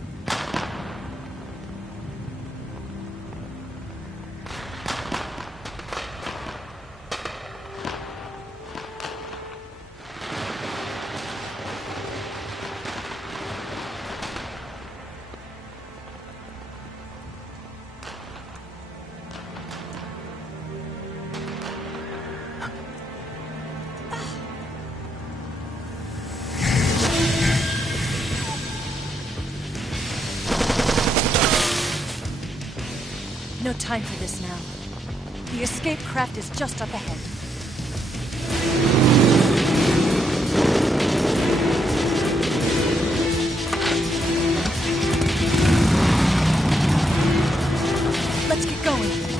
No time for this now. The escape craft is just up ahead. Let's get going.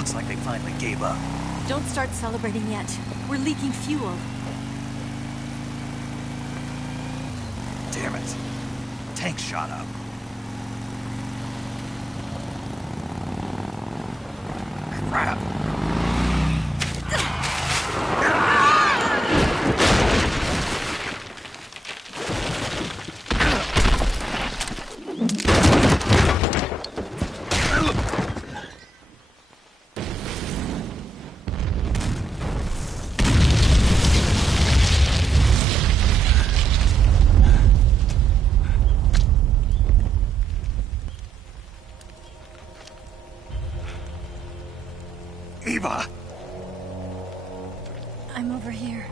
Looks like they finally gave up. Don't start celebrating yet. We're leaking fuel. Damn it. Tank shot up. Crap. Eva! I'm over here.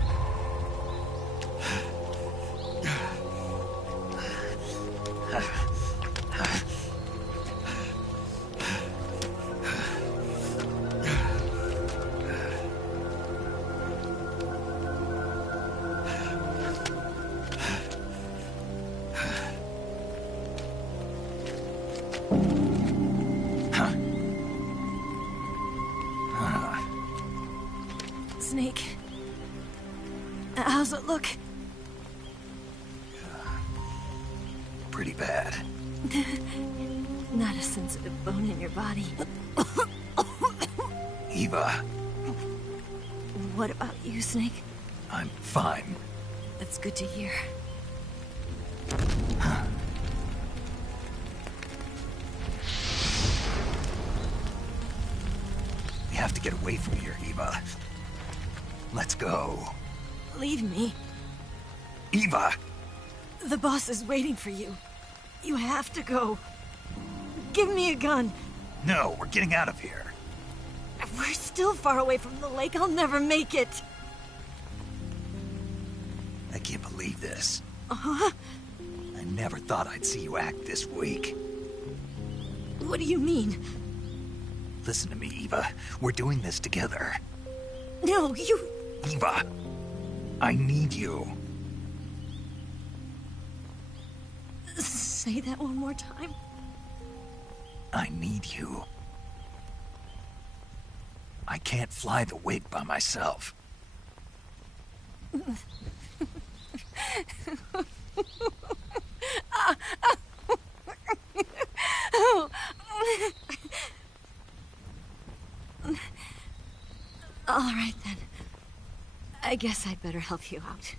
Snake. How's it look? Pretty bad. Not a sensitive bone in your body. Eva, What about you, Snake? I'm fine. That's good to hear. We have to get away from here, Eva. Let's go. Leave me. Eva! The boss is waiting for you. You have to go. Give me a gun. No, we're getting out of here. We're still far away from the lake. I'll never make it. I can't believe this. Uh-huh. I never thought I'd see you act this weak. What do you mean? Listen to me, Eva. We're doing this together. No, you... Eva, I need you. Say that one more time. I need you. I can't fly the wig by myself. All right, then. I guess I'd better help you out.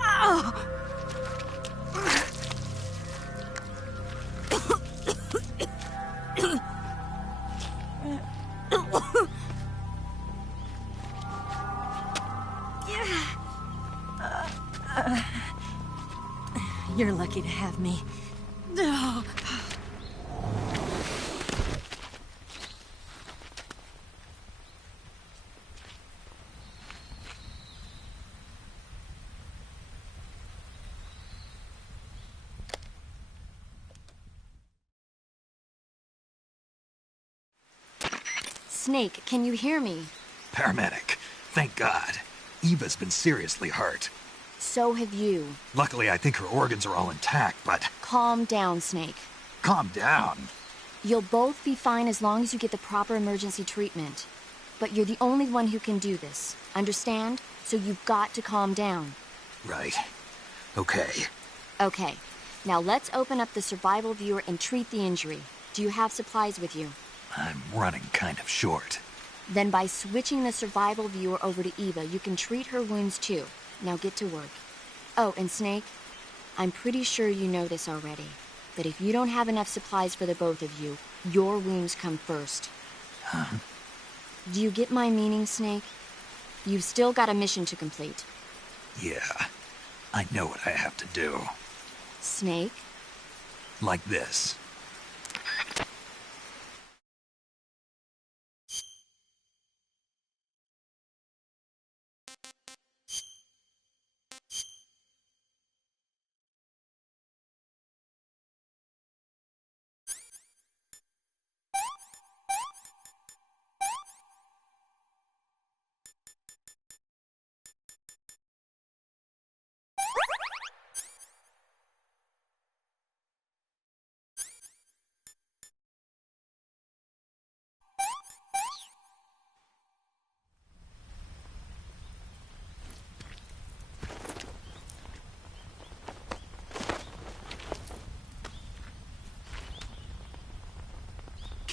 Ow! You're lucky to have me. No. Snake, can you hear me? Paramedic, thank God. Eva's been seriously hurt. So have you. Luckily, I think her organs are all intact, but... Calm down, Snake. Calm down. You'll both be fine as long as you get the proper emergency treatment. But you're the only one who can do this. Understand? So you've got to calm down. Right. Okay. Okay. Now let's open up the survival viewer and treat the injury. Do you have supplies with you? I'm running kind of short. Then by switching the survival viewer over to Eva, you can treat her wounds too. Now get to work. Oh, and Snake, I'm pretty sure you know this already, but if you don't have enough supplies for the both of you, your wounds come first. Huh? Do you get my meaning, Snake? You've still got a mission to complete. Yeah. I know what I have to do. Snake? Like this.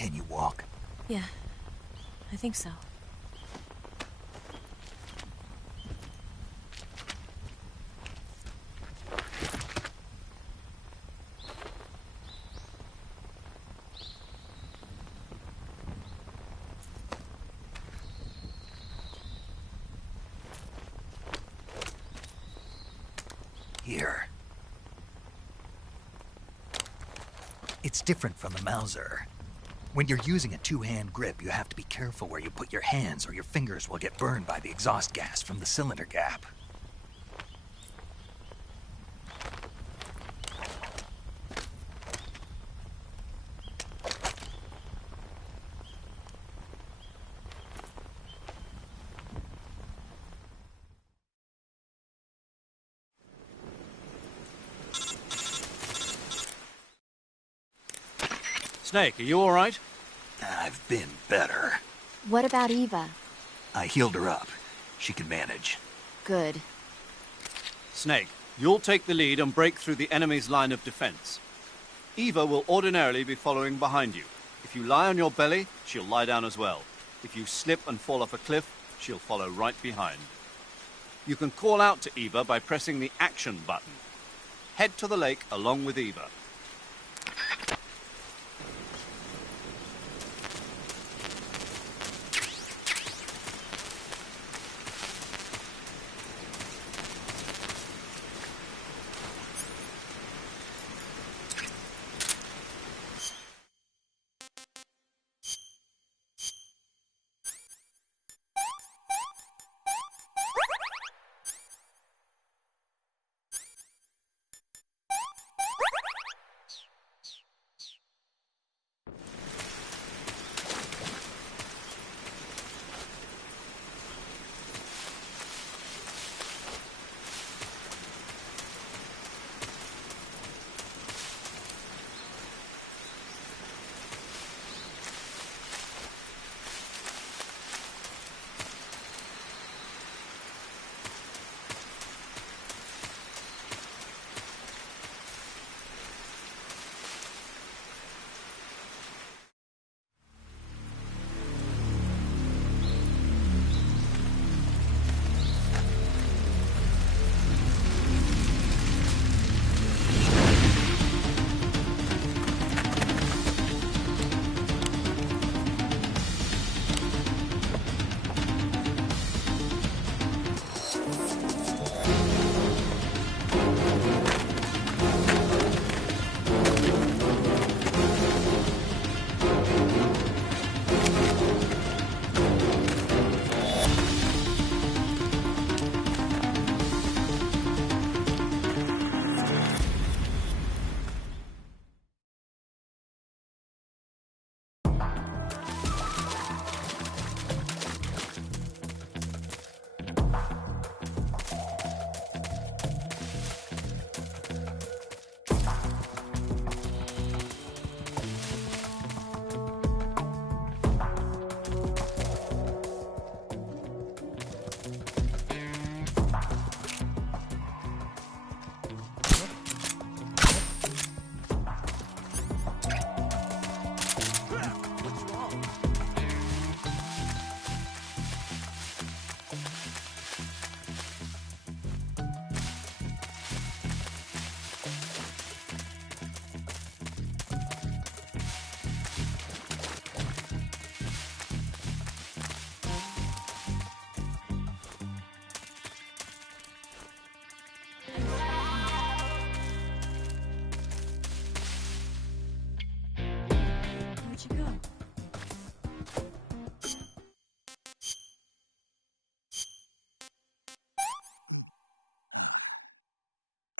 Can you walk? Yeah, I think so. Here. It's different from the Mauser. When you're using a two-hand grip, you have to be careful where you put your hands or your fingers will get burned by the exhaust gas from the cylinder gap. Snake, are you all right? I've been better. What about Eva? I healed her up. She can manage. Good. Snake, you'll take the lead and break through the enemy's line of defense. Eva will ordinarily be following behind you. If you lie on your belly, she'll lie down as well. If you slip and fall off a cliff, she'll follow right behind. You can call out to Eva by pressing the action button. Head to the lake along with Eva.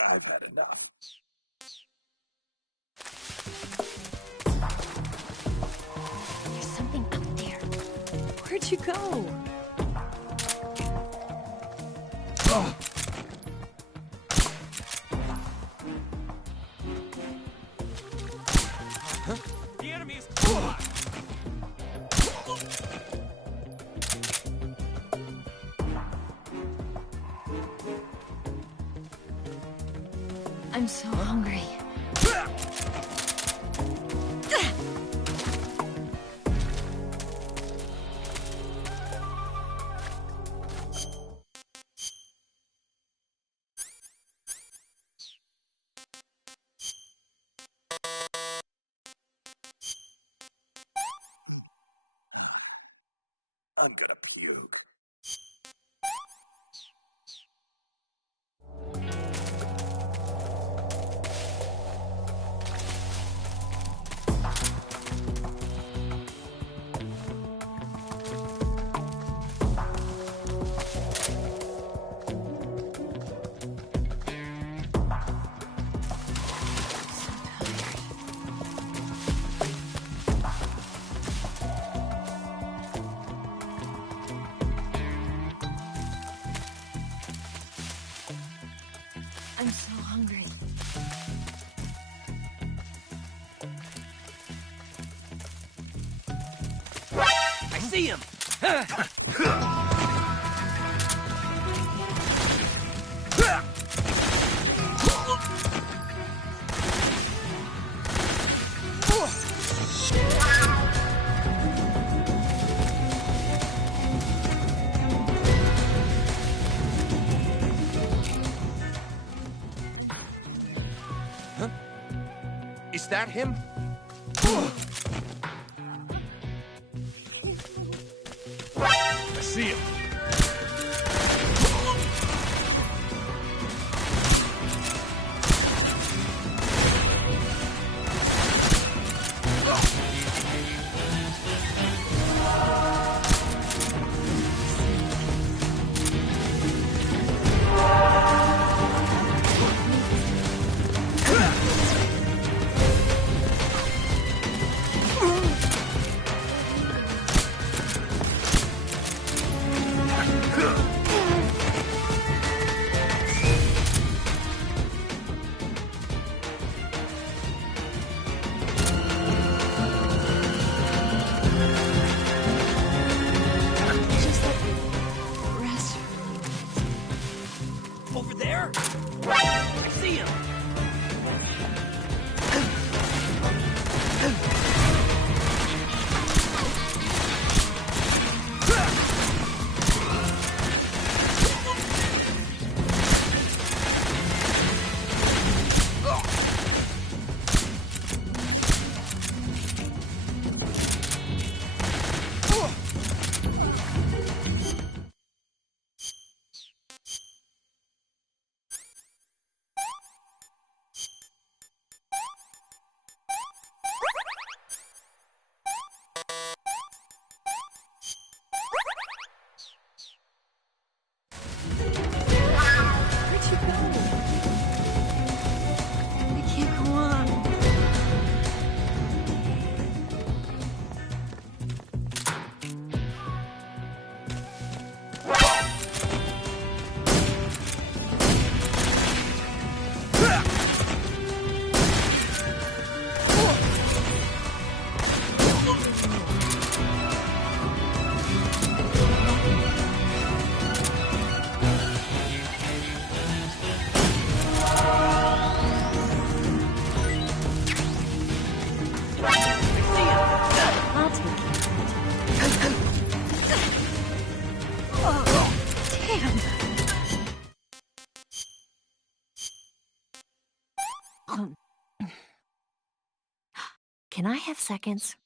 I've had enough. There's something out there. Where'd you go? The enemy is... I'm so hungry. I'm gonna puke. I'm so hungry. I see him! Is that him? I see him. Just rest. Over there? I see him! Where'd you go? I can't go on. I'll take care of it. Oh, damn. Can I have seconds?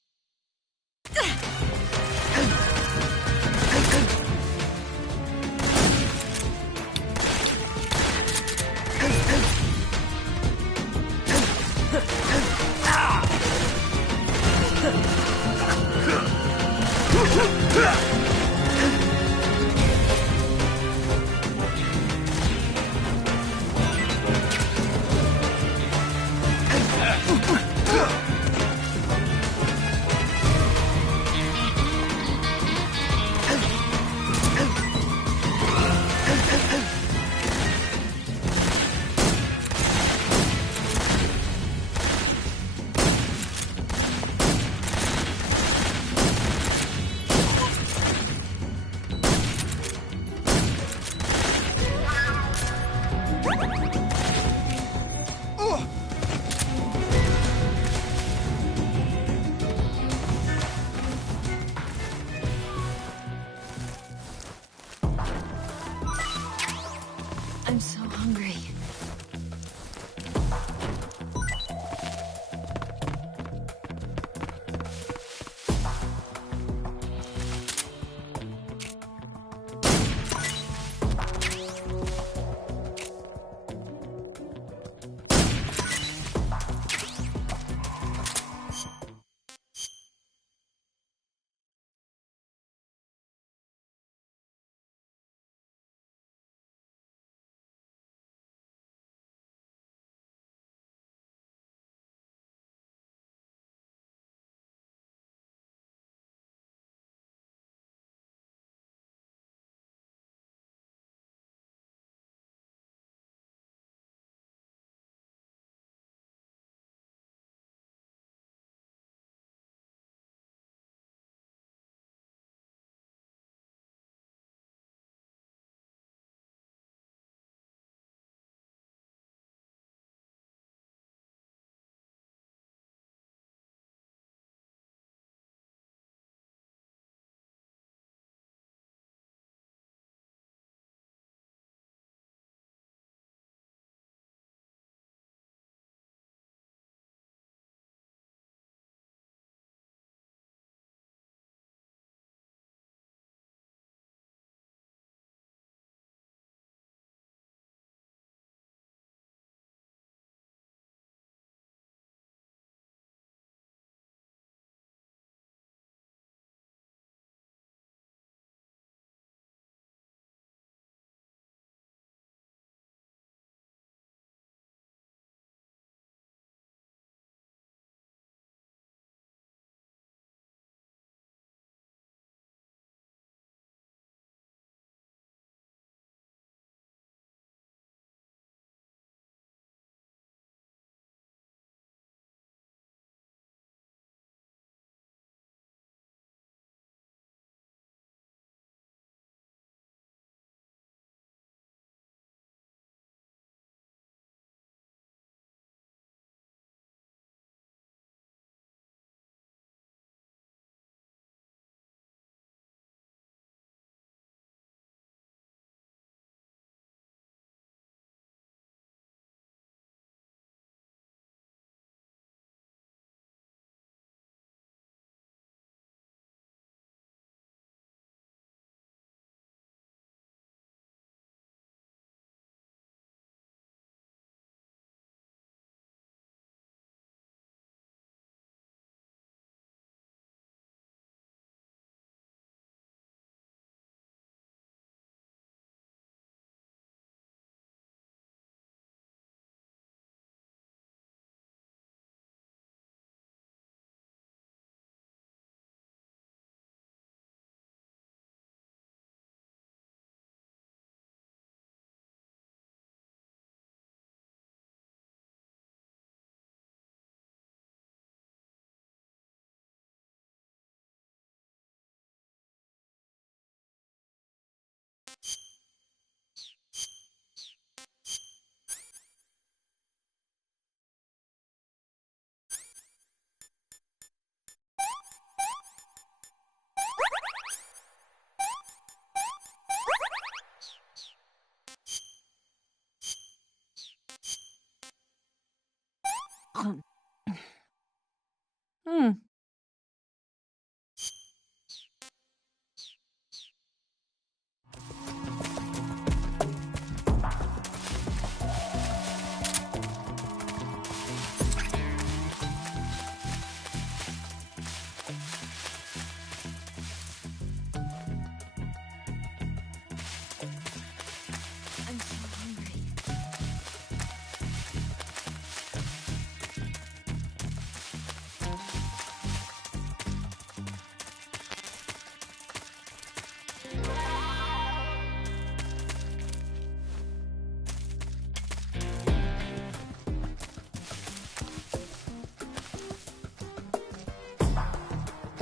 I'm so hungry.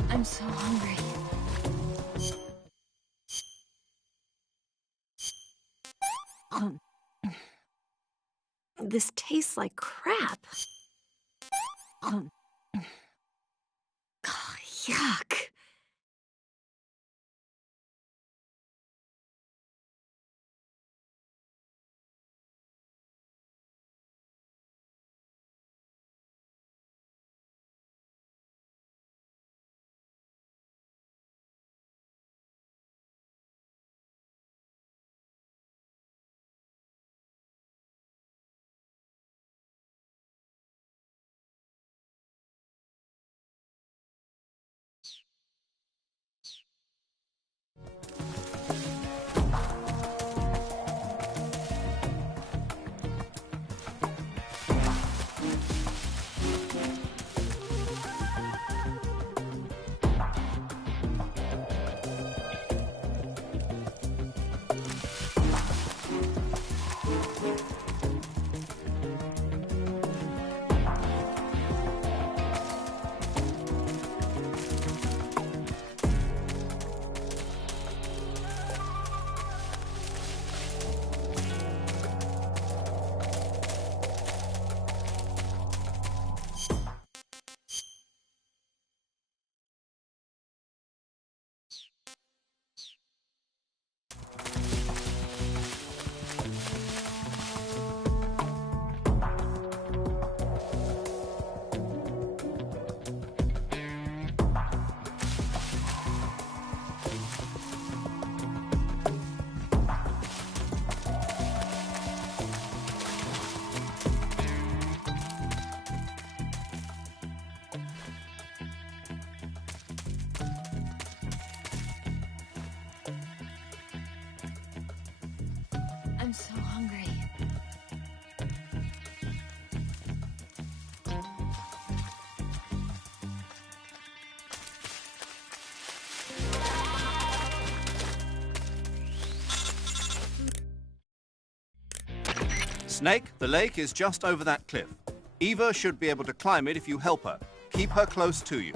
I'm so hungry. This tastes like crap. Oh, yuck. I'm so hungry. Snake, the lake is just over that cliff. Eva should be able to climb it if you help her. Keep her close to you.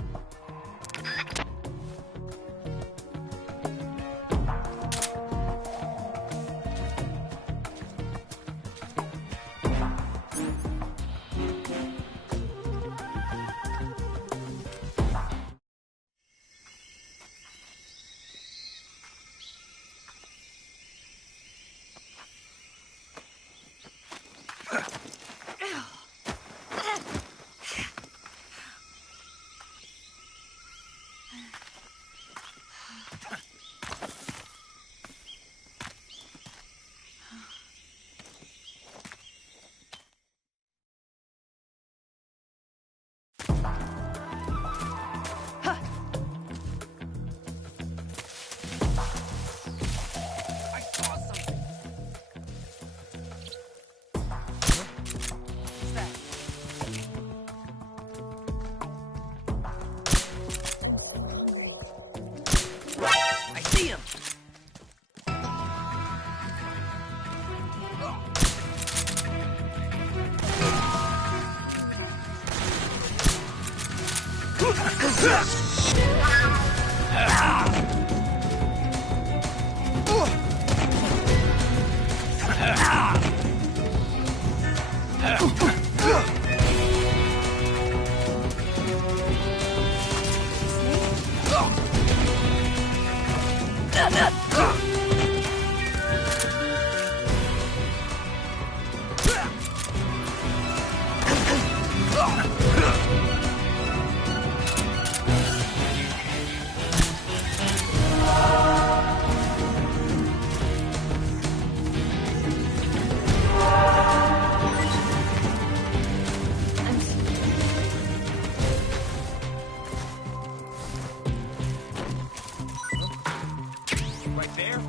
Right there?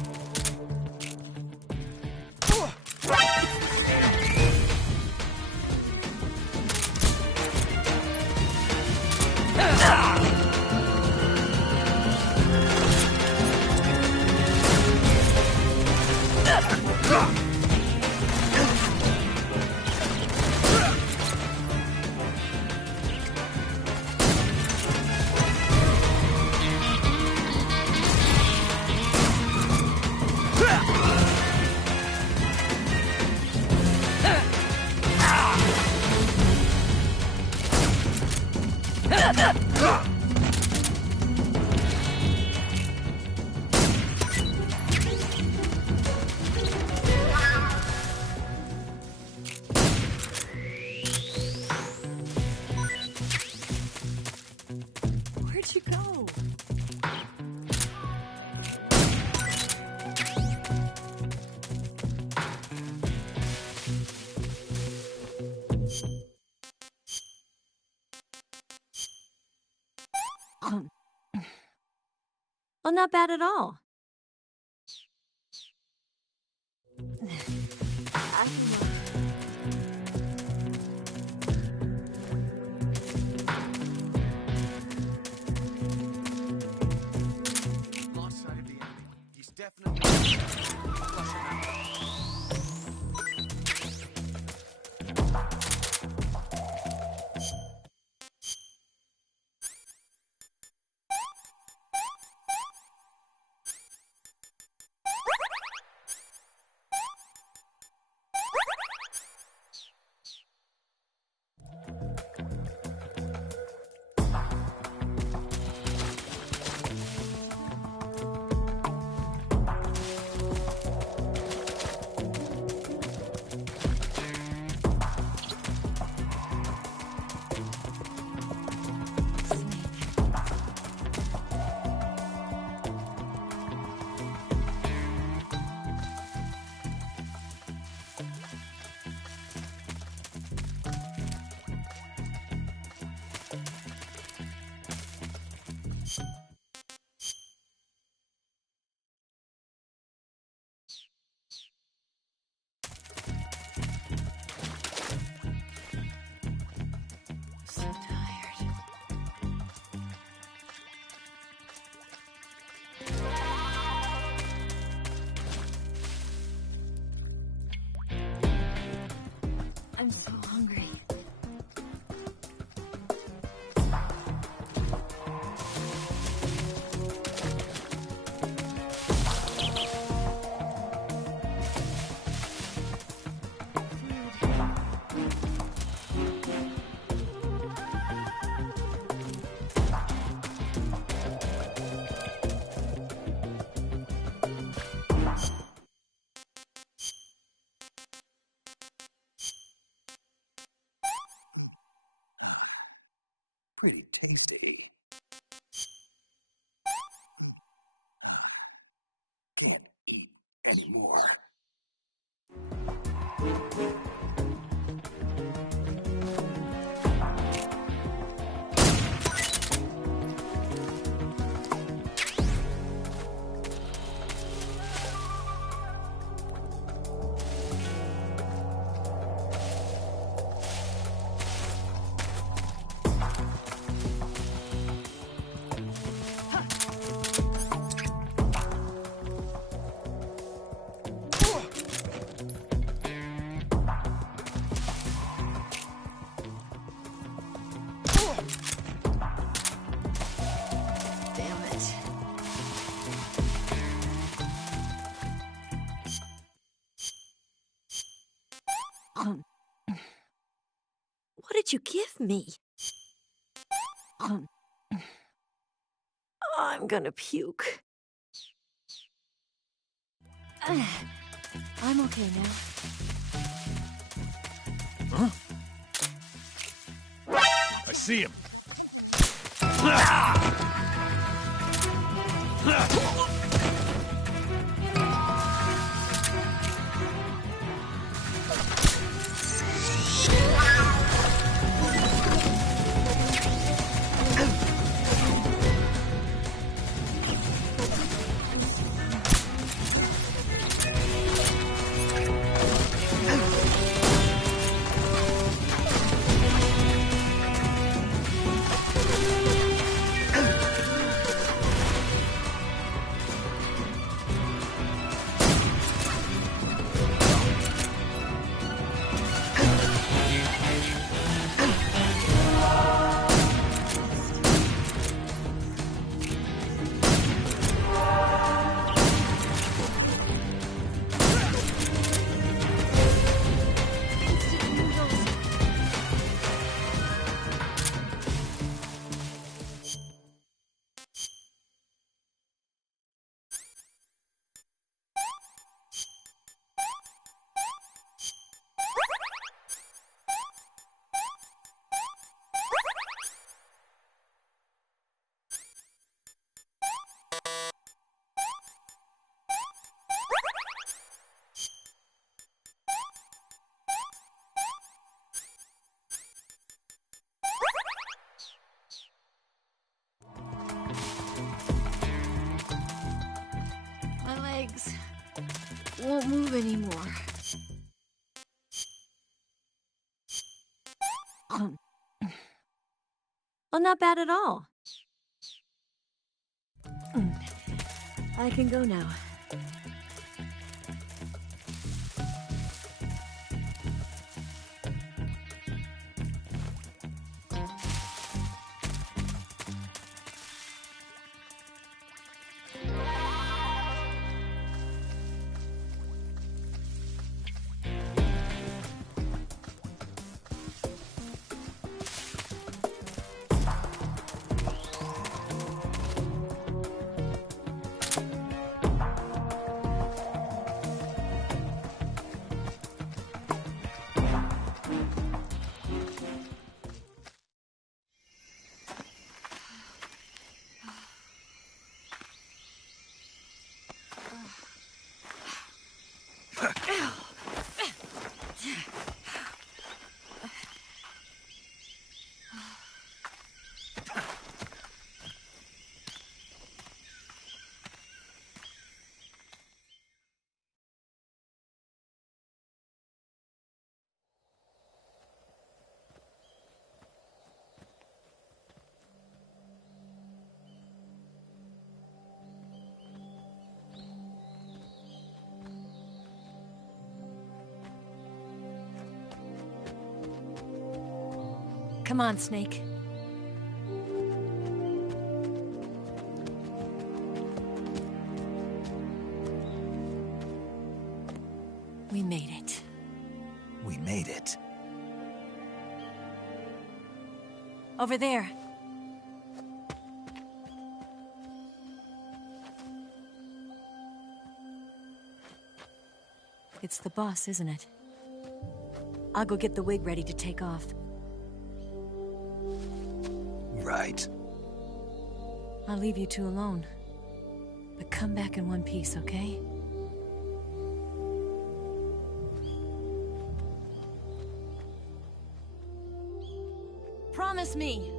Where'd you go? Well, not bad at all. Lost sight of the enemy. He's definitely... I'm so hungry. Pretty tasty. Can't eat anymore. What did you give me? I'm gonna puke. I'm okay now. Huh? I see him. My legs won't move anymore. Well, not bad at all. I can go now. Come on, Snake. We made it. We made it. Over there. It's the boss, isn't it? I'll go get the wig ready to take off. Right. I'll leave you two alone. But come back in one piece, okay? Promise me!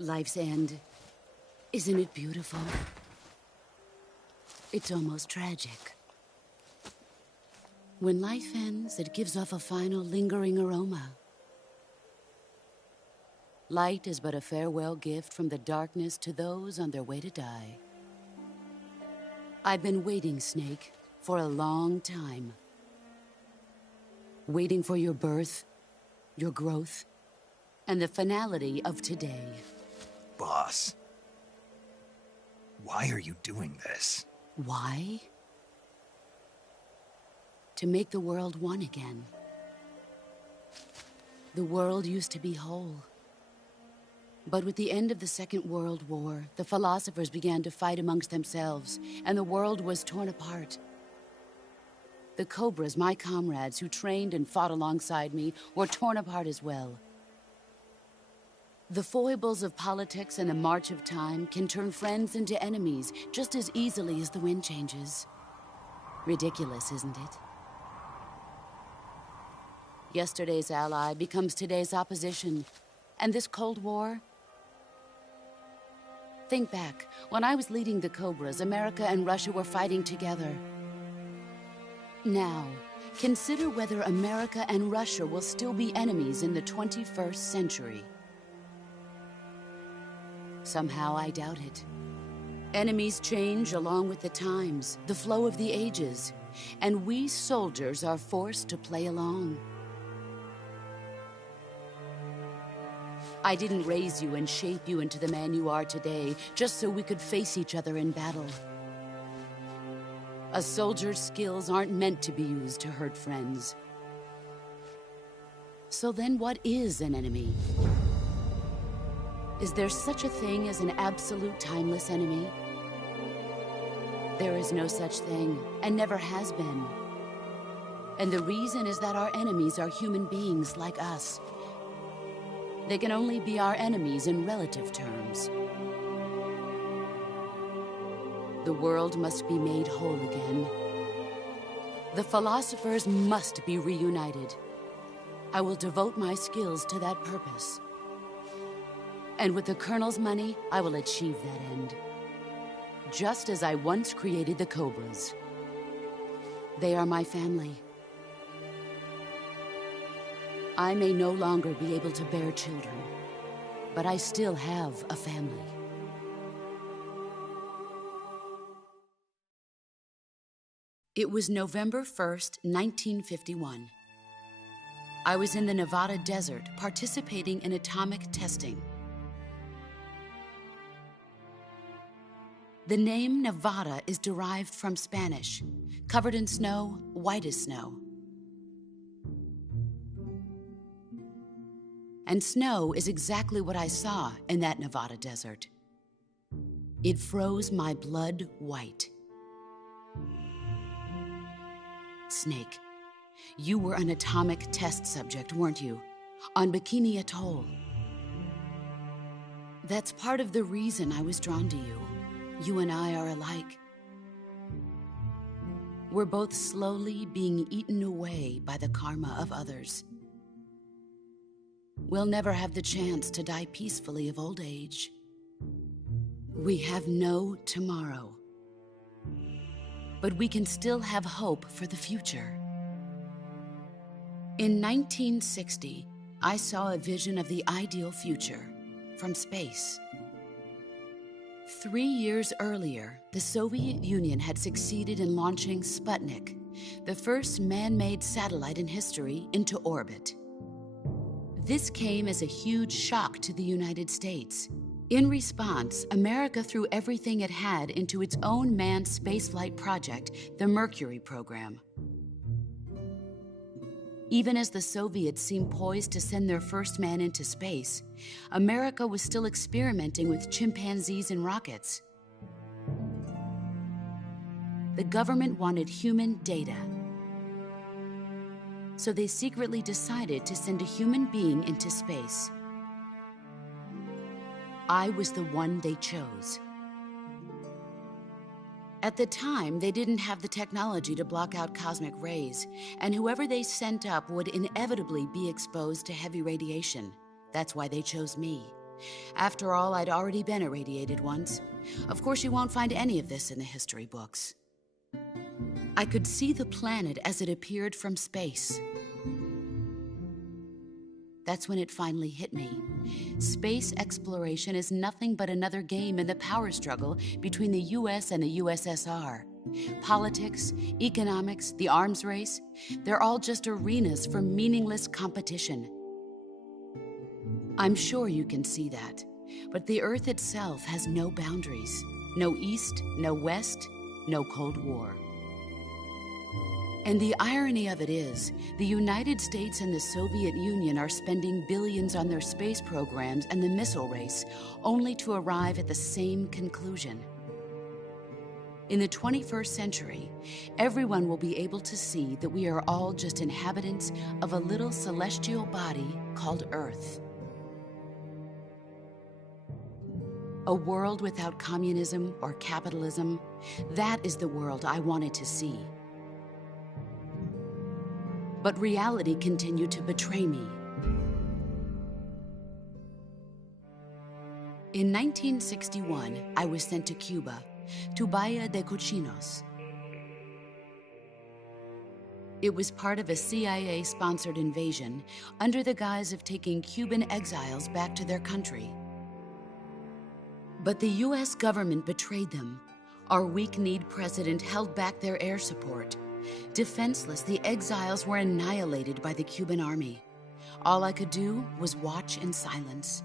Life's end. Isn't it beautiful? It's almost tragic. When life ends, it gives off a final lingering aroma. Light is but a farewell gift from the darkness to those on their way to die. I've been waiting, Snake, for a long time. Waiting for your birth, your growth, and the finality of today. Boss, why are you doing this? Why? To make the world one again. The world used to be whole. But with the end of the Second World War, the philosophers began to fight amongst themselves, and the world was torn apart. The Cobras, my comrades who trained and fought alongside me, were torn apart as well. The foibles of politics and the march of time can turn friends into enemies just as easily as the wind changes. Ridiculous, isn't it? Yesterday's ally becomes today's opposition. And this Cold War? Think back. When I was leading the Cobras, America and Russia were fighting together. Now, consider whether America and Russia will still be enemies in the 21st century. Somehow I doubt it. Enemies change along with the times, the flow of the ages, and we soldiers are forced to play along. I didn't raise you and shape you into the man you are today just so we could face each other in battle. A soldier's skills aren't meant to be used to hurt friends. So then what is an enemy? Is there such a thing as an absolute timeless enemy? There is no such thing, and never has been. And the reason is that our enemies are human beings like us. They can only be our enemies in relative terms. The world must be made whole again. The philosophers must be reunited. I will devote my skills to that purpose. And with the Colonel's money, I will achieve that end. Just as I once created the Cobras. They are my family. I may no longer be able to bear children, but I still have a family. It was November 1st, 1951. I was in the Nevada desert participating in atomic testing. The name Nevada is derived from Spanish, covered in snow, white as snow. And snow is exactly what I saw in that Nevada desert. It froze my blood white. Snake, you were an atomic test subject, weren't you? On Bikini Atoll. That's part of the reason I was drawn to you. You and I are alike. We're both slowly being eaten away by the karma of others. We'll never have the chance to die peacefully of old age. We have no tomorrow. But we can still have hope for the future. In 1960, I saw a vision of the ideal future from space. 3 years earlier, the Soviet Union had succeeded in launching Sputnik, the first man-made satellite in history, into orbit. This came as a huge shock to the United States. In response, America threw everything it had into its own manned spaceflight project, the Mercury program. Even as the Soviets seemed poised to send their first man into space, America was still experimenting with chimpanzees and rockets. The government wanted human data. So they secretly decided to send a human being into space. I was the one they chose. At the time, they didn't have the technology to block out cosmic rays, and whoever they sent up would inevitably be exposed to heavy radiation. That's why they chose me. After all, I'd already been irradiated once. Of course, you won't find any of this in the history books. I could see the planet as it appeared from space. That's when it finally hit me. Space exploration is nothing but another game in the power struggle between the US and the USSR. Politics, economics, the arms race, they're all just arenas for meaningless competition. I'm sure you can see that, but the Earth itself has no boundaries. No East, no West, no Cold War. And the irony of it is, the United States and the Soviet Union are spending billions on their space programs and the missile race, only to arrive at the same conclusion. In the 21st century, everyone will be able to see that we are all just inhabitants of a little celestial body called Earth. A world without communism or capitalism, that is the world I wanted to see. But reality continued to betray me. In 1961, I was sent to Cuba, to Bahia de Cochinos. It was part of a CIA-sponsored invasion under the guise of taking Cuban exiles back to their country. But the US government betrayed them. Our weak-kneed president held back their air support. Defenseless, the exiles were annihilated by the Cuban army. All I could do was watch in silence.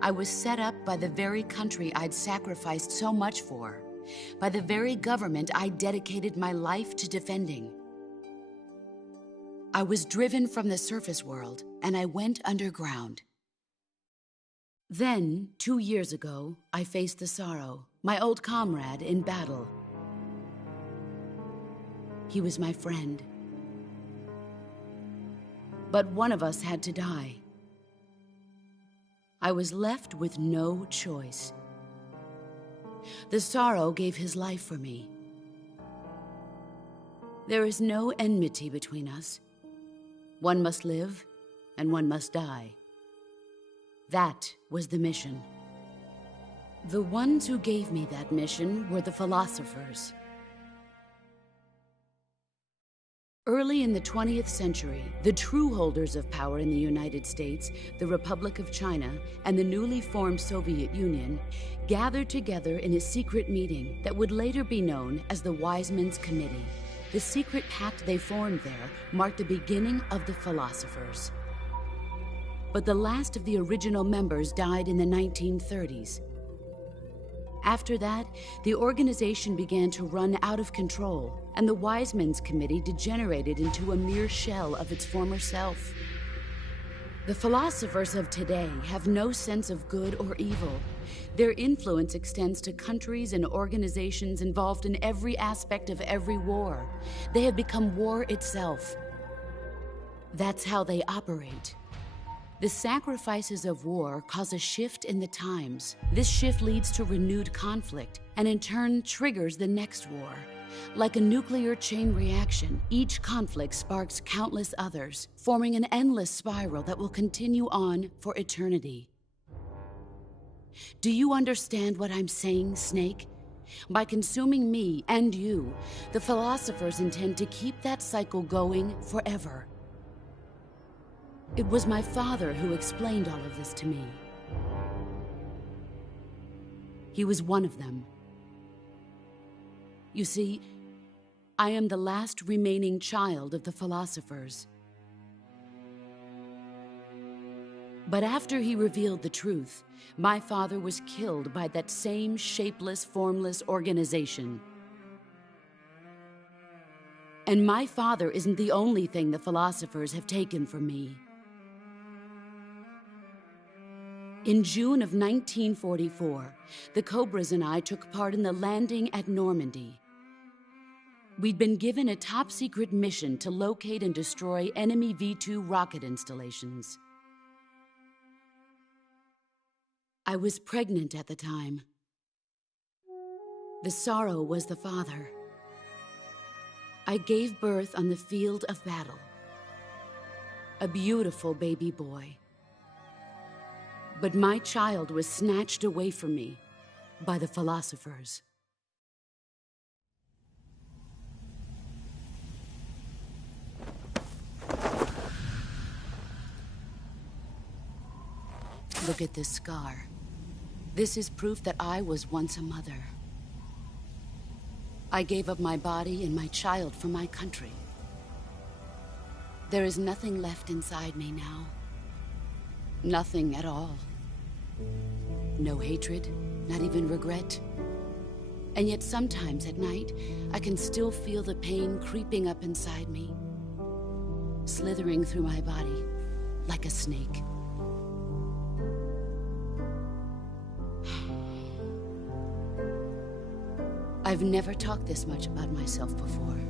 I was set up by the very country I'd sacrificed so much for, by the very government I dedicated my life to defending. I was driven from the surface world, and I went underground. Then, 2 years ago, I faced the Sorrow, my old comrade in battle. He was my friend. But one of us had to die. I was left with no choice. The Sorrow gave his life for me. There is no enmity between us. One must live, and one must die. That was the mission. The ones who gave me that mission were the philosophers. Early in the 20th century, the true holders of power in the United States, the Republic of China, and the newly formed Soviet Union gathered together in a secret meeting that would later be known as the Wiseman's Committee. The secret pact they formed there marked the beginning of the philosophers. But the last of the original members died in the 1930s. After that, the organization began to run out of control, and the Wiseman's Committee degenerated into a mere shell of its former self. The philosophers of today have no sense of good or evil. Their influence extends to countries and organizations involved in every aspect of every war. They have become war itself. That's how they operate. The sacrifices of war cause a shift in the times. This shift leads to renewed conflict, and in turn triggers the next war. Like a nuclear chain reaction, each conflict sparks countless others, forming an endless spiral that will continue on for eternity. Do you understand what I'm saying, Snake? By consuming me and you, the philosophers intend to keep that cycle going forever. It was my father who explained all of this to me. He was one of them. You see, I am the last remaining child of the philosophers. But after he revealed the truth, my father was killed by that same shapeless, formless organization. And my father isn't the only thing the philosophers have taken from me. In June of 1944, the Cobras and I took part in the landing at Normandy. We'd been given a top-secret mission to locate and destroy enemy V-2 rocket installations. I was pregnant at the time. The Sorrow was the father. I gave birth on the field of battle. A beautiful baby boy. But my child was snatched away from me by the philosophers. Look at this scar. This is proof that I was once a mother. I gave up my body and my child for my country. There is nothing left inside me now. Nothing at all. No hatred, not even regret. And yet sometimes at night, I can still feel the pain creeping up inside me, slithering through my body like a snake. I've never talked this much about myself before.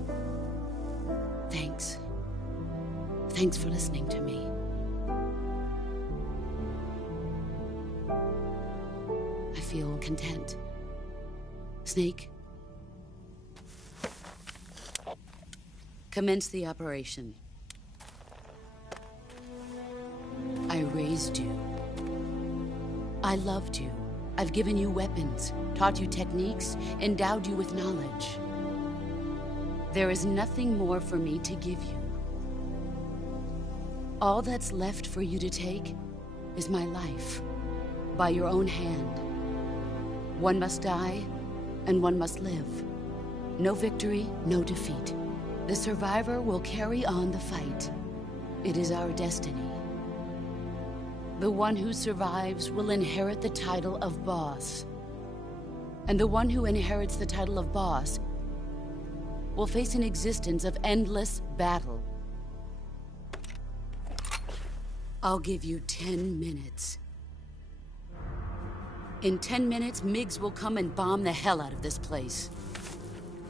Thanks. Thanks for listening to me. I feel content. Snake, commence the operation. I raised you. I loved you. I've given you weapons, taught you techniques, endowed you with knowledge. There is nothing more for me to give you. All that's left for you to take is my life, by your own hand. One must die, and one must live. No victory, no defeat. The survivor will carry on the fight. It is our destiny. The one who survives will inherit the title of boss. And the one who inherits the title of boss will face an existence of endless battle. I'll give you 10 minutes. In 10 minutes, MiGs will come and bomb the hell out of this place.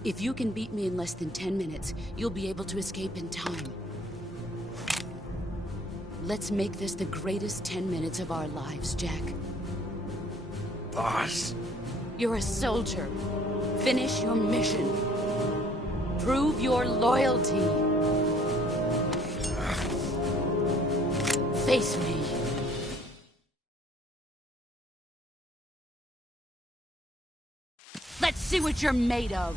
If you can beat me in less than 10 minutes, you'll be able to escape in time. Let's make this the greatest 10 minutes of our lives, Jack. Boss? You're a soldier. Finish your mission. Prove your loyalty. Face me. Let's see what you're made of.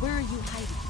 Where are you hiding?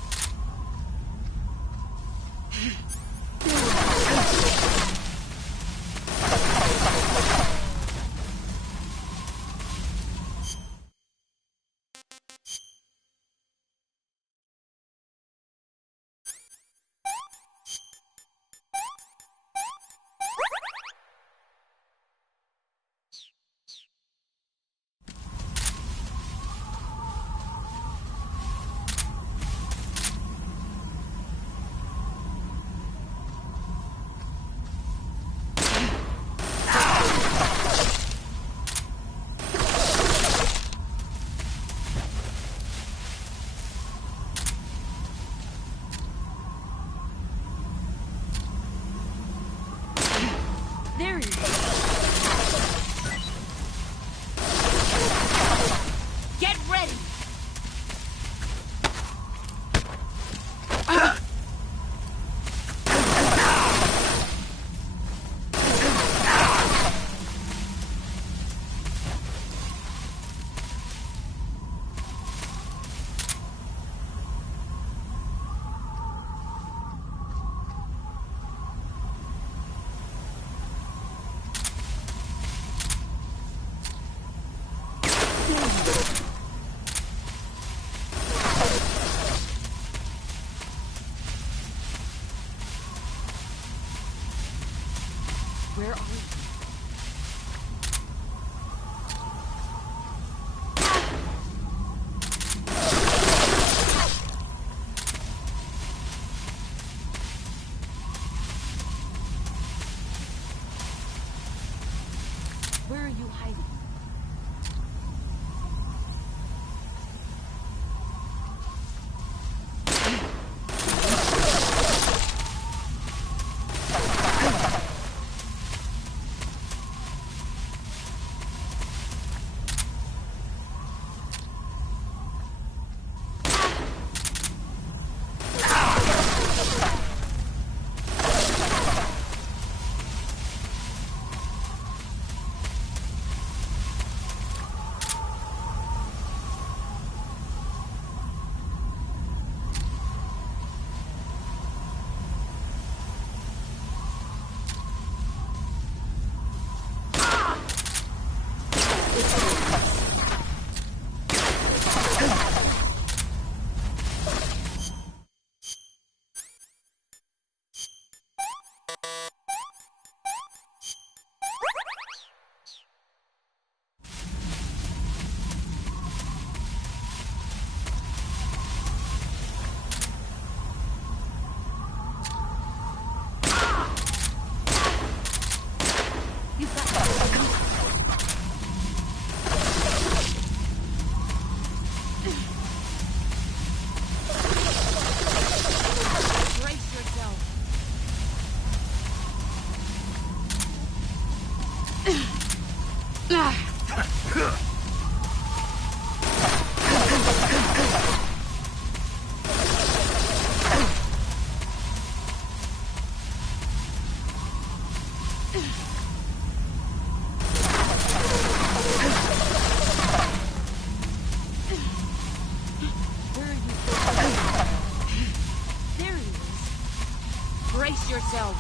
Brace yourself.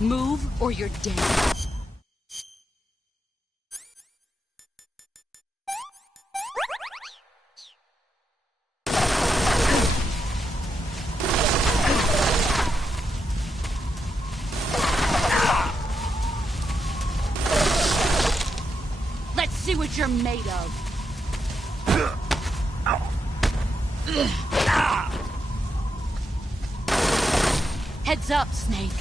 Move or you're dead. Let's see what you're made of. Heads up, Snake.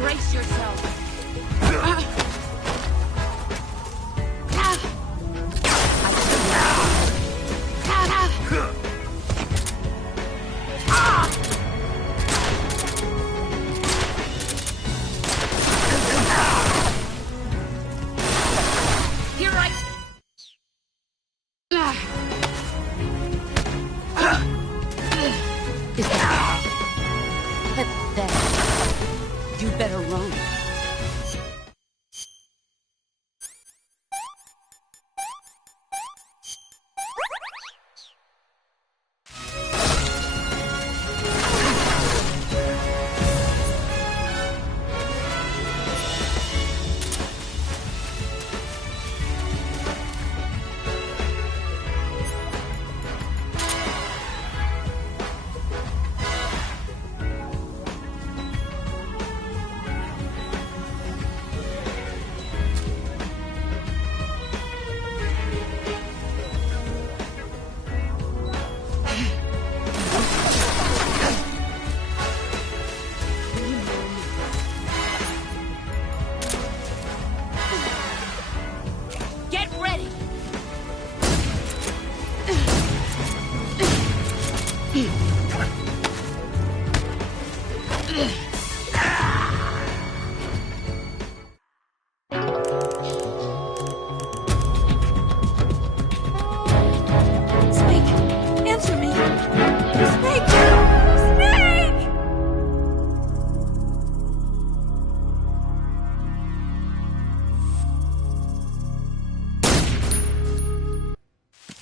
Brace yourself. You're right. Is that pathetic? You better run.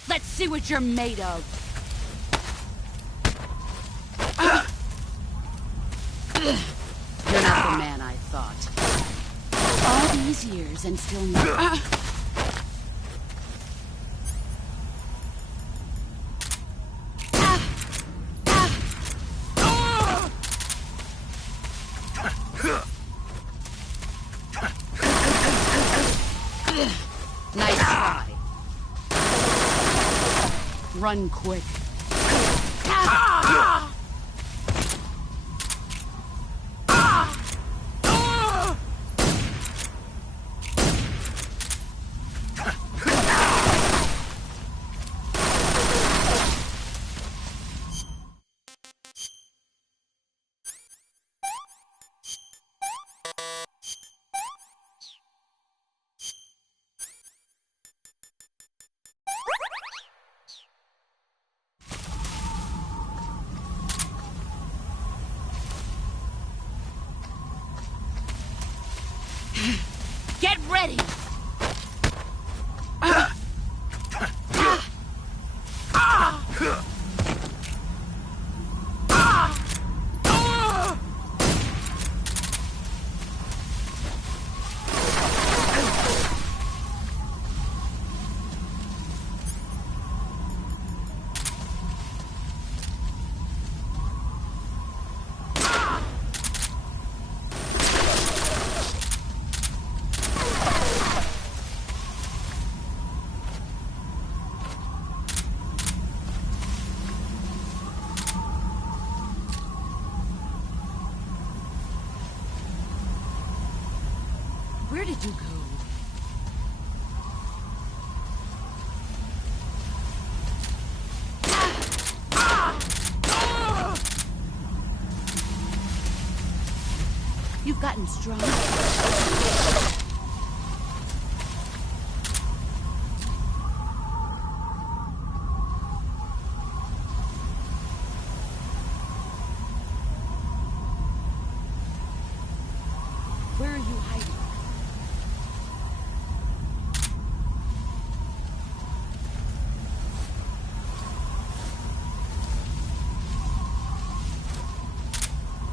Let's see what you're made of. You're not the man I thought. All these years and still not. Nice try. Run quick. Get ready! did you go? You've gotten stronger. Where are you hiding?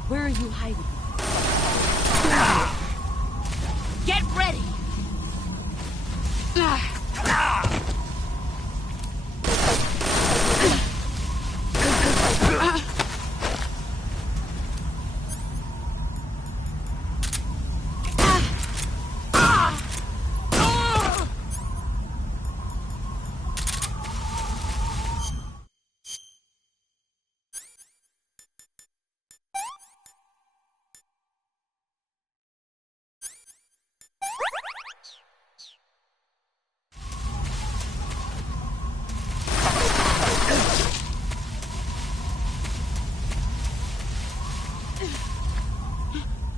Where are you hiding? Get ready!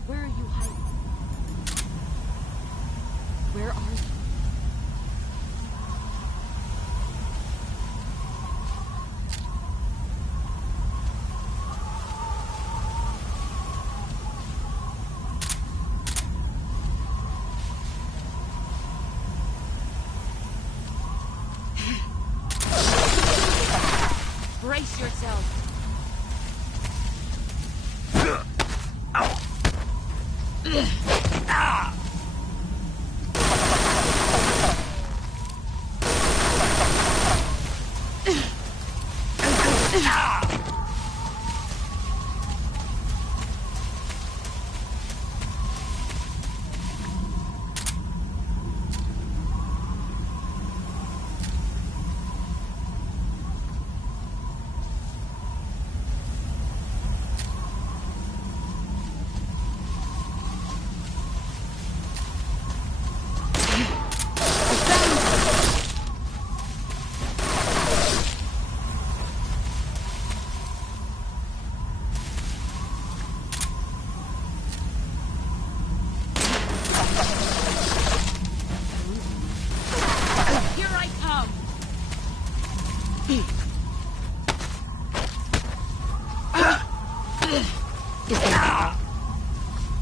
Where are you hiding? Where are you? Brace yourself.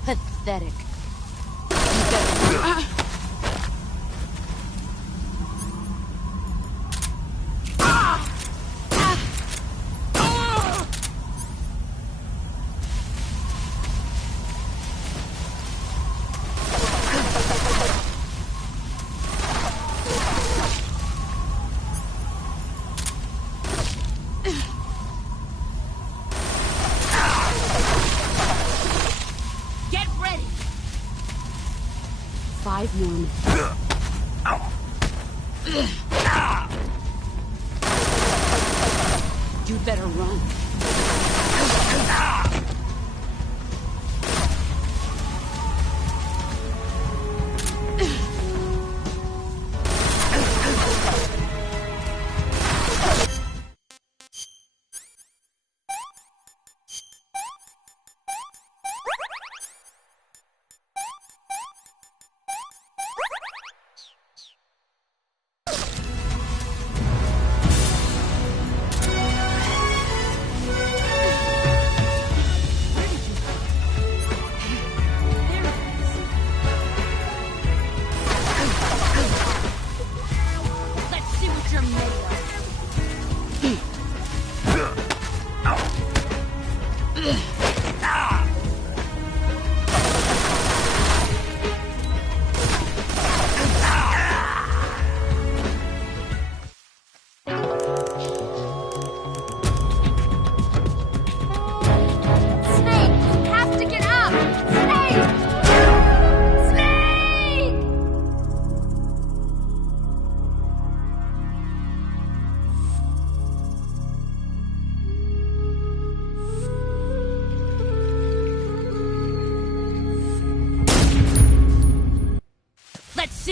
Pathetic. Get ready. 5 more minutes. You'd better run.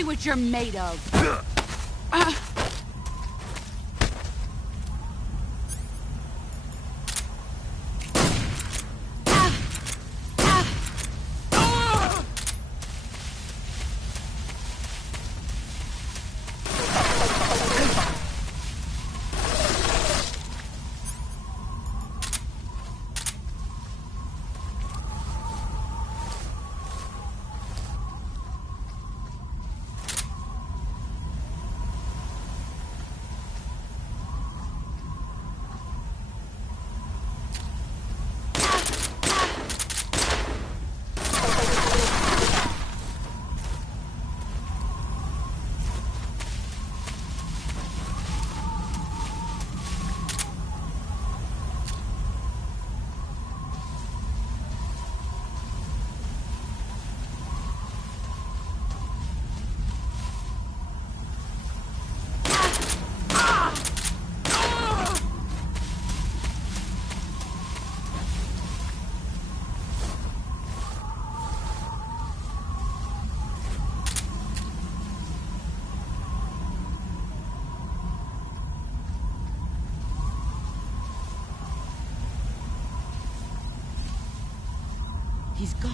me what you're made of. He's gone.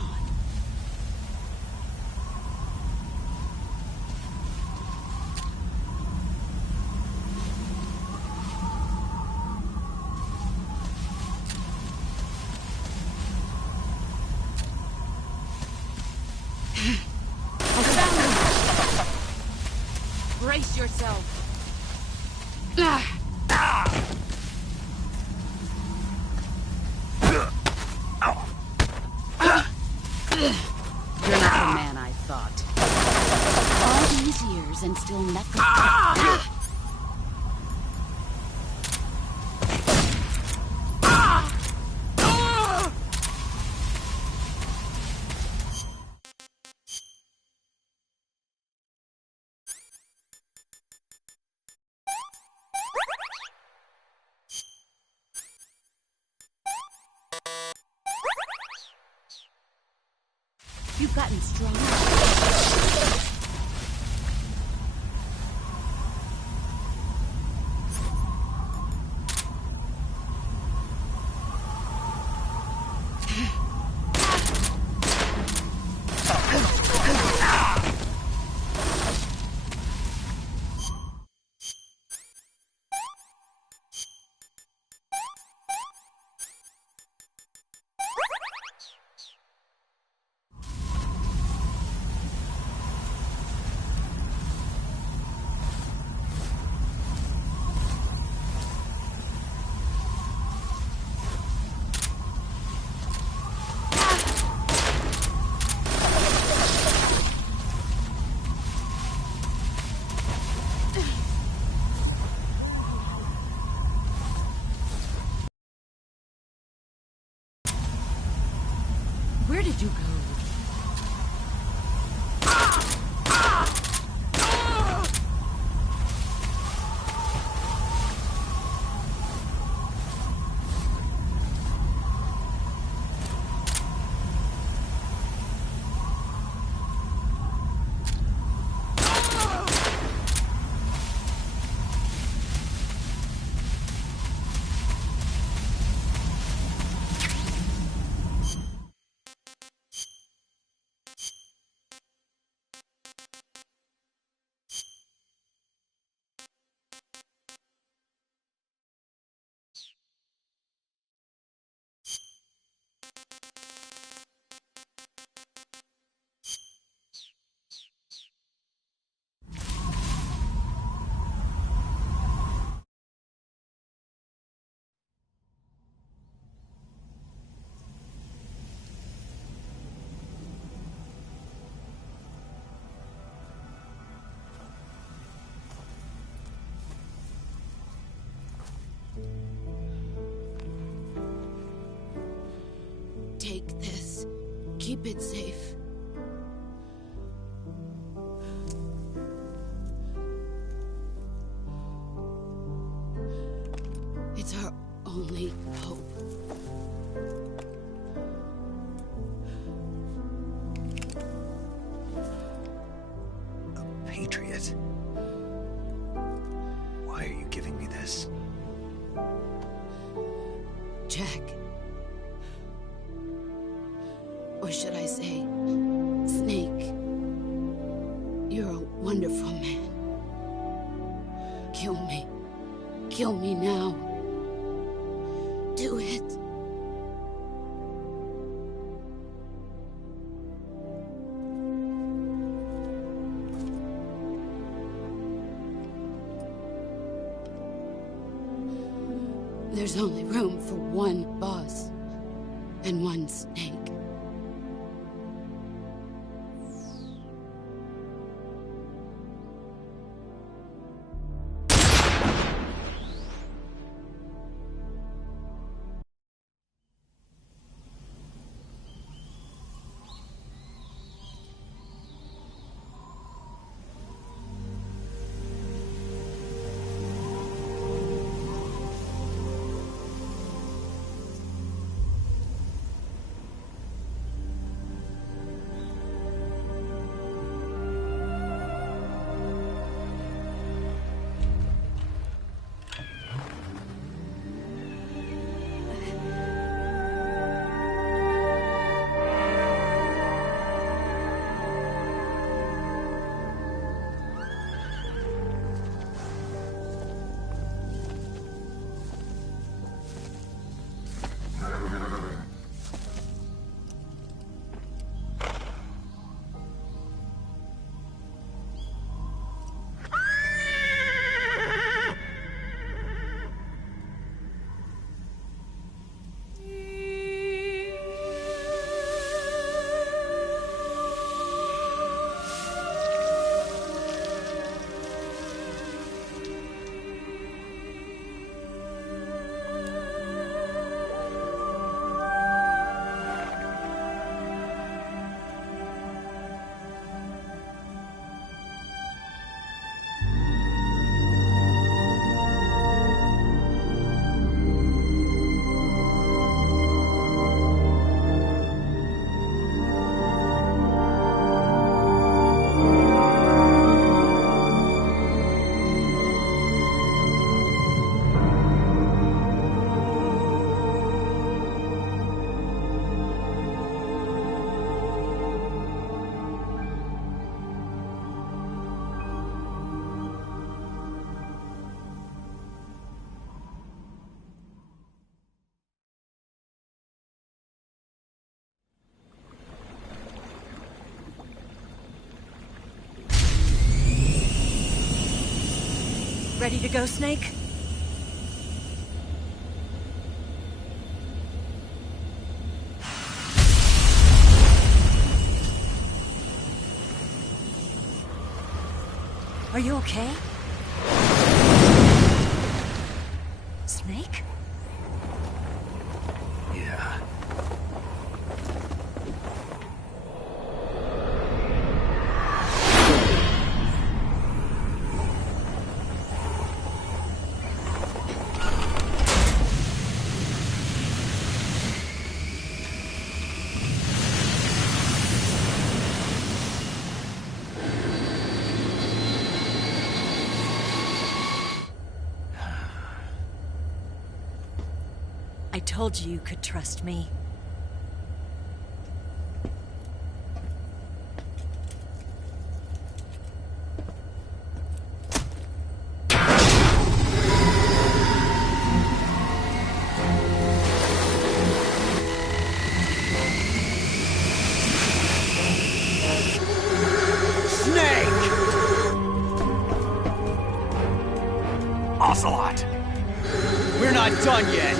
I found him. Brace yourself. You're not the man I thought. All these years and still nothing. You've gotten stronger. Where did you go? Take this. Keep it safe. It's our only hope. giving me this. Jack. Or should I say, Snake. You're a wonderful man. Kill me. Kill me now. Do it. There's only room for one boss and one snake. Ready to go, Snake? Are you okay? Snake? Yeah. I told you you could trust me. Ocelot! We're not done yet!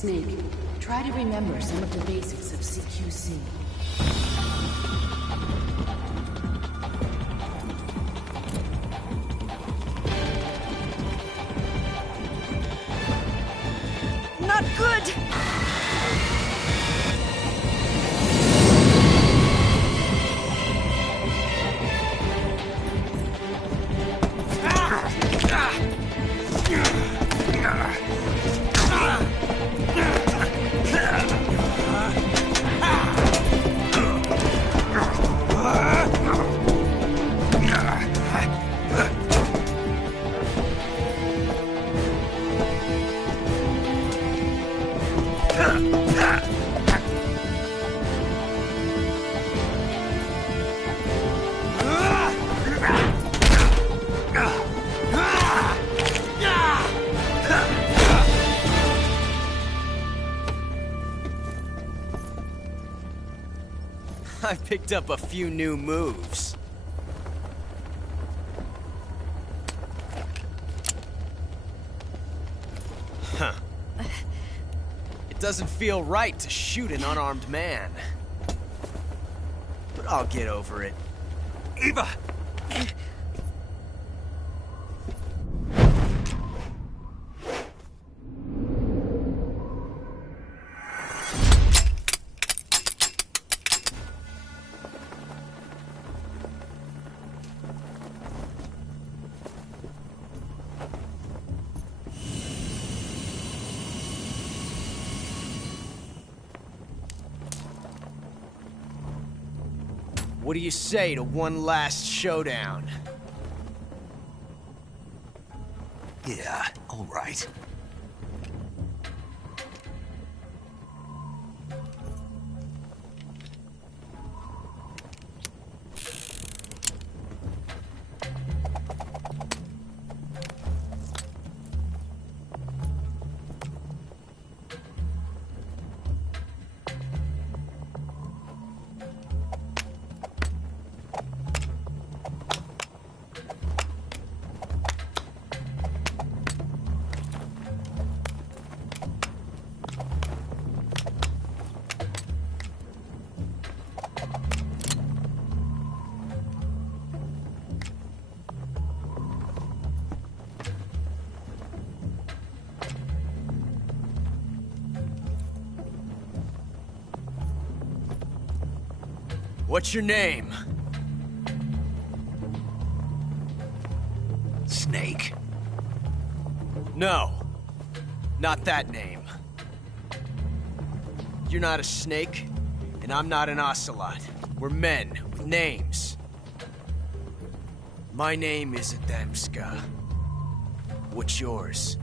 Snake, try to remember some of the basics of CQC. Not good! I picked up a few new moves. Huh. It doesn't feel right to shoot an unarmed man. But I'll get over it. Eva! What do you say to one last showdown? Yeah, all right. What's your name? Snake. No. Not that name. You're not a snake, and I'm not an ocelot. We're men with names. My name is Adamska. What's yours?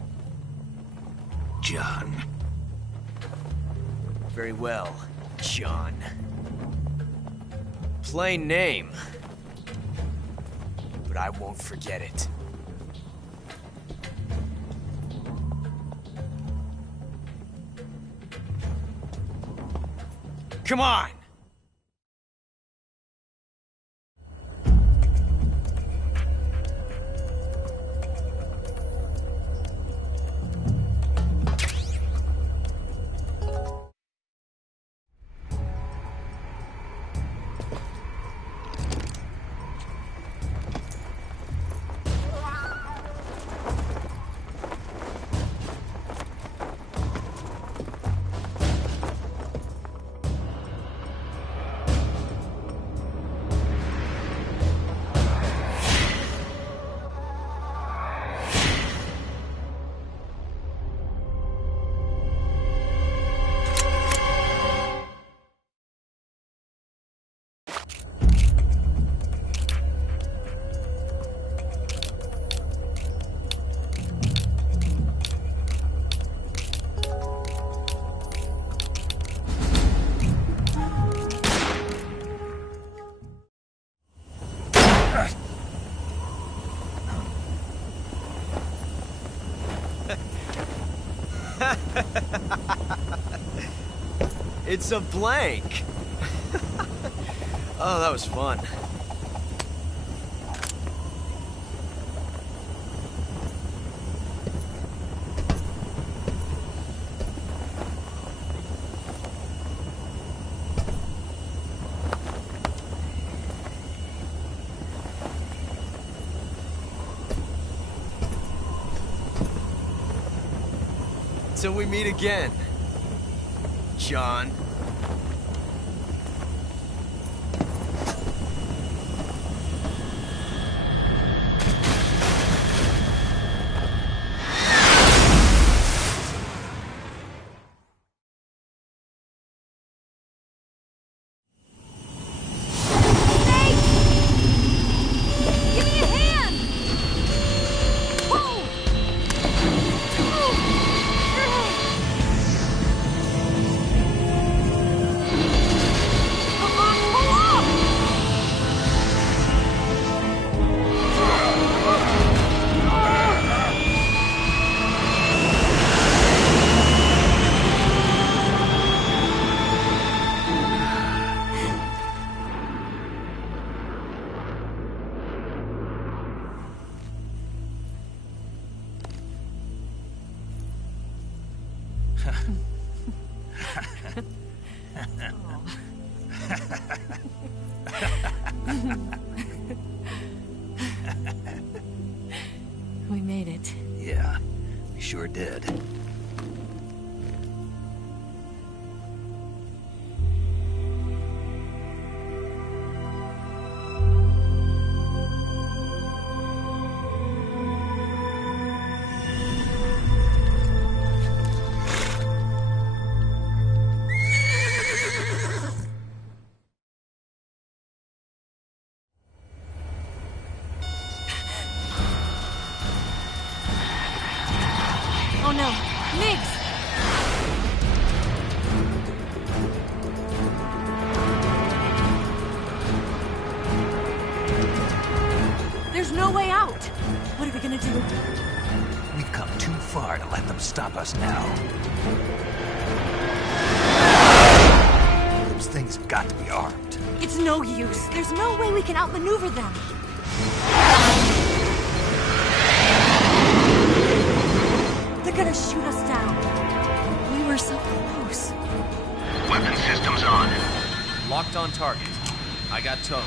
John. Very well, John. Plain name. But I won't forget it. Come on! It's a blank. Oh, that was fun. Till we meet again, John. We made it. Yeah, we sure did. Oh no, Migs! There's no way out! What are we gonna do? We've come too far to let them stop us now. Those things have got to be armed. It's no use. There's no way we can outmaneuver them. They're gonna shoot us down. We were so close. Weapon systems on. Locked on target. I got towed.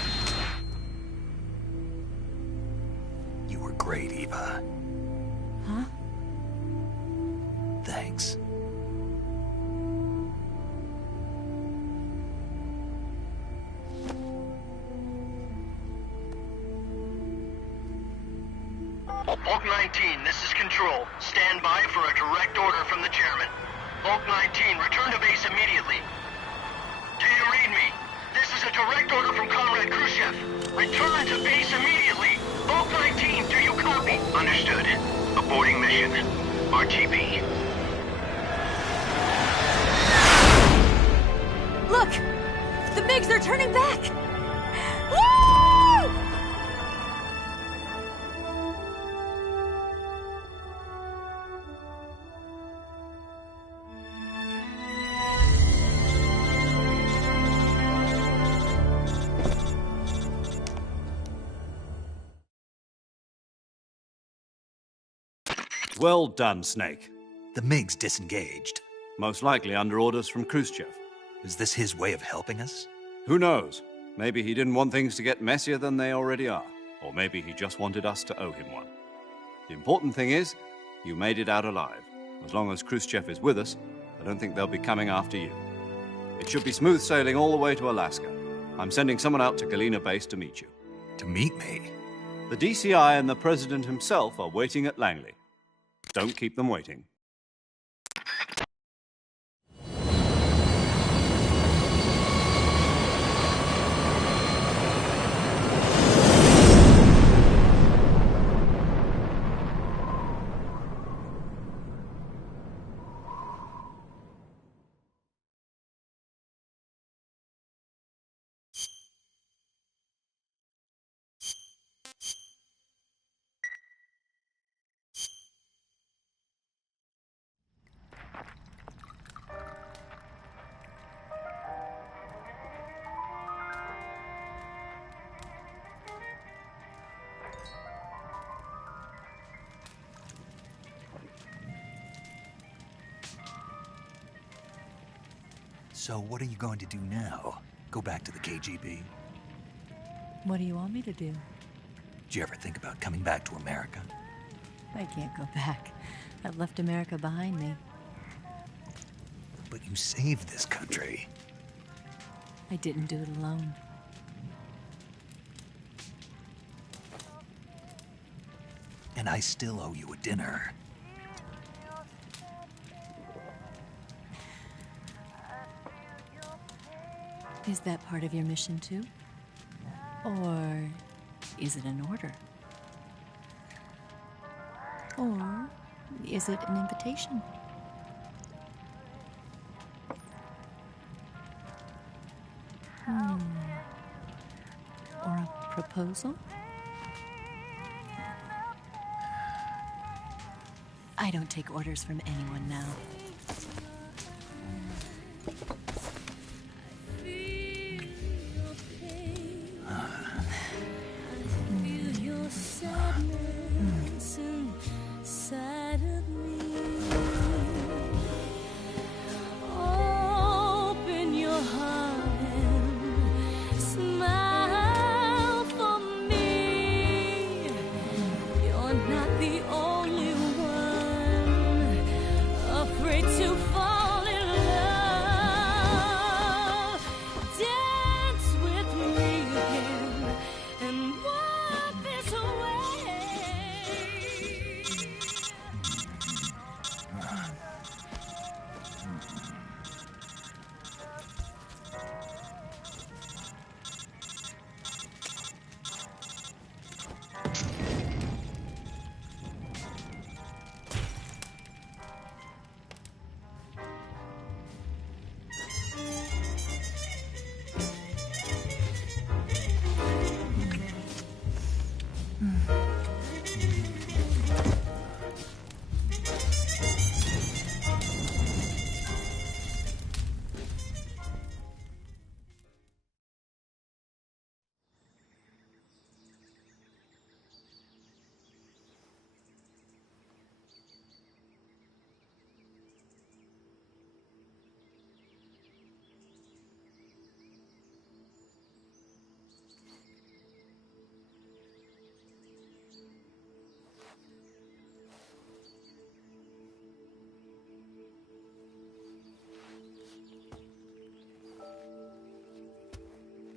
You were great, Eva. Huh? Thanks. Bulk 19, this is Control. Stand by for a direct order from the chairman. Bulk 19, return to base immediately. Do you read me? This is a direct order from Comrade Khrushchev. Return to base immediately. Bulk 19, do you copy? Understood. Aborting mission. RTB. Look! The MiGs, they're turning back! Woo! Well done, Snake. The MiGs disengaged. Most likely under orders from Khrushchev. Is this his way of helping us? Who knows? Maybe he didn't want things to get messier than they already are. Or maybe he just wanted us to owe him one. The important thing is, you made it out alive. As long as Khrushchev is with us, I don't think they'll be coming after you. It should be smooth sailing all the way to Alaska. I'm sending someone out to Galena Base to meet you. To meet me? The DCI and the President himself are waiting at Langley. Don't keep them waiting. So what are you going to do now? Go back to the KGB? What do you want me to do? Did you ever think about coming back to America? I can't go back. I've left America behind me. But you saved this country. I didn't do it alone. And I still owe you a dinner. Is that part of your mission too? Or is it an order? Or is it an invitation? Or a proposal? I don't take orders from anyone now.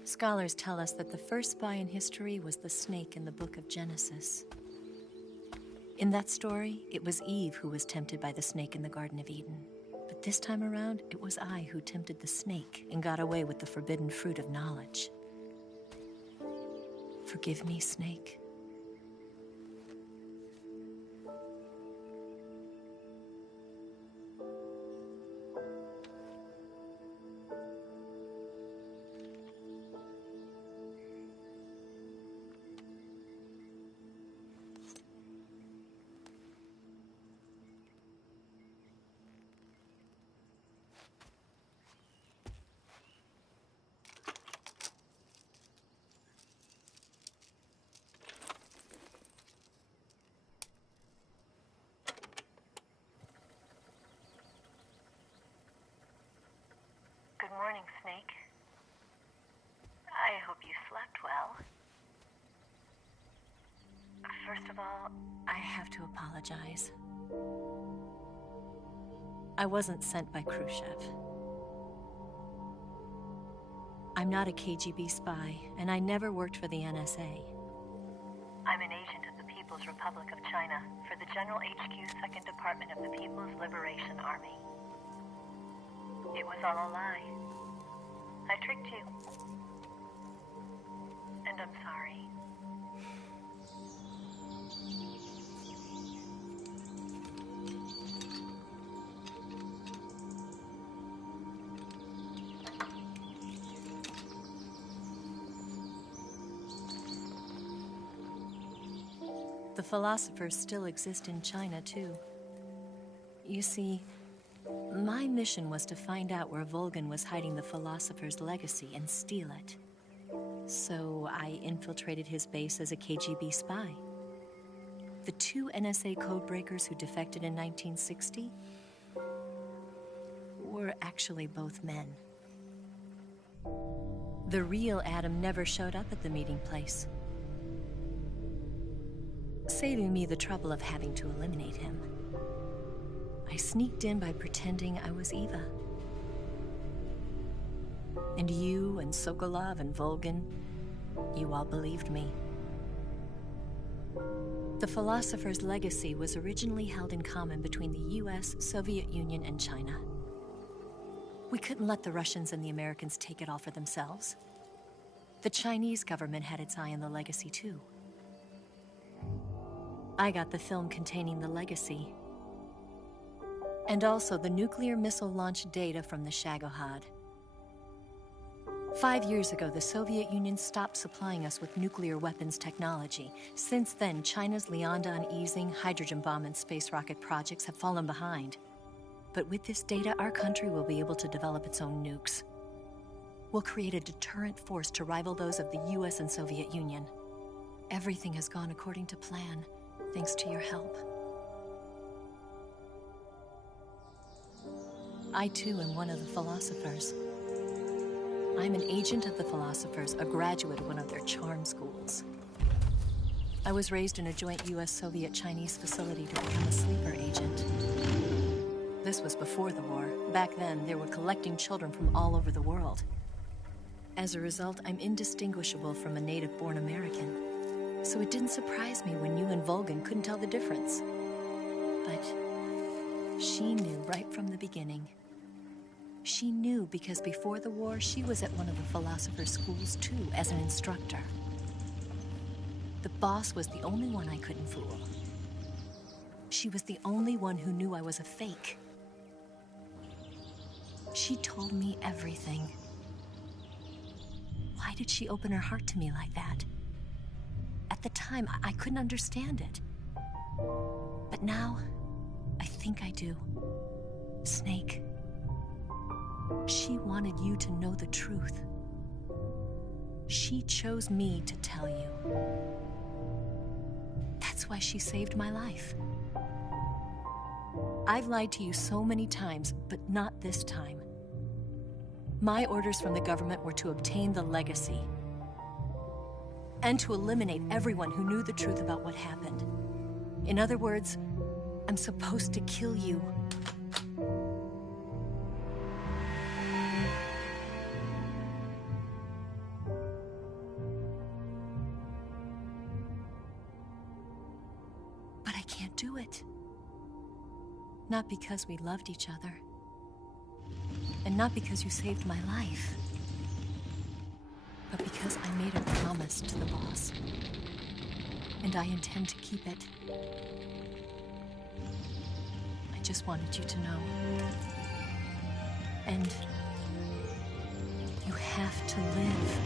Scholars tell us that the first spy in history was the snake in the book of Genesis. In that story, it was Eve who was tempted by the snake in the Garden of Eden. But this time around, it was I who tempted the snake and got away with the forbidden fruit of knowledge. Forgive me, snake. Good morning, Snake. I hope you slept well. First of all, I have to apologize. I wasn't sent by Khrushchev. I'm not a KGB spy, and I never worked for the NSA. I'm an agent of the People's Republic of China for the General HQ 2nd Department of the People's Liberation Army. It was all a lie. I tricked you. And I'm sorry. The philosophers still exist in China, too. You see, my mission was to find out where Volgin was hiding the philosopher's legacy and steal it. So I infiltrated his base as a KGB spy. The two NSA codebreakers who defected in 1960 were actually both men. The real Adam never showed up at the meeting place, saving me the trouble of having to eliminate him. I sneaked in by pretending I was Eva. And you and Sokolov and Volgin, you all believed me. The Philosopher's legacy was originally held in common between the US, Soviet Union, and China. We couldn't let the Russians and the Americans take it all for themselves. The Chinese government had its eye on the legacy, too. I got the film containing the legacy, and also the nuclear missile launch data from the Shagohod. 5 years ago, the Soviet Union stopped supplying us with nuclear weapons technology. Since then, China's Liaodong easing, hydrogen bomb, and space rocket projects have fallen behind. But with this data, our country will be able to develop its own nukes. We'll create a deterrent force to rival those of the US and Soviet Union. Everything has gone according to plan, thanks to your help. I, too, am one of the Philosophers. I'm an agent of the Philosophers, a graduate of one of their charm schools. I was raised in a joint US-Soviet-Chinese facility to become a sleeper agent. This was before the war. Back then, they were collecting children from all over the world. As a result, I'm indistinguishable from a native-born American. So it didn't surprise me when you and Volgin couldn't tell the difference. But she knew right from the beginning. She knew because before the war, she was at one of the Philosopher's schools too, as an instructor. The boss was the only one I couldn't fool. She was the only one who knew I was a fake. She told me everything. Why did she open her heart to me like that? At the time, I couldn't understand it. But now, I think I do. Snake. She wanted you to know the truth. She chose me to tell you. That's why she saved my life. I've lied to you so many times, but not this time. My orders from the government were to obtain the legacy and to eliminate everyone who knew the truth about what happened. In other words, I'm supposed to kill you. But I can't do it. Not because we loved each other. And not because you saved my life. But because I made a promise to the boss. And I intend to keep it. I just wanted you to know. And you have to live.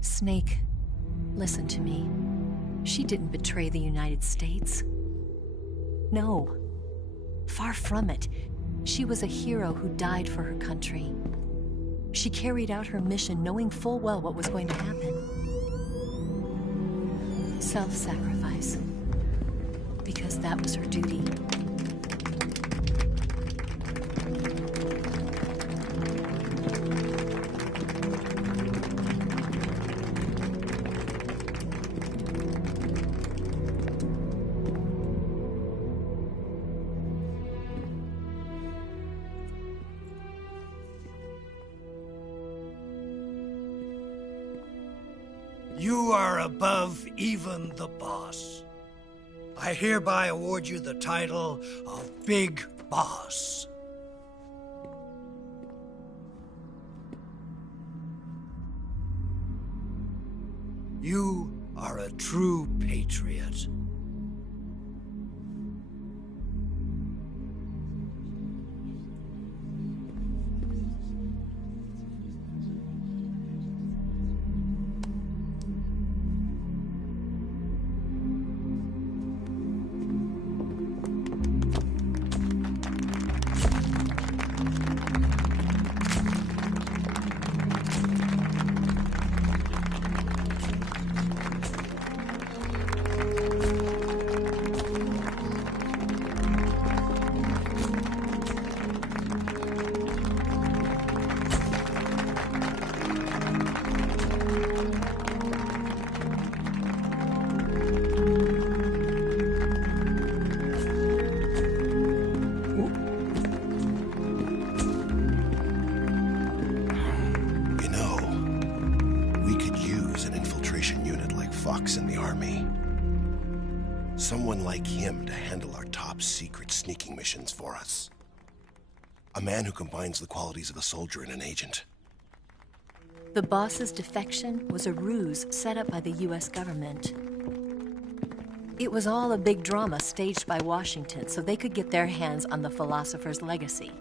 Snake, listen to me. She didn't betray the United States. No. Far from it. She was a hero who died for her country. She carried out her mission knowing full well what was going to happen. Self-sacrifice. Because that was her duty. You are above even the boss. I hereby award you the title of Big Boss. You are a true patriot. fox in the army. Someone like him to handle our top secret sneaking missions for us. A man who combines the qualities of a soldier and an agent. The boss's defection was a ruse set up by the US government. It was all a big drama staged by Washington so they could get their hands on the philosopher's legacy.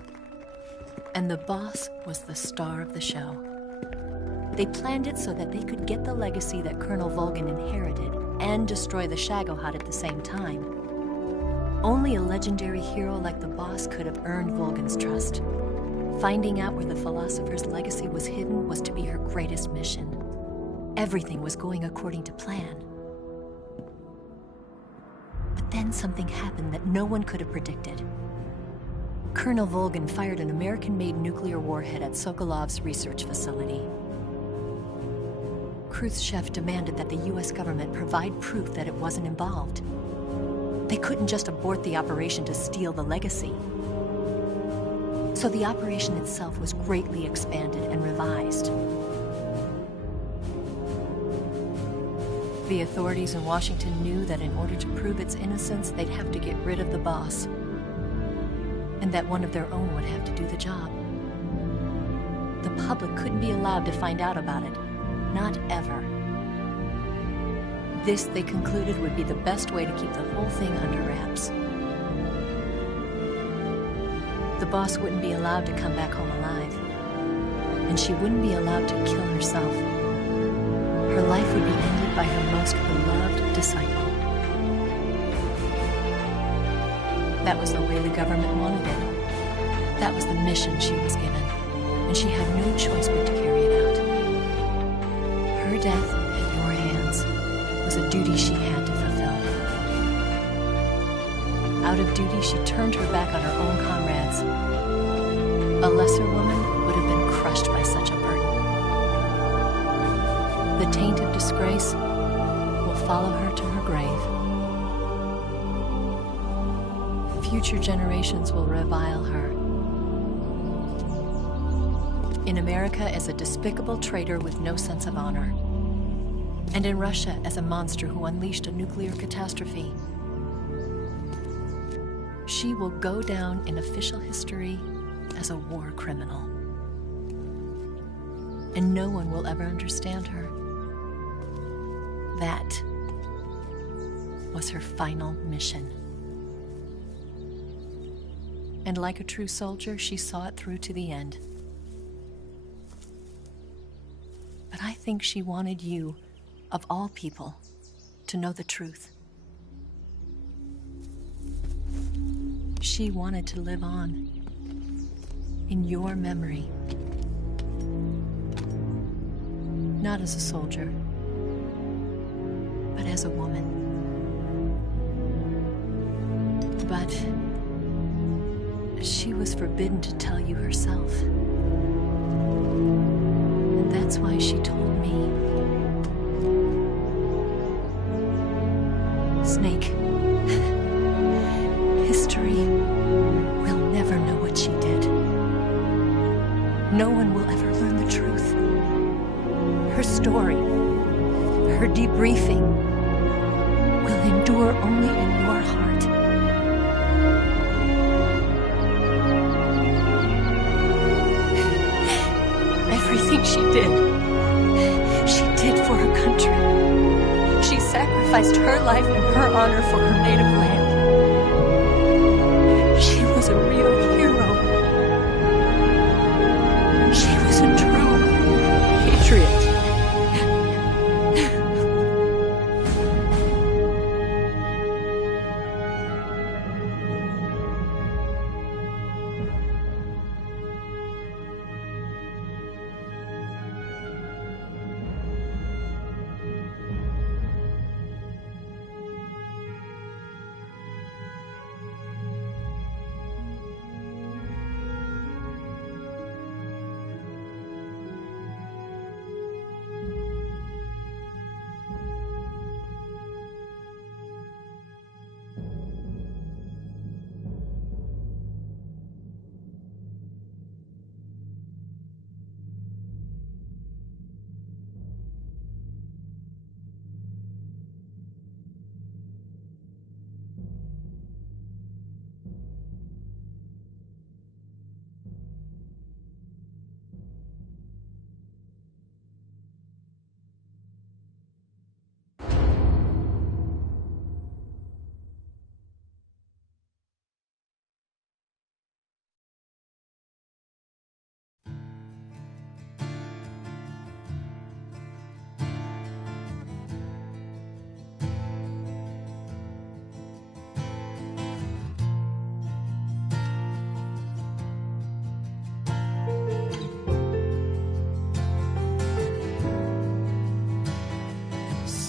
And the boss was the star of the show. They planned it so that they could get the legacy that Colonel Volgin inherited and destroy the Shagohod at the same time. Only a legendary hero like the boss could have earned Volgin's trust. Finding out where the philosopher's legacy was hidden was to be her greatest mission. Everything was going according to plan. But then something happened that no one could have predicted. Colonel Volgin fired an American-made nuclear warhead at Sokolov's research facility. Khrushchev demanded that the US government provide proof that it wasn't involved. They couldn't just abort the operation to steal the legacy. So the operation itself was greatly expanded and revised. The authorities in Washington knew that in order to prove its innocence, they'd have to get rid of the boss, and that one of their own would have to do the job. The public couldn't be allowed to find out about it. Not ever. This, they concluded, would be the best way to keep the whole thing under wraps. The boss wouldn't be allowed to come back home alive, and she wouldn't be allowed to kill herself. Her life would be ended by her most beloved disciple. That was the way the government wanted it. That was the mission she was given, and she had no choice but to carry it out. Her death at your hands was a duty she had to fulfill. Out of duty, she turned her back on her own comrades. A lesser woman would have been crushed by such a burden. The taint of disgrace will follow her to her grave. Future generations will revile her. In America as a despicable traitor with no sense of honor. And in Russia as a monster who unleashed a nuclear catastrophe. She will go down in official history as a war criminal. And no one will ever understand her. That was her final mission. And like a true soldier, she saw it through to the end. But I think she wanted you, of all people, to know the truth. She wanted to live on, in your memory. Not as a soldier, but as a woman. But she was forbidden to tell you herself. And that's why she told me. Snake, history will never know what she did. No one will ever learn the truth. Her story, her debriefing, will endure only in your heart. Everything she did for her country. She sacrificed her life and her honor for her native land. She was a real hero. She was a true patriot.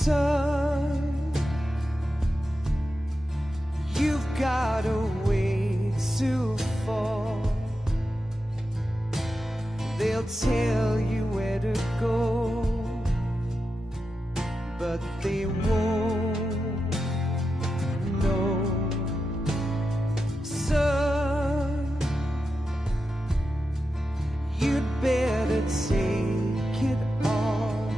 Son, you've got a ways to fall. They'll tell you where to go, but they won't know. Son, you'd better take it all.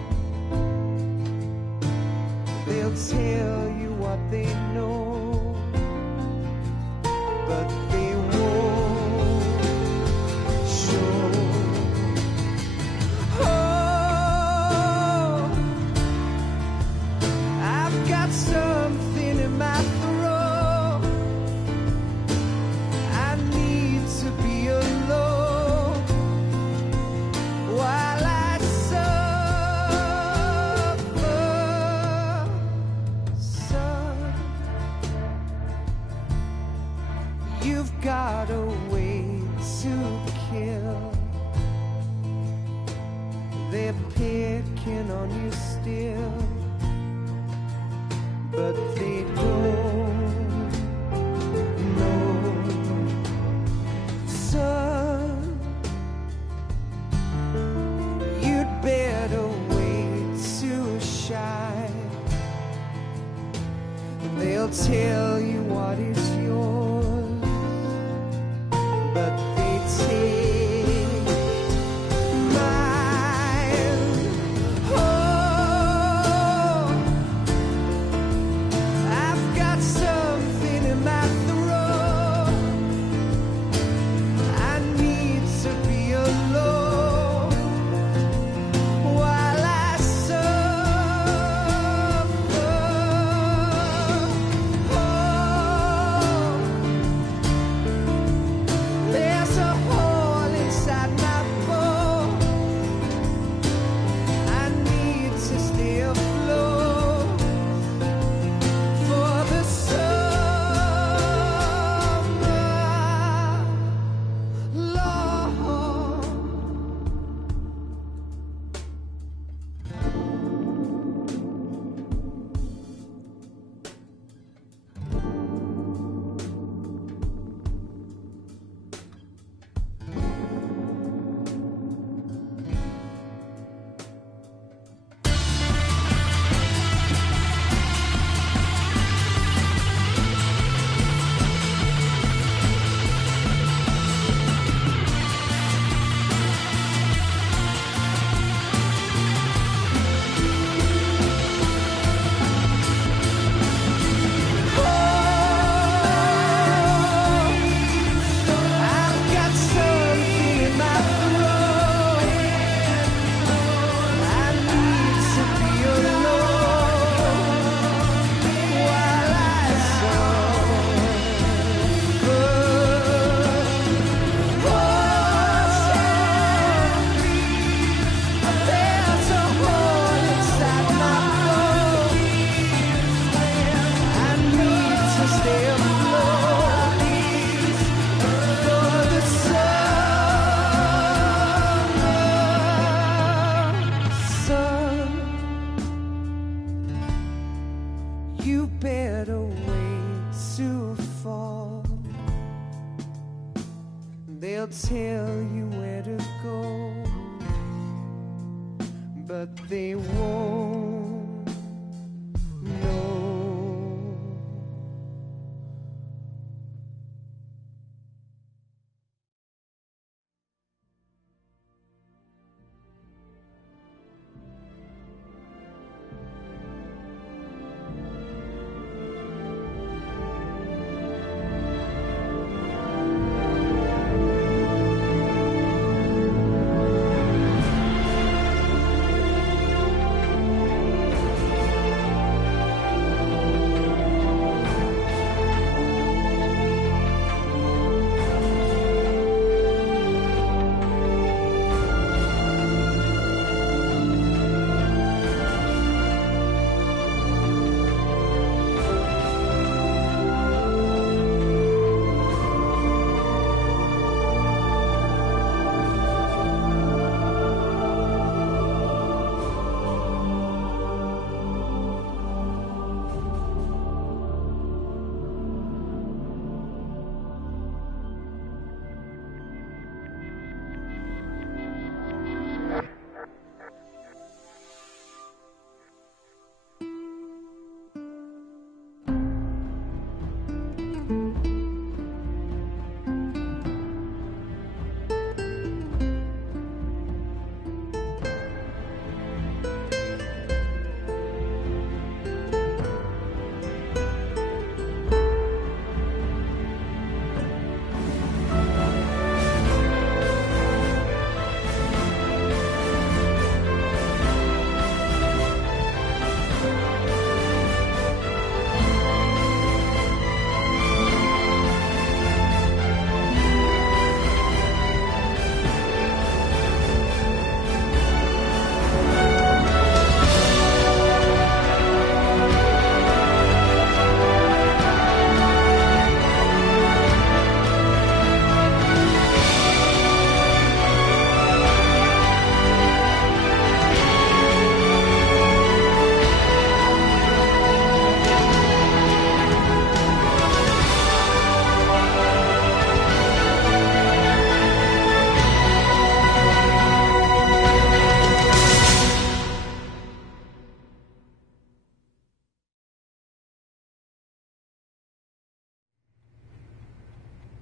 They'll tell you what they know, but they won't show. Oh, I've got something in my throat. I need to be alone while I suffer. Son, you've got a way to kill. They're picking on you still, but they don't know. Son, you'd better wait to shine. They'll tell you what is yours, but they take mine. Oh, I've got something in my throat. I need to be alone while I suffer. There's a hole inside my bones. I need to stay afloat for the summer, Lord. I've got something in my throat. I need to be alone while I suffer. There's a hole inside my bones. I need to stay afloat for the summer. Son, you better wait to fall. They'll tell you where to go, but they won't know.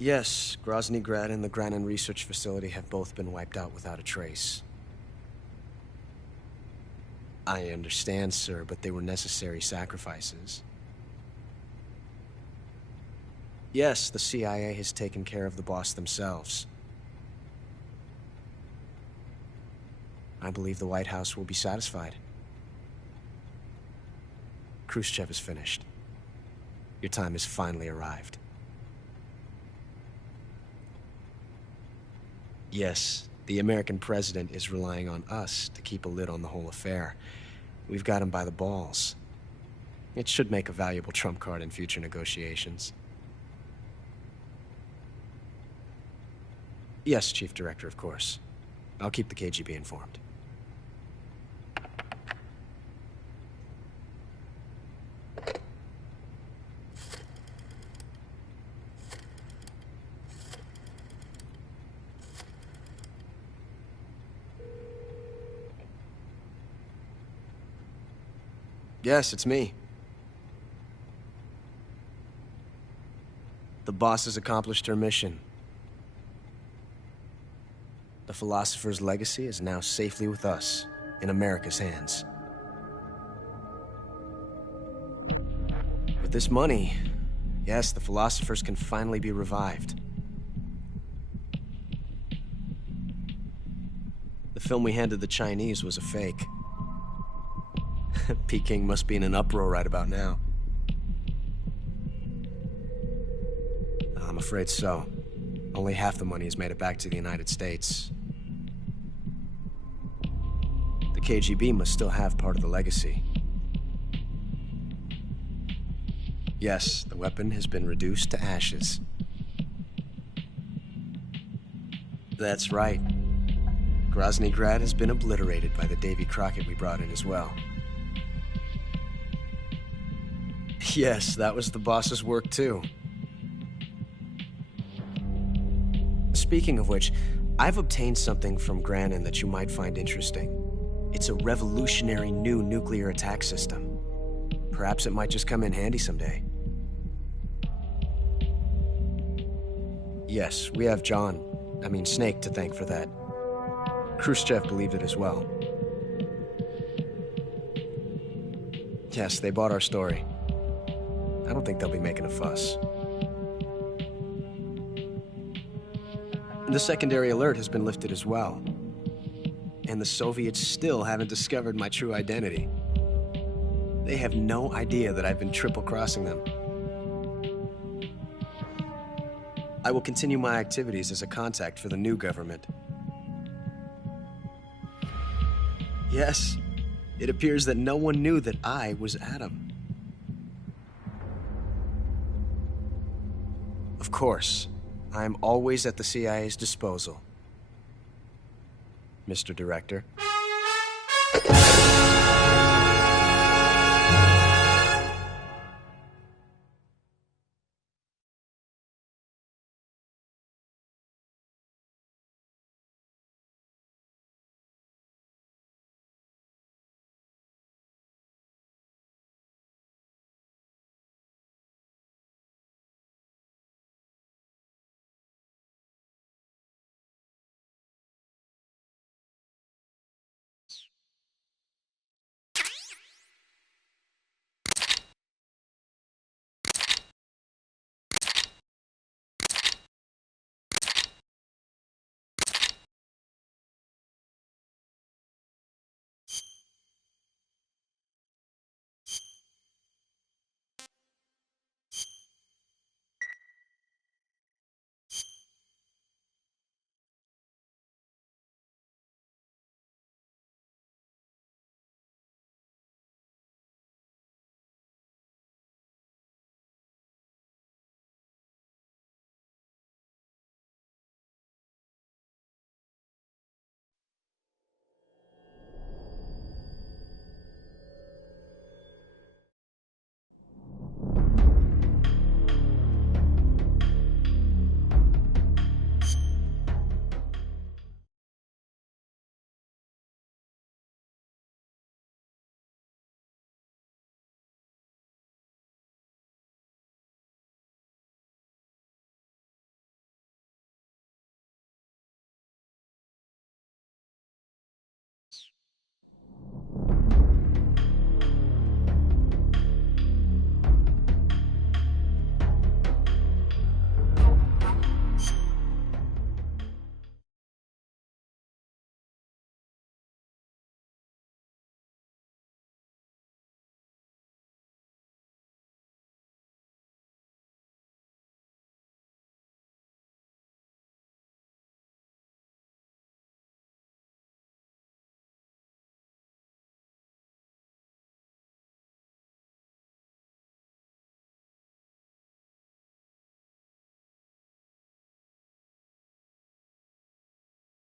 Yes, Grozny Grad and the Granin Research Facility have both been wiped out without a trace. I understand, sir, but they were necessary sacrifices. Yes, the CIA has taken care of the boss themselves. I believe the White House will be satisfied. Khrushchev is finished. Your time has finally arrived. Yes, the American president is relying on us to keep a lid on the whole affair. We've got him by the balls. It should make a valuable trump card in future negotiations. Yes, Chief Director, of course. I'll keep the KGB informed. Yes, it's me. The boss has accomplished her mission. The philosopher's legacy is now safely with us, in America's hands. With this money, yes, the philosophers can finally be revived. The film we handed the Chinese was a fake. Peking must be in an uproar right about now. I'm afraid so. Only half the money has made it back to the United States. The KGB must still have part of the legacy. Yes, the weapon has been reduced to ashes. That's right. Grozny Grad has been obliterated by the Davy Crockett we brought in as well. Yes, that was the boss's work too. Speaking of which, I've obtained something from Granin that you might find interesting. It's a revolutionary new nuclear attack system. Perhaps it might just come in handy someday. Yes, we have Snake to thank for that. Khrushchev believed it as well. Yes, they bought our story. I don't think they'll be making a fuss. The secondary alert has been lifted as well. And the Soviets still haven't discovered my true identity. They have no idea that I've been triple-crossing them. I will continue my activities as a contact for the new government. Yes, it appears that no one knew that I was Adam. Of course, I am always at the CIA's disposal, Mr. Director.